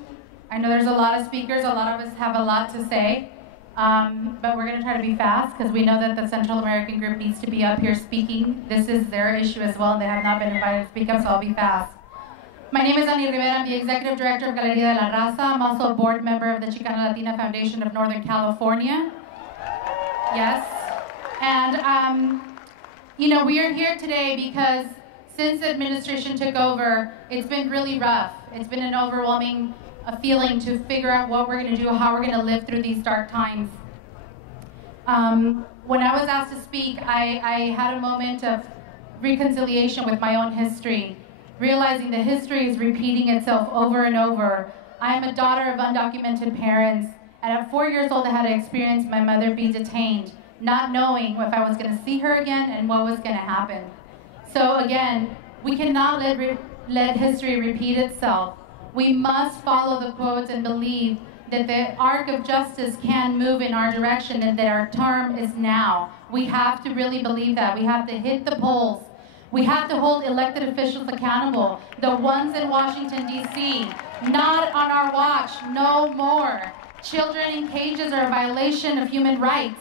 I know there's a lot of speakers, a lot of us have a lot to say. but we're going to try to be fast because we know that the Central American group needs to be up here speaking. This is their issue as well, and they have not been invited to speak up, so I'll be fast. My name is Ani Rivera. I'm the Executive Director of Galería de la Raza. I'm also a board member of the Chicana Latina Foundation of Northern California. Yes. And, you know, we are here today because since the administration took over, it's been really rough. It's been an overwhelming feeling to figure out what we're going to do, how we're going to live through these dark times. When I was asked to speak, I had a moment of reconciliation with my own history, realizing that history is repeating itself over and over. I am a daughter of undocumented parents, and at 4 years old, I had to experience my mother being detained, not knowing if I was going to see her again and what was going to happen. So again, we cannot let history repeat itself. We must follow the quotes and believe that the arc of justice can move in our direction and that our term is now. We have to really believe that. We have to hit the polls. We have to hold elected officials accountable. The ones in Washington, D.C., not on our watch, no more. Children in cages are a violation of human rights.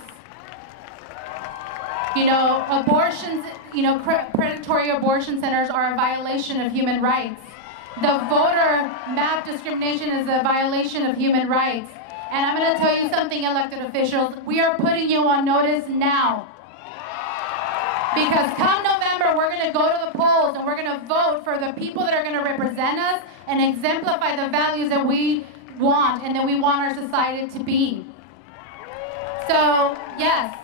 You know, abortions, you know, predatory abortion centers are a violation of human rights. The voter map discrimination is a violation of human rights. And I'm going to tell you something, elected officials. We are putting you on notice now. Because come November, we're going to go to the polls and we're going to vote for the people that are going to represent us and exemplify the values that we want and that we want our society to be. So, yes.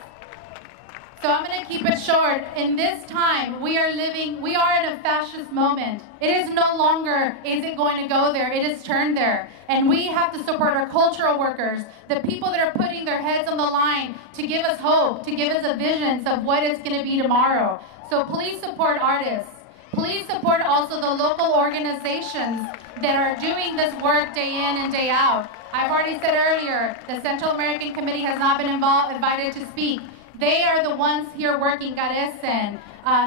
So I'm going to keep it short. In this time, we are in a fascist moment. It is no longer, is it going to go there? It is turned there. And we have to support our cultural workers, the people that are putting their heads on the line to give us hope, to give us a vision of what it's going to be tomorrow. So please support artists. Please support also the local organizations that are doing this work day in and day out. I've already said earlier, the Central American Committee has not been invited to speak. They are the ones here working, Carecen.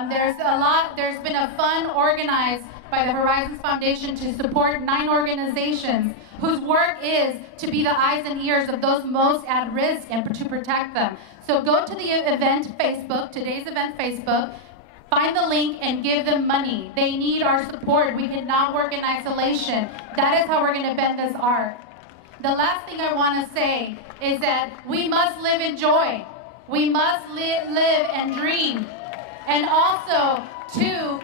There's been a fund organized by the Horizons Foundation to support 9 organizations whose work is to be the eyes and ears of those most at risk and to protect them. So go to the event Facebook, today's event Facebook, find the link and give them money. They need our support. We cannot work in isolation. That is how we're going to bend this arc. The last thing I want to say is that we must live in joy. We must live and dream. And also to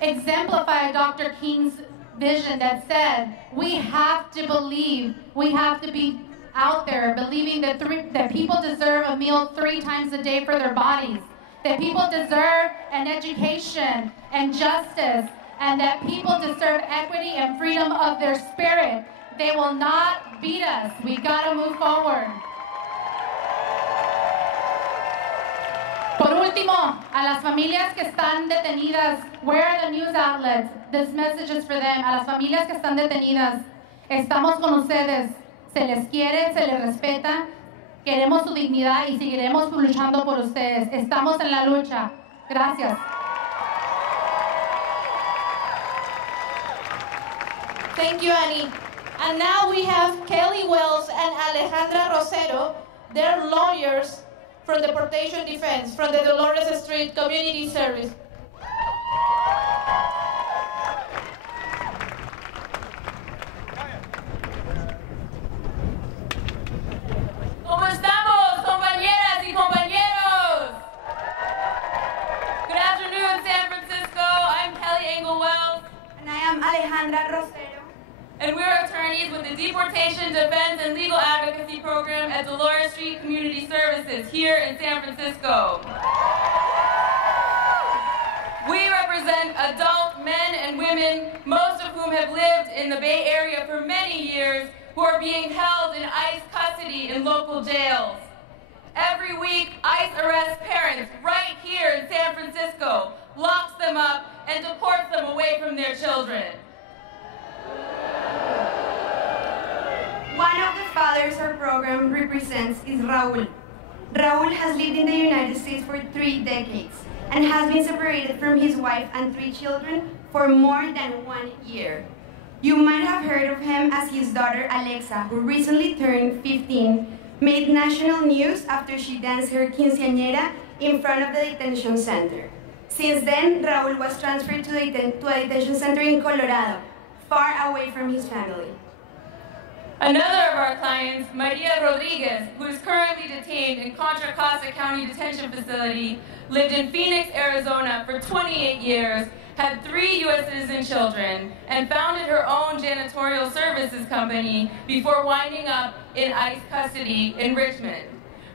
exemplify Dr. King's vision that said, we have to believe, we have to be out there believing that people deserve a meal 3 times a day for their bodies, that people deserve an education and justice, and that people deserve equity and freedom of their spirit. They will not beat us. We gotta move forward. Por último, a las familias que están detenidas, where are the news outlets? This message is for them. A las familias que están detenidas, estamos con ustedes. Se les quiere, se les respeta. Queremos su dignidad y seguiremos luchando por ustedes. Estamos en la lucha. Gracias. Thank you, Annie. And now we have Kelly Wells and Alejandra Rosero. They're lawyers from Deportation Defense, from the Dolores Street Community Service. ¿Cómo estamos, compañeras y compañeros? Good afternoon, San Francisco. I'm Kelly Engel Wells. And I am Alejandra Rosero. And we're attorneys with the Deportation Defense and Legal Advocacy Program at Dolores Street Community Services here in San Francisco. We represent adult men and women, most of whom have lived in the Bay Area for many years, who are being held in ICE custody in local jails. Every week, ICE arrests parents right here in San Francisco, locks them up, and deports them away from their children. One of the fathers our program represents is Raul. Raul has lived in the United States for 3 decades and has been separated from his wife and 3 children for more than 1 year. You might have heard of him as his daughter Alexa, who recently turned 15, made national news after she danced her quinceañera in front of the detention center. Since then, Raul was transferred to a detention center in Colorado, far away from his family. Another of our clients, Maria Rodriguez, who is currently detained in Contra Costa County Detention Facility, lived in Phoenix, Arizona for 28 years, had 3 U.S. citizen children, and founded her own janitorial services company before winding up in ICE custody in Richmond.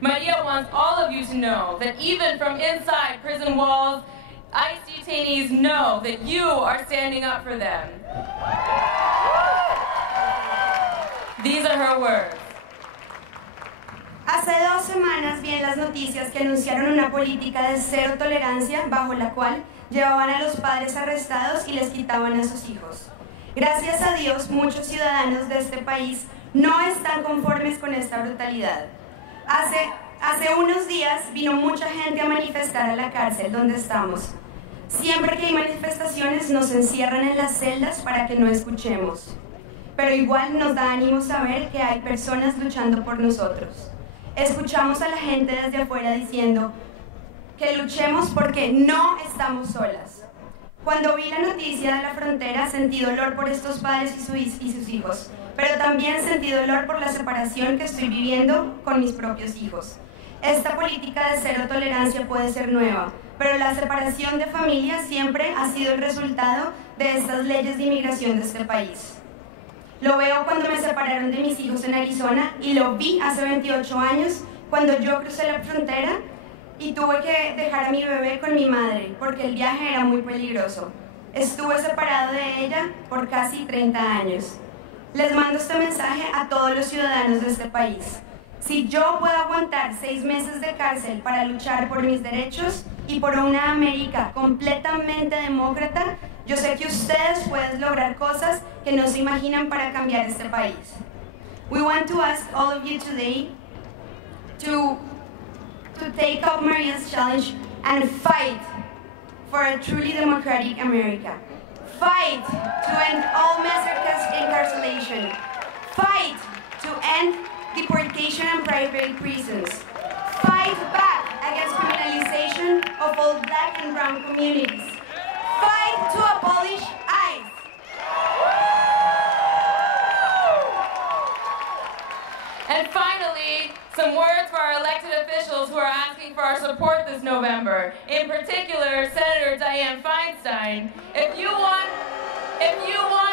Maria wants all of you to know that even from inside prison walls, ICE detainees know that you are standing up for them. These are her words. Hace 2 semanas vi en las noticias que anunciaron una política de cero tolerancia bajo la cual llevaban a los padres arrestados y les quitaban a sus hijos. Gracias a Dios, muchos ciudadanos de este país no están conformes con esta brutalidad. Hace unos días vino mucha gente a manifestar a la cárcel donde estamos. Siempre que hay manifestaciones nos encierran en las celdas para que no escuchemos. Pero igual nos da ánimo saber que hay personas luchando por nosotros. Escuchamos a la gente desde afuera diciendo que luchemos porque no estamos solas. Cuando vi la noticia de la frontera sentí dolor por estos padres y sus hijos, pero también sentí dolor por la separación que estoy viviendo con mis propios hijos. Esta política de cero tolerancia puede ser nueva, pero la separación de familias siempre ha sido el resultado de estas leyes de inmigración de este país. Lo veo cuando me separaron de mis hijos en Arizona y lo vi hace 28 años cuando yo crucé la frontera y tuve que dejar a mi bebé con mi madre porque el viaje era muy peligroso. Estuve separado de ella por casi 30 años. Les mando este mensaje a todos los ciudadanos de este país. Si yo puedo aguantar 6 meses de cárcel para luchar por mis derechos y por una América completamente demócrata, yo sé que ustedes pueden lograr cosas que no se imaginan para cambiar este país. We want to ask all of you today to take up Maria's challenge and fight for a truly democratic America. Fight to end all mass incarceration. Fight to end deportation and private prisons. Fight back against criminalization of all Black and brown communities. Fight to abolish ICE. And finally, some words for our elected officials who are asking for our support this November. In particular, Senator Dianne Feinstein. If you want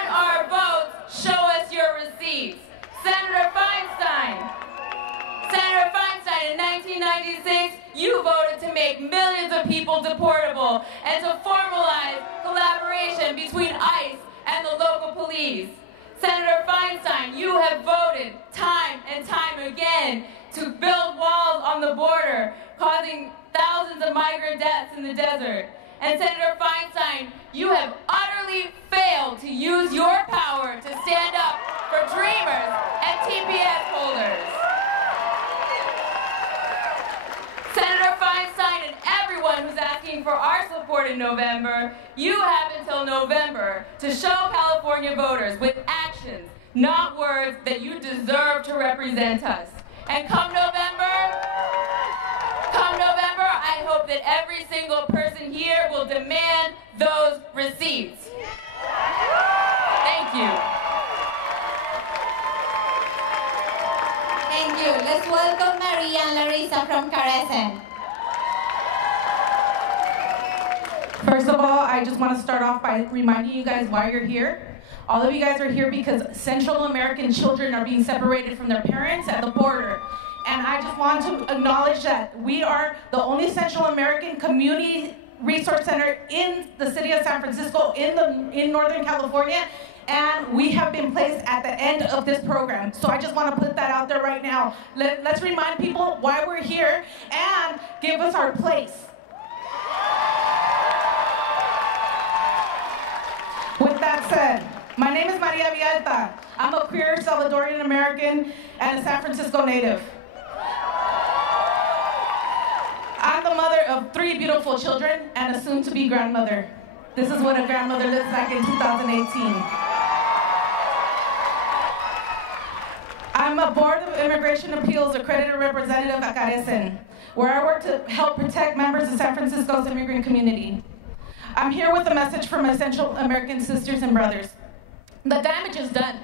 our votes, show us your receipts. Senator Feinstein. Senator Feinstein, in 1996, you voted to make millions of people deportable and to formalize collaboration between ICE and the local police. Senator Feinstein, you have voted time and time again to build walls on the border, causing thousands of migrant deaths in the desert. And Senator Feinstein, you have utterly failed to use your power to stand up for dreamers and TPS holders. Senator Feinstein and everyone who's asking for our support in November, you have until November to show California voters with actions, not words, that you deserve to represent us. And come November, I hope that every single person here will demand those receipts. Thank you. Thank you. Let's welcome Maria and Larissa from Carecen. First of all, I just want to start off by reminding you guys why you're here. All of you guys are here because Central American children are being separated from their parents at the border. And I just want to acknowledge that we are the only Central American community resource center in the city of San Francisco, in Northern California, and we have been placed at the end of this program. So I just want to put that out there right now. Let's remind people why we're here and give us our place. With that said, my name is Maria Villalta. I'm a queer Salvadorian American and a San Francisco native. I'm the mother of 3 beautiful children and a soon-to-be grandmother. This is what a grandmother looks like in 2018. I'm I'm a Board of Immigration Appeals accredited representative at Carecen, where I work to help protect members of San Francisco's immigrant community. I'm here with a message for my Central American sisters and brothers. The damage is done.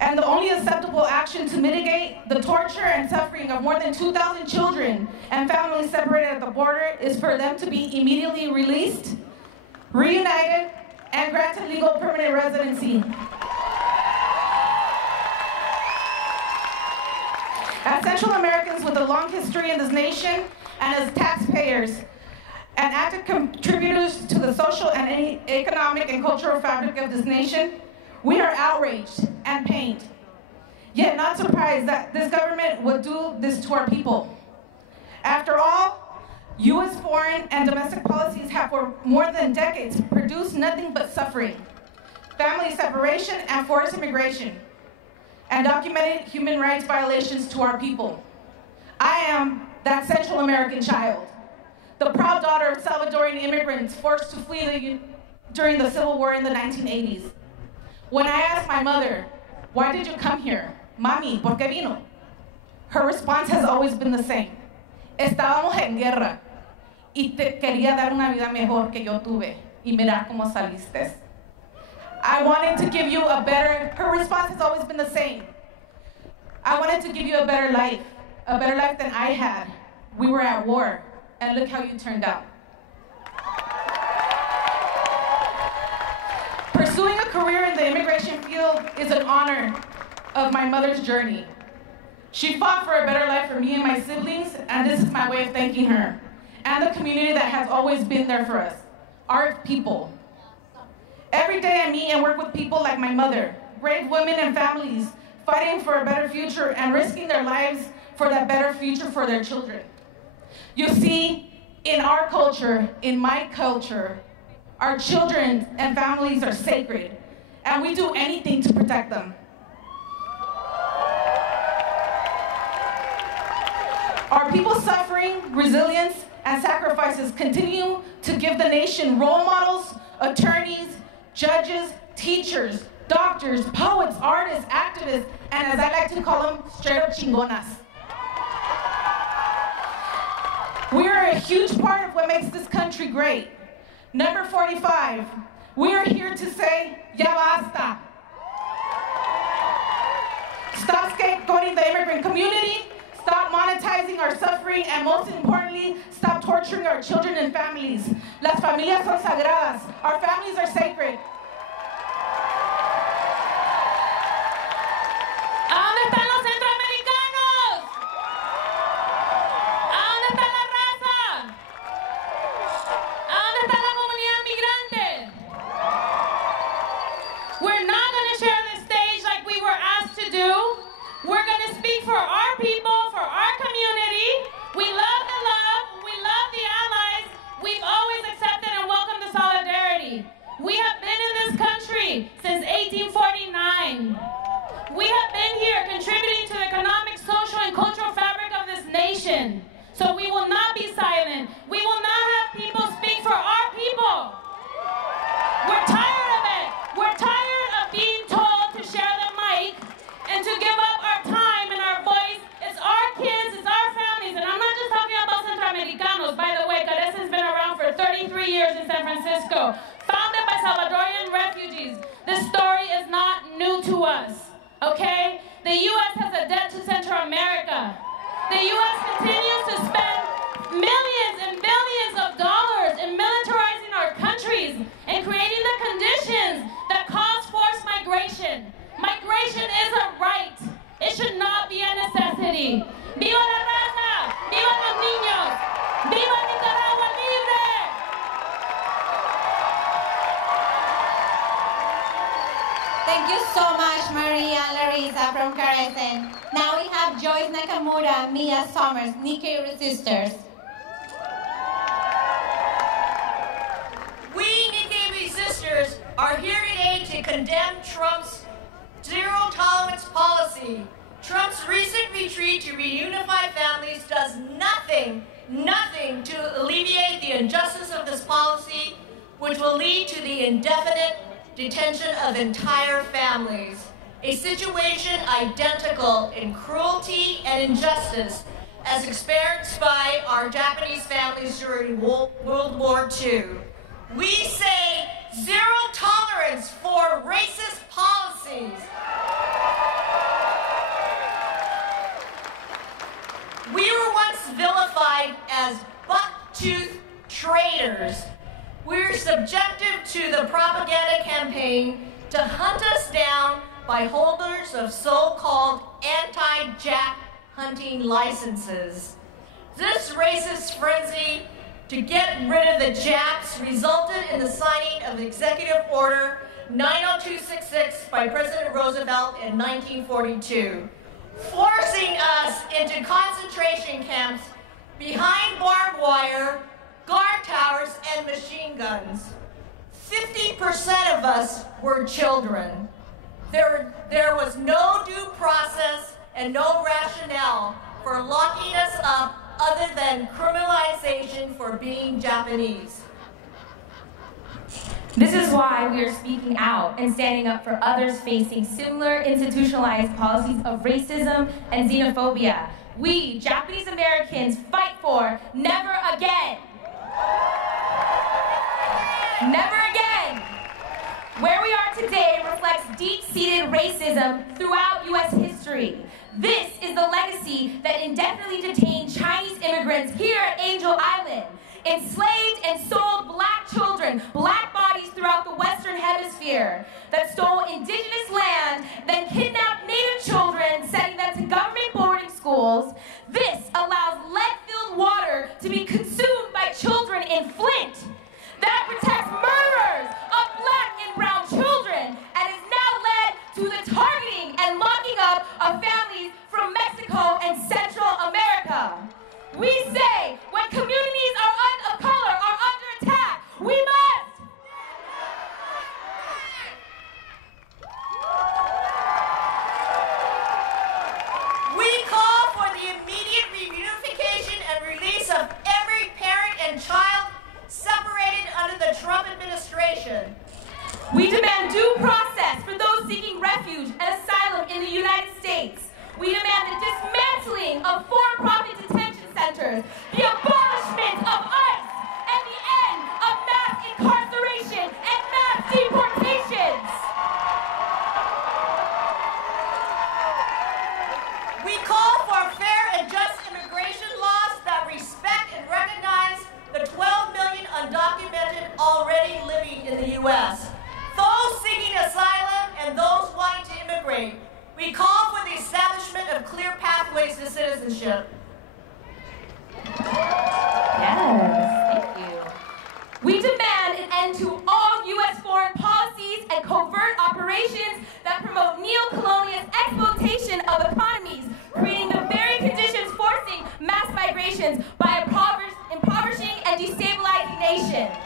And the only acceptable action to mitigate the torture and suffering of more than 2,000 children and families separated at the border is for them to be immediately released, reunited, and granted legal permanent residency. As Central Americans with a long history in this nation and as taxpayers and active contributors to the social and economic and cultural fabric of this nation, we are outraged and pained, yet not surprised that this government would do this to our people. After all, U.S. foreign and domestic policies have for more than decades produced nothing but suffering, family separation, and forced immigration, and documented human rights violations to our people. I am that Central American child, the proud daughter of Salvadorian immigrants forced to flee during the Civil War in the 1980s. When I asked my mother, why did you come here? Mami, ¿por qué vino? Her response has always been the same. Estábamos en guerra y te quería dar una vida mejor que yo tuve y mira cómo saliste. I wanted to give you a better, her response has always been the same. I wanted to give you a better life than I had. We were at war, and look how you turned out. Pursuing a career in the immigration field is an honor of my mother's journey. She fought for a better life for me and my siblings, and this is my way of thanking her, and the community that has always been there for us, our people. Every day I meet and work with people like my mother, brave women and families fighting for a better future and risking their lives for that better future for their children. You see, in our culture, in my culture, our children and families are sacred, and we do anything to protect them. Our people's suffering, resilience, and sacrifices continue to give the nation role models, attorneys, judges, teachers, doctors, poets, artists, activists, and as I like to call them, straight up chingonas. We are a huge part of what makes this country great. Number 45, we are here to say, ya basta. Stop scapegoating the immigrant community, stop monetizing our suffering, and most importantly, stop torturing our children and families. Las familias son sagradas. Our families are sacred. ¿A dónde están los centroamericanos? ¿A dónde está la raza? ¿A dónde está la comunidad migrante? We're not going to share this stage like we were asked to do. We're going to speak for our people, for our community. We love the love. We love the allies. We've always accepted and welcomed the solidarity. We have been in this country since 1849. We have been here contributing to the economic, social, and cultural fabric of this nation. So we will not be silent. We will not have people speak for our people. We're tired of it. We're tired of being told to share the mic and to give up our time and our voice. It's our kids, it's our families, and I'm not just talking about Centroamericanos. By the way, Carecen's been around for 33 years in San Francisco, founded by Salvadorian refugees. This story is not new to us. Okay? The U.S. has a debt to Central America. The U.S. continues to spend millions and billions of dollars in militarizing our countries and creating the conditions that cause forced migration. Migration is a right. It should not be a necessity. ¡Viva la raza! ¡Viva los niños! ¡Viva Nicaragua libre! Thank you so much, Maria Larissa from Carecen. Now we have Joyce Nakamura, Mia Summers, Nikkei Sisters. We Nikkei Sisters are here today to condemn Trump's zero-tolerance policy. Trump's recent retreat to reunify families does nothing to alleviate the injustice of this policy, which will lead to the indefinite detention of entire families. a situation identical in cruelty and injustice as experienced by our Japanese families during World War II. We say zero tolerance for racist policies. We were once vilified as buck-toothed traitors. We were subjected to the propaganda campaign to hunt us down by holders of so-called anti-Jap hunting licenses. This racist frenzy to get rid of the Japs resulted in the signing of Executive Order 90266 by President Roosevelt in 1942, forcing us into concentration camps behind barbed wire, guard towers, and machine guns. 50% of us were children. There was no due process and no rationale for locking us up other than criminalization for being Japanese. This is why we are speaking out and standing up for others facing similar institutionalized policies of racism and xenophobia. We, Japanese Americans, fight for never again. Never again. Where we are today reflects deep-seated racism throughout U.S. history. This is the legacy that indefinitely detained Chinese immigrants here at Angel Island, enslaved and sold black children, black bodies throughout the Western Hemisphere, that stole indigenous land, then kidnapped Native children, sending them to government boarding schools. This allows lead-filled water to be consumed by children in Flint. That protects murderers of black and brown children and has now led to the targeting and locking up of families from Mexico and Central America. We say when communities of color are under attack, we must. We call for the immediate reunification and release of every parent and child separated under the Trump administration. We demand due process for those seeking refuge and asylum in the United States. We demand the dismantling of for-profit detention centers, the abolishment of ICE, and the end of mass incarceration and mass deportations. We call for fair and just immigration laws that respect and recognize the 12 million undocumented already living in the U.S., those seeking asylum and those wanting to immigrate. We call for the establishment of clear pathways to citizenship. Yes, thank you. We demand an end to all U.S. foreign policies and covert operations that promote neo-colonialist exploitation of economies, creating the very conditions forcing mass migrations by impoverishing and destabilizing nations.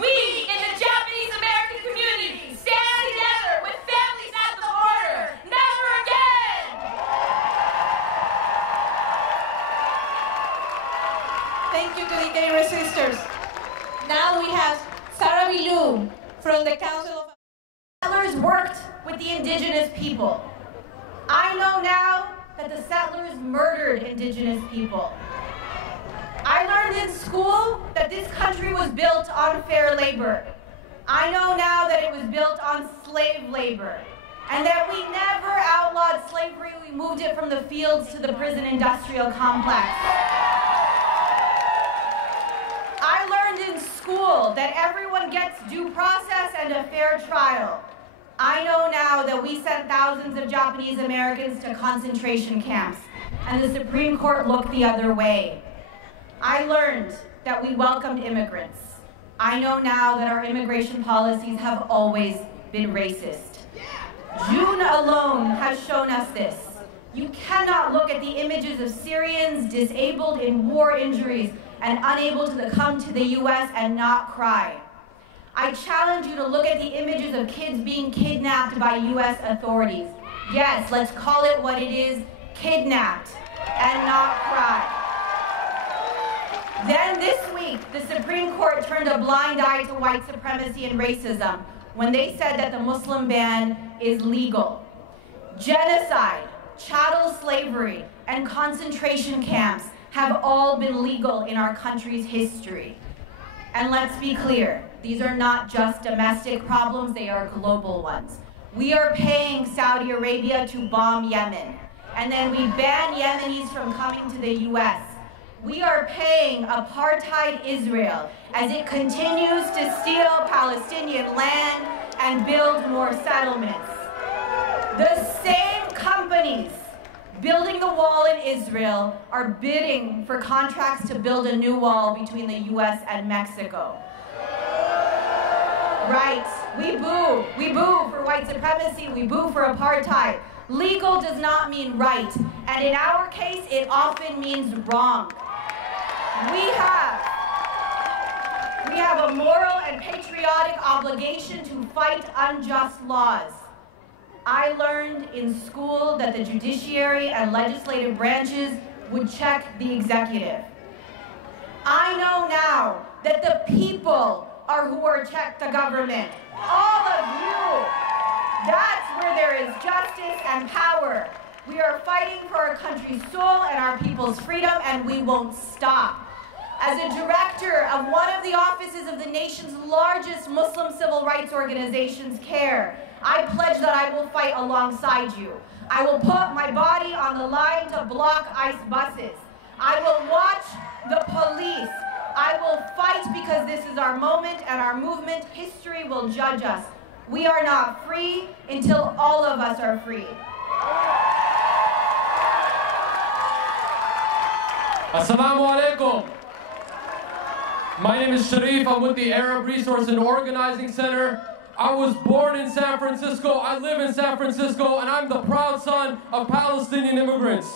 We in the Japanese American community stand together with families at the border. Never again! Thank you to the Gay Resistors. Now we have Sarah Bilou from the Council of... Settlers worked with the indigenous people. I know now that the settlers murdered indigenous people. I learned in school that this country was built on fair labor. I know now that it was built on slave labor, and that we never outlawed slavery, we moved it from the fields to the prison industrial complex. I learned in school that everyone gets due process and a fair trial. I know now that we sent thousands of Japanese Americans to concentration camps, and the Supreme Court looked the other way. I learned that we welcomed immigrants. I know now that our immigration policies have always been racist. June alone has shown us this. You cannot look at the images of Syrians disabled in war injuries and unable to come to the U.S. and not cry. I challenge you to look at the images of kids being kidnapped by U.S. authorities. Yes, let's call it what it is, kidnapped, and not cry. Then this week, the Supreme Court turned a blind eye to white supremacy and racism. when they said that the Muslim ban is legal. Genocide, chattel slavery, and concentration camps have all been legal in our country's history. And let's be clear, these are not just domestic problems, they are global ones. We are paying Saudi Arabia to bomb Yemen, and then we ban Yemenis from coming to the US. We are paying apartheid Israel as it continues to steal Palestinian land and build more settlements. The same companies building the wall in Israel are bidding for contracts to build a new wall between the US and Mexico. Right, we boo for white supremacy, we boo for apartheid. Legal does not mean right, and in our case, it often means wrong. We have a moral and patriotic obligation to fight unjust laws. I learned in school that the judiciary and legislative branches would check the executive. I know now that the people are who are check the government. All of you. That's where there is justice and power. We are fighting for our country's soul and our people's freedom, and we won't stop. As a director of one of the offices of the nation's largest Muslim civil rights organizations, CARE, I pledge that I will fight alongside you. I will put my body on the line to block ICE buses. I will watch the police. I will fight because this is our moment and our movement. History will judge us. We are not free until all of us are free. Assalamu alaikum. My name is Sharif. I'm with the Arab Resource and Organizing Center. I was born in San Francisco. I live in San Francisco, and I'm the proud son of Palestinian immigrants.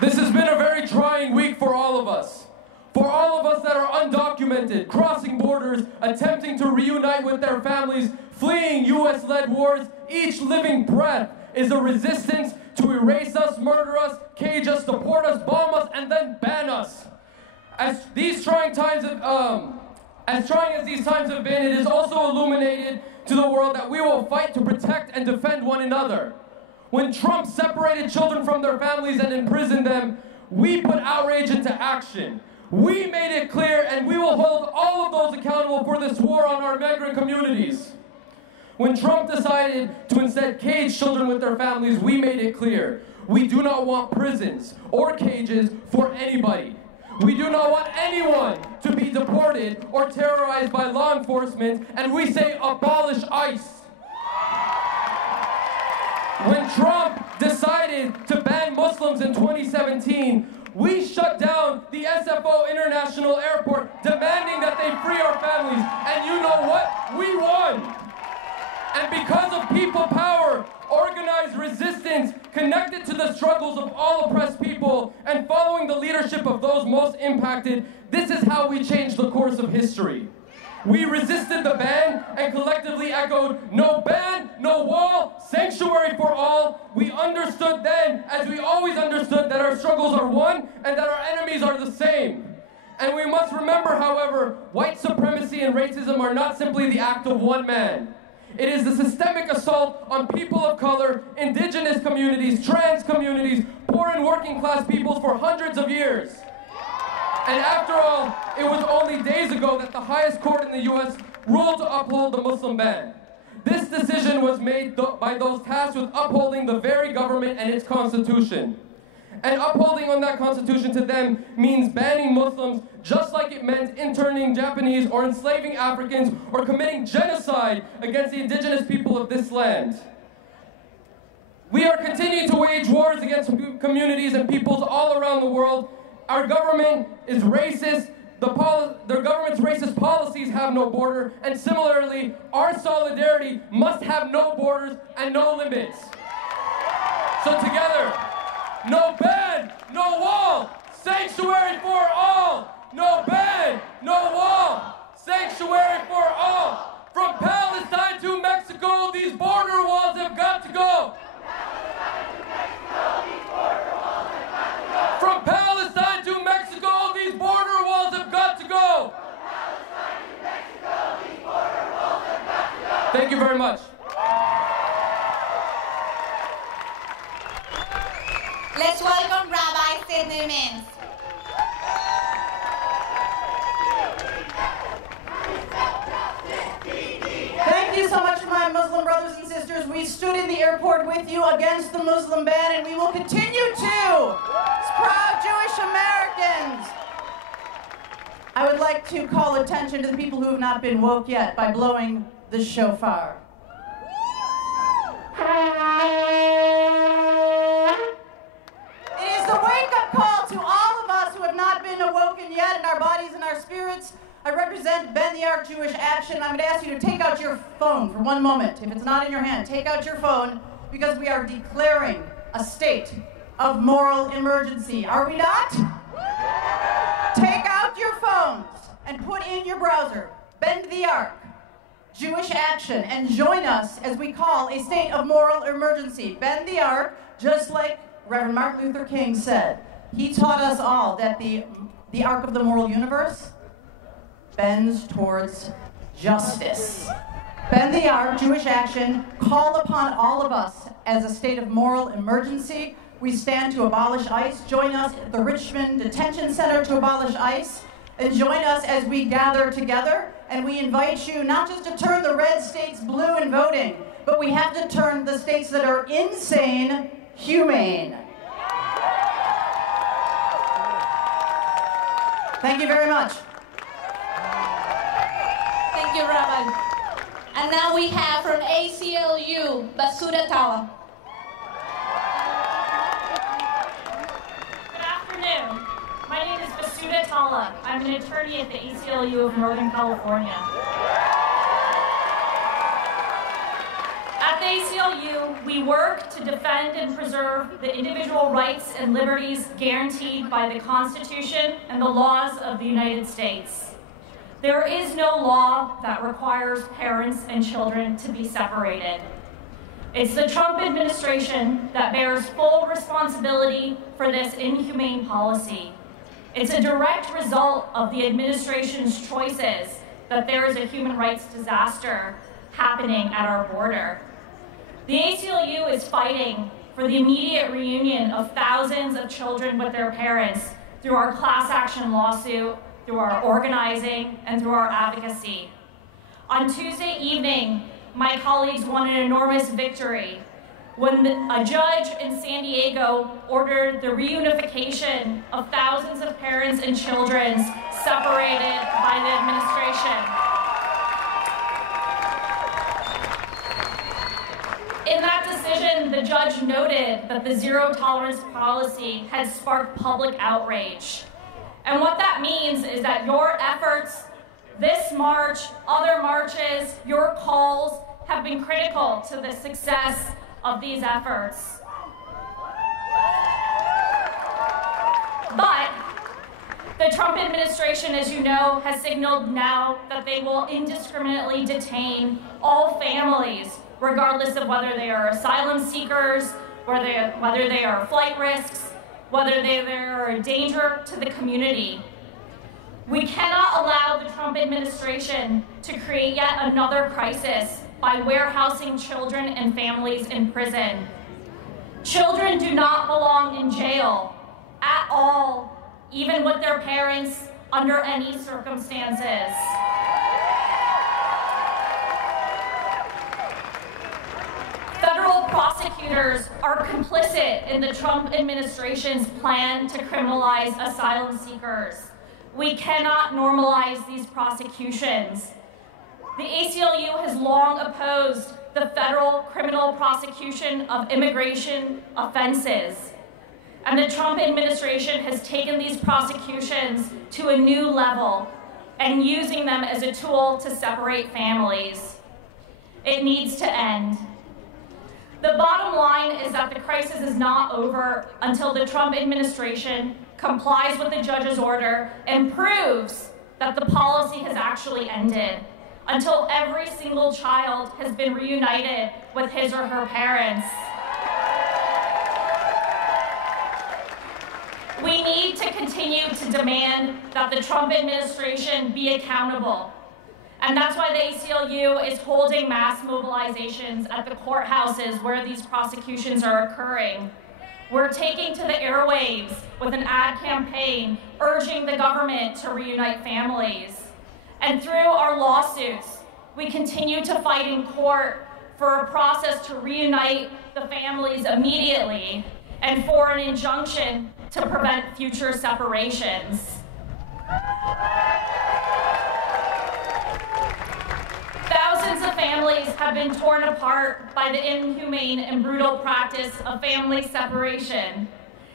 This has been a very trying week for all of us. For all of us that are undocumented, crossing borders, attempting to reunite with their families, fleeing US-led wars, each living breath is a resistance to erase us, murder us, cage us, deport us, bomb us, and then ban us. As trying as these times have been, it is also illuminated to the world that we will fight to protect and defend one another. When Trump separated children from their families and imprisoned them, we put outrage into action. We made it clear, and we will hold all of those accountable for this war on our migrant communities. When Trump decided to instead cage children with their families, we made it clear. We do not want prisons or cages for anybody. We do not want anyone to be deported or terrorized by law enforcement, and we say abolish ICE. When Trump decided to ban Muslims in 2017, we shut down the SFO International Airport, demanding that they free our families. And you know what? We won. And because of people power, organized resistance, connected to the struggles of all oppressed people, and following the leadership of those most impacted, this is how we changed the course of history. We resisted the ban and collectively echoed, no ban, no wall, sanctuary for all. We understood then, as we always understood, that our struggles are one and that our enemies are the same. And we must remember, however, white supremacy and racism are not simply the act of one man. It is the systemic assault on people of color, indigenous communities, trans communities, poor and working class peoples for hundreds of years. And after all, it was only days ago that the highest court in the US ruled to uphold the Muslim ban. This decision was made by those tasked with upholding the very government and its constitution. And upholding on that constitution to them means banning Muslims just like it meant interning Japanese or enslaving Africans or committing genocide against the indigenous people of this land. We are continuing to wage wars against communities and peoples all around the world. Our government is racist. Their government's racist policies have no border. And similarly, our solidarity must have no borders and no limits. So together, no ban, no wall, sanctuary for all. No ban, no wall, sanctuary for all. From Palestine to Mexico, these border walls have got to go. From Palestine to Mexico, these border walls have got to go. Thank you very much. Let's welcome Rabbi Sidney Mintz. Thank you so much, my Muslim brothers and sisters. We stood in the airport with you against the Muslim ban, and we will continue to. As proud Jewish Americans. I would like to call attention to the people who have not been woke yet by blowing the shofar. It is the wake-up call to all of us who have not been awoken yet in our bodies and our spirits. I represent Bend the Arc Jewish Action. I'm going to ask you to take out your phone for one moment. If it's not in your hand, take out your phone because we are declaring a state of moral emergency. Are we not? Take out your phones and put in your browser, Bend the Arc Jewish Action, and join us as we call a state of moral emergency. Bend the Arc, just like Reverend Martin Luther King said. He taught us all that the arc of the moral universe bends towards justice. Bend the Arc, Jewish Action, call upon all of us as a state of moral emergency. We stand to abolish ICE. Join us at the Richmond Detention Center to abolish ICE. And join us as we gather together. And we invite you not just to turn the red states blue in voting, but we have to turn the states that are insane humane. Thank you very much. Thank you, Rabbi. And now we have from ACLU, Basura Tala. Good afternoon. My name is Basura Tala. I'm an attorney at the ACLU of Northern California. At the ACLU, we work to defend and preserve the individual rights and liberties guaranteed by the Constitution and the laws of the United States. There is no law that requires parents and children to be separated. It's the Trump administration that bears full responsibility for this inhumane policy. It's a direct result of the administration's choices that there is a human rights disaster happening at our border. The ACLU is fighting for the immediate reunion of thousands of children with their parents through our class action lawsuit, through our organizing, and through our advocacy. On Tuesday evening, my colleagues won an enormous victory when a judge in San Diego ordered the reunification of thousands of parents and children separated by the administration. In that decision, the judge noted that the zero-tolerance policy had sparked public outrage. And what that means is that your efforts, this march, other marches, your calls have been critical to the success of these efforts. But the Trump administration, as you know, has signaled now that they will indiscriminately detain all families, regardless of whether they are asylum seekers, whether they are flight risks, whether they are a danger to the community. We cannot allow the Trump administration to create yet another crisis by warehousing children and families in prison. Children do not belong in jail at all, even with their parents, under any circumstances. Federal prosecutors are complicit in the Trump administration's plan to criminalize asylum seekers. We cannot normalize these prosecutions. The ACLU has long opposed the federal criminal prosecution of immigration offenses. And the Trump administration has taken these prosecutions to a new level and using them as a tool to separate families. It needs to end. The bottom line is that the crisis is not over until the Trump administration complies with the judge's order and proves that the policy has actually ended, until every single child has been reunited with his or her parents. We need to continue to demand that the Trump administration be accountable And that's why the ACLU is holding mass mobilizations at the courthouses where these prosecutions are occurring. We're taking to the airwaves with an ad campaign urging the government to reunite families. And through our lawsuits, we continue to fight in court for a process to reunite the families immediately and for an injunction to prevent future separations. Thousands of families have been torn apart by the inhumane and brutal practice of family separation.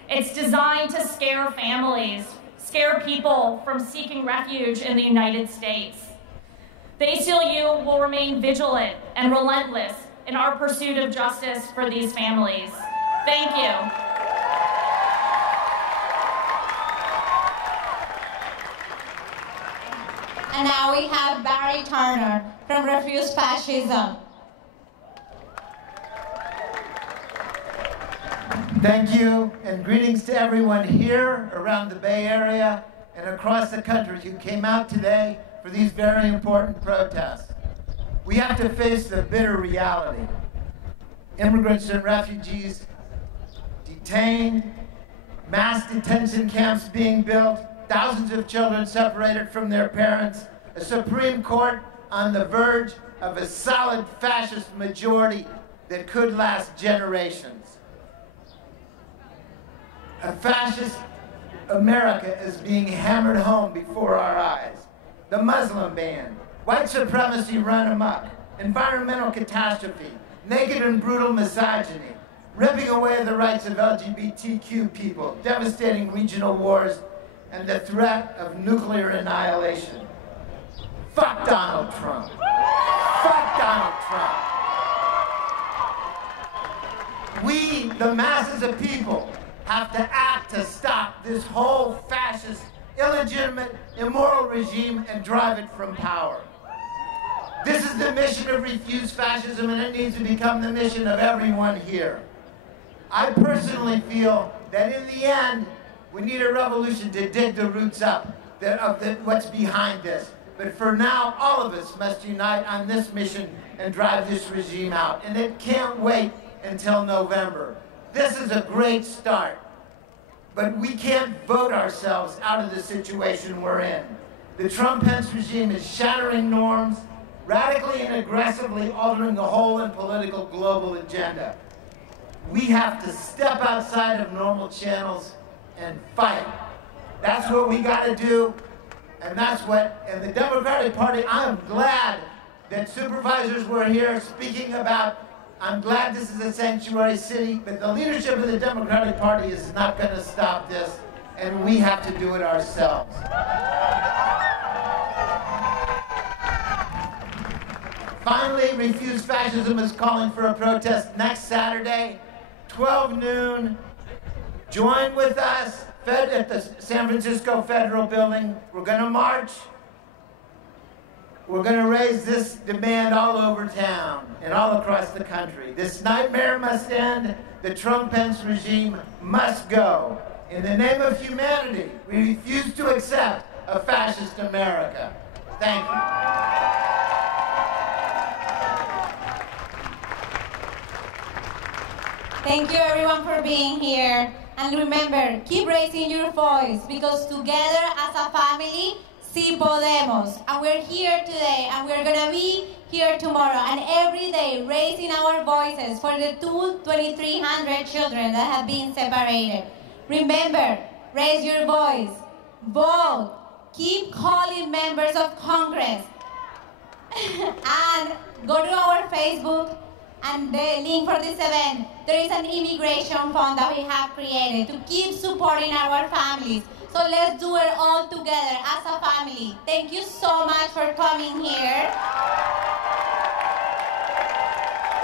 It's designed to scare families, scare people from seeking refuge in the United States. The ACLU will remain vigilant and relentless in our pursuit of justice for these families. Thank you. And now we have Barry Turner from Refuse Fascism. Thank you, and greetings to everyone here around the Bay Area and across the country who came out today for these very important protests. We have to face the bitter reality. Immigrants and refugees detained, mass detention camps being built, thousands of children separated from their parents, a Supreme Court on the verge of a solid fascist majority that could last generations. A fascist America is being hammered home before our eyes. The Muslim ban, white supremacy run amok, environmental catastrophe, naked and brutal misogyny, ripping away the rights of LGBTQ people, devastating regional wars, and the threat of nuclear annihilation. Fuck Donald Trump. Fuck Donald Trump. We, the masses of people, have to act to stop this whole fascist, illegitimate, immoral regime and drive it from power. This is the mission of Refuse Fascism, and it needs to become the mission of everyone here. I personally feel that in the end, we need a revolution to dig the roots up of what's behind this. But for now, all of us must unite on this mission and drive this regime out. And it can't wait until November. This is a great start. But we can't vote ourselves out of the situation we're in. The Trump-Pence regime is shattering norms, radically and aggressively altering the whole and political global agenda. We have to step outside of normal channels and fight. That's what we got to do, and that's what, and the Democratic Party, I'm glad that supervisors were here speaking about, I'm glad this is a sanctuary city, but the leadership of the Democratic Party is not going to stop this, and we have to do it ourselves. Finally, Refuse Fascism is calling for a protest next Saturday, 12 noon. Join with us at the San Francisco Federal Building. We're going to march. We're going to raise this demand all over town and all across the country. This nightmare must end. The Trump-Pence regime must go. In the name of humanity, we refuse to accept a fascist America. Thank you. Thank you everyone for being here. And remember, keep raising your voice because together as a family, Si Podemos. And we're here today and we're gonna be here tomorrow and every day raising our voices for the 2,300 children that have been separated. Remember, raise your voice, vote, keep calling members of Congress. And go to our Facebook and the link for this event. There is an immigration fund that we have created to keep supporting our families. So let's do it all together as a family. Thank you so much for coming here.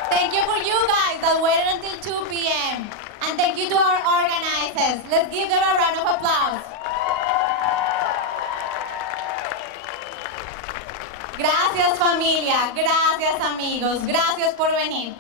Thank you for you guys that waited until 2 p.m. And thank you to our organizers. Let's give them a round of applause. Gracias familia, gracias amigos, gracias por venir.